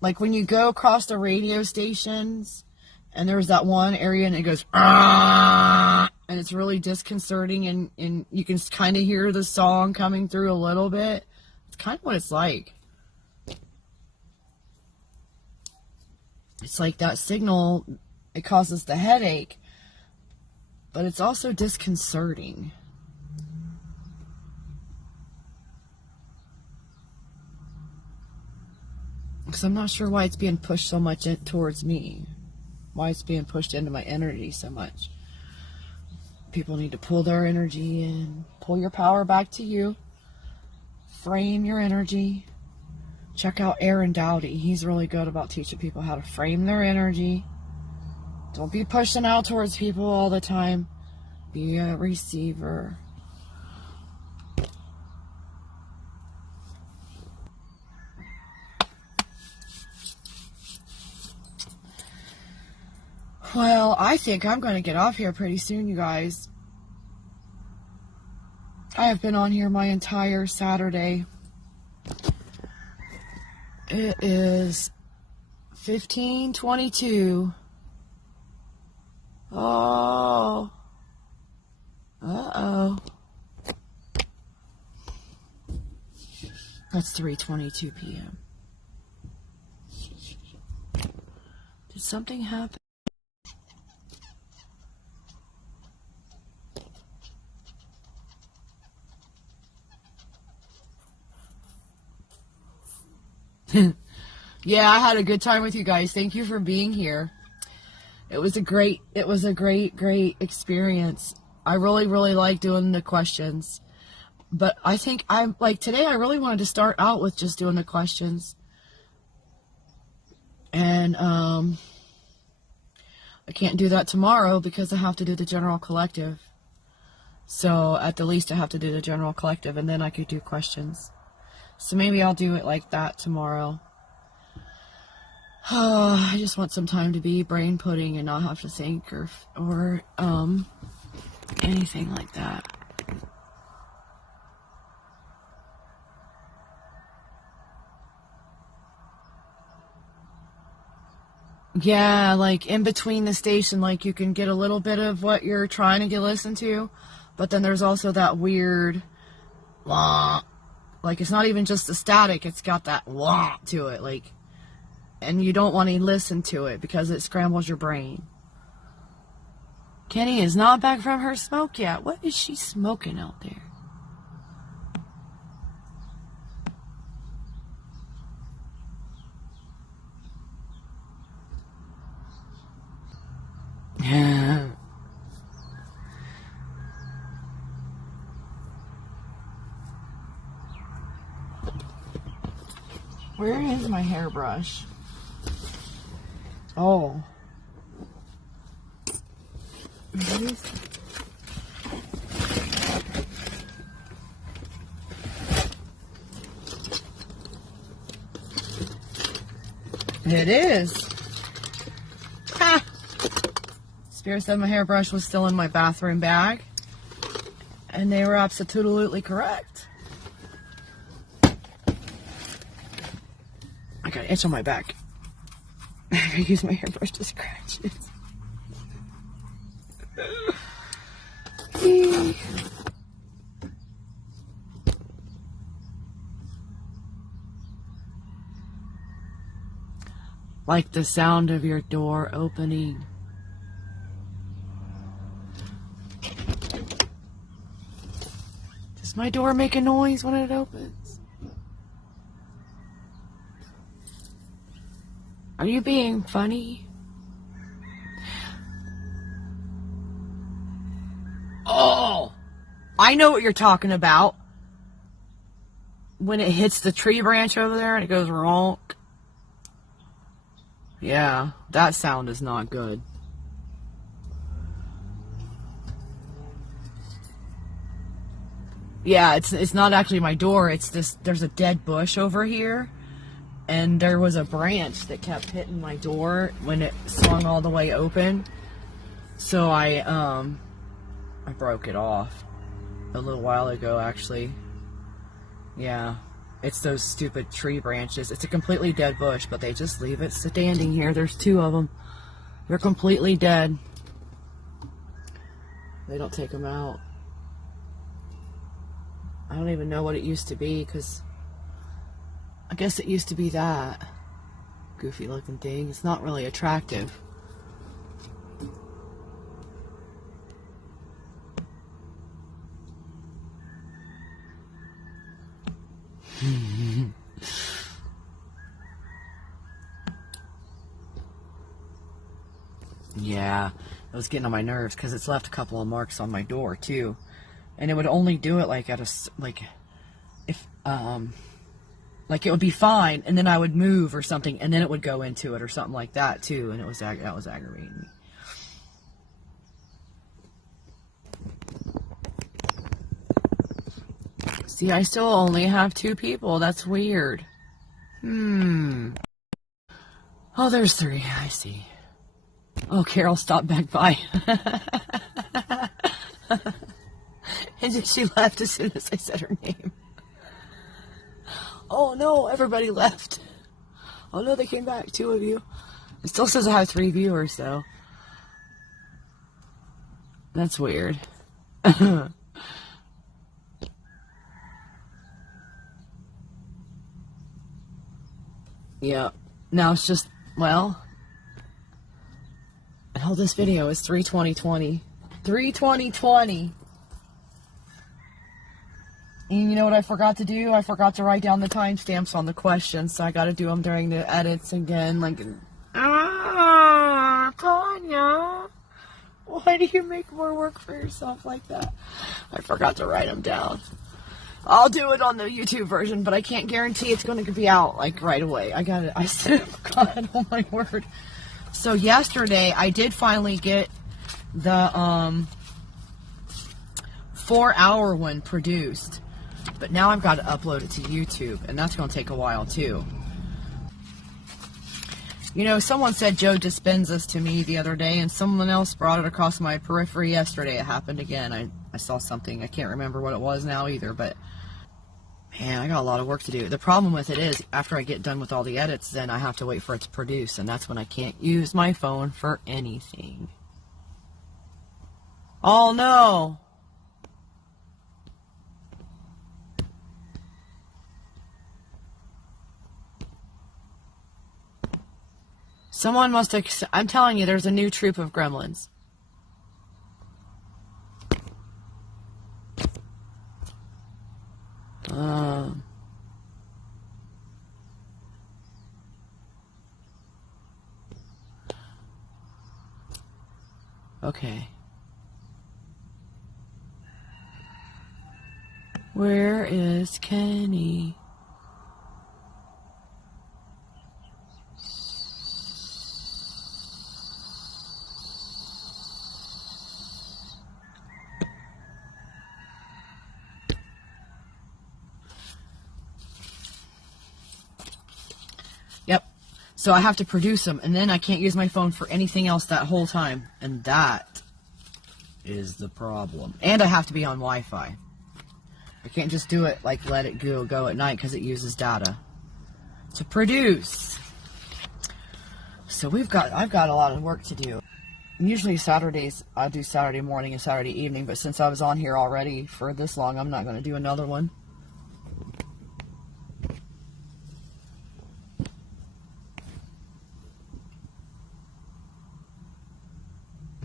Like when you go across the radio stations and there's that one area and it goes... And it's really disconcerting and you can kind of hear the song coming through a little bit. It's kind of what it's like. It's like that signal, it causes the headache, but it's also disconcerting. Because I'm not sure why it's being pushed so much towards me. Why it's being pushed into my energy so much. People need to pull their energy in. Pull your power back to you. Frame your energy. Check out Aaron Dowdy. He's really good about teaching people how to frame their energy. Don't be pushing out towards people all the time. Be a receiver. Well, I think I'm going to get off here pretty soon, you guys. I have been on here my entire Saturday. It is 15:22. Oh. Uh-oh. That's 3:22 p.m. Did something happen? Yeah, I had a good time with you guys. Thank you for being here. It was a great experience. I really like doing the questions. But I think today I really wanted to start out with just doing the questions. And I can't do that tomorrow because I have to do the general collective. So at the least I have to do the general collective and then I could do questions. So maybe I'll do it like that tomorrow. I just want some time to be brain pudding and not have to think or anything like that. Yeah, like in between the station, like you can get a little bit of what you're trying to listen to, but then there's also that weird wah. Like it's not even just the static, it's got that wah to it, like, and you don't want to listen to it because it scrambles your brain. Kenny is not back from her smoke yet. What is she smoking out there? Where is my hairbrush? Oh. It is. Ha! Spirit said my hairbrush was still in my bathroom bag. And they were absolutely correct. I got an itch on my back. I gotta use my hairbrush to scratch it. Like the sound of your door opening. Does my door make a noise when it opens? Are you being funny? Oh, I know what you're talking about. When it hits the tree branch over there and it goes ronk. Yeah, that sound is not good. Yeah, it's not actually my door. It's this. There's a dead bush over here, and there was a branch that kept hitting my door when it swung all the way open. So I broke it off a little while ago, actually. Yeah, it's those stupid tree branches. It's a completely dead bush, but they just leave it standing here. There's two of them. They're completely dead. They don't take them out. I don't even know what it used to be, because I guess it used to be that goofy looking thing. It's not really attractive. Yeah, it was getting on my nerves because it's left a couple of marks on my door too. And it would only do it like at a, like, if, like it would be fine, and then I would move or something, and then it would go into it or something like that too, and it was, that was aggravating me. See, I still only have 2 people. That's weird. Oh, there's 3. I see. Oh, Carol stopped back by. And then she left as soon as I said her name. Oh no, everybody left. Oh no, they came back, 2 of you. It still says I have 3 viewers though. That's weird. Yeah, now it's just, well, oh, this video is 3/20/20. 3/20/20. And you know what I forgot to do? I forgot to write down the timestamps on the questions, so I got to do them during the edits again. Like, Tanya, why do you make more work for yourself like that? I forgot to write them down. I'll do it on the YouTube version, but I can't guarantee it's going to be out like right away. I still forgot. Oh my word. So yesterday I did finally get the 4-hour one produced. But now I've got to upload it to YouTube, and that's going to take a while too. You know, someone said Joe Dispenza's to me the other day, and someone else brought it across my periphery yesterday. It happened again. I saw something. I can't remember what it was now either, but man, I got a lot of work to do. The problem with it is, after I get done with all the edits, then I have to wait for it to produce, and that's when I can't use my phone for anything. Oh no! Someone must have... I'm telling you, there's a new troop of gremlins. Okay. Where is Kenny? Yep. So I have to produce them, and then I can't use my phone for anything else that whole time. And that is the problem. And I have to be on Wi-Fi. I can't just do it like let it go at night because it uses data to produce. So I've got a lot of work to do. Usually Saturdays, I do Saturday morning and Saturday evening, but since I was on here already for this long, I'm not going to do another one.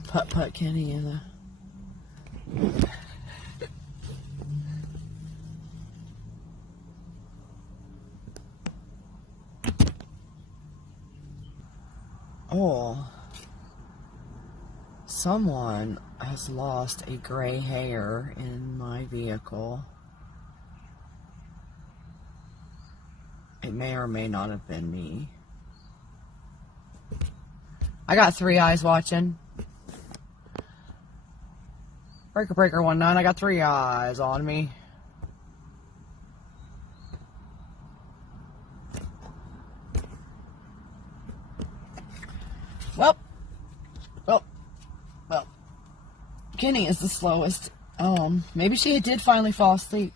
Putt Kenny in the... Oh, someone has lost a gray hair in my vehicle. It may or may not have been me. I got 3 eyes watching. Breaker 19, I got 3 eyes on me. Well, Kenny is the slowest. Maybe she did finally fall asleep.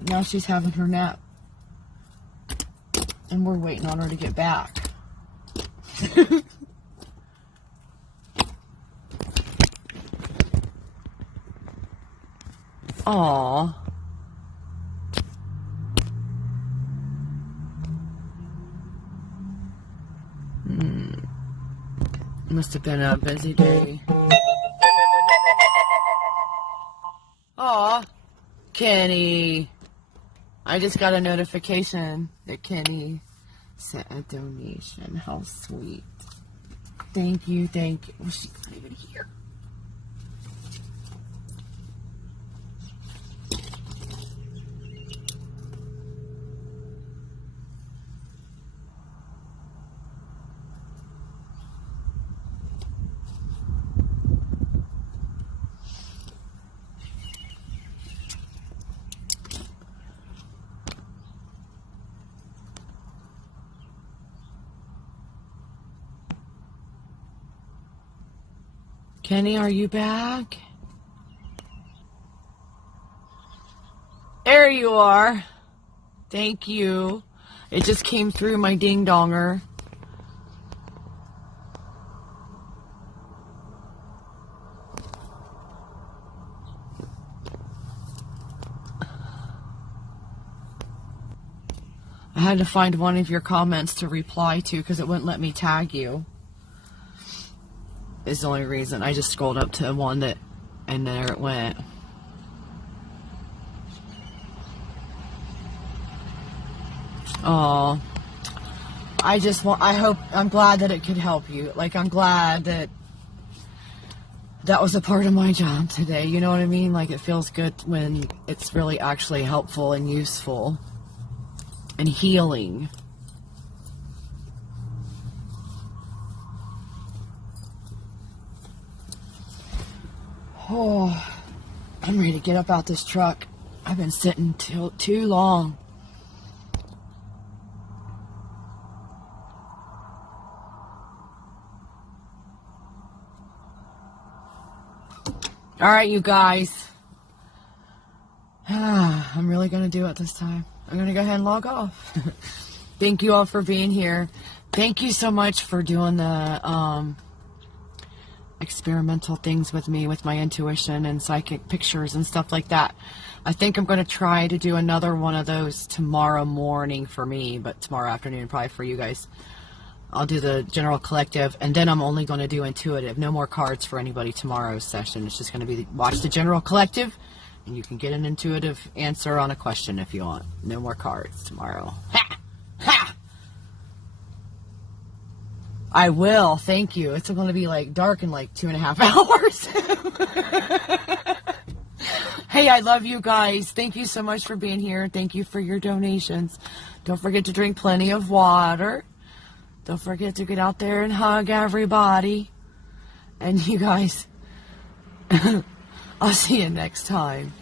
Now she's having her nap. And we're waiting on her to get back. Aww. Must have been a busy day. Aw, Kenny. I just got a notification that Kenny sent a donation. How sweet. Thank you, thank you. Well, she's not even here. Kenny, are you back? There you are. Thank you. It just came through my ding-donger. I had to find one of your comments to reply to because it wouldn't let me tag you. Is the only reason. I just scrolled up to one that, and there it went. Oh, I'm glad that it could help you. Like, I'm glad that was a part of my job today. You know what I mean? Like, it feels good when it's really actually helpful and useful and healing. Oh, I'm ready to get up out this truck. I've been sitting too long. All right, you guys. I'm really going to do it this time. I'm going to go ahead and log off. Thank you all for being here. Thank you so much for doing the experimental things with me, with my intuition and psychic pictures and stuff like that. I think I'm going to try to do another one of those tomorrow morning for me, but tomorrow afternoon probably for you guys. I'll do the general collective, and then I'm only going to do intuitive. No more cards for anybody tomorrow's session. It's just going to be watch the general collective, and you can get an intuitive answer on a question if you want. No more cards tomorrow. Ha! Ha! I will. Thank you. It's going to be like dark in like 2.5 hours. Hey, I love you guys. Thank you so much for being here. Thank you for your donations. Don't forget to drink plenty of water. Don't forget to get out there and hug everybody. And you guys, I'll see you next time.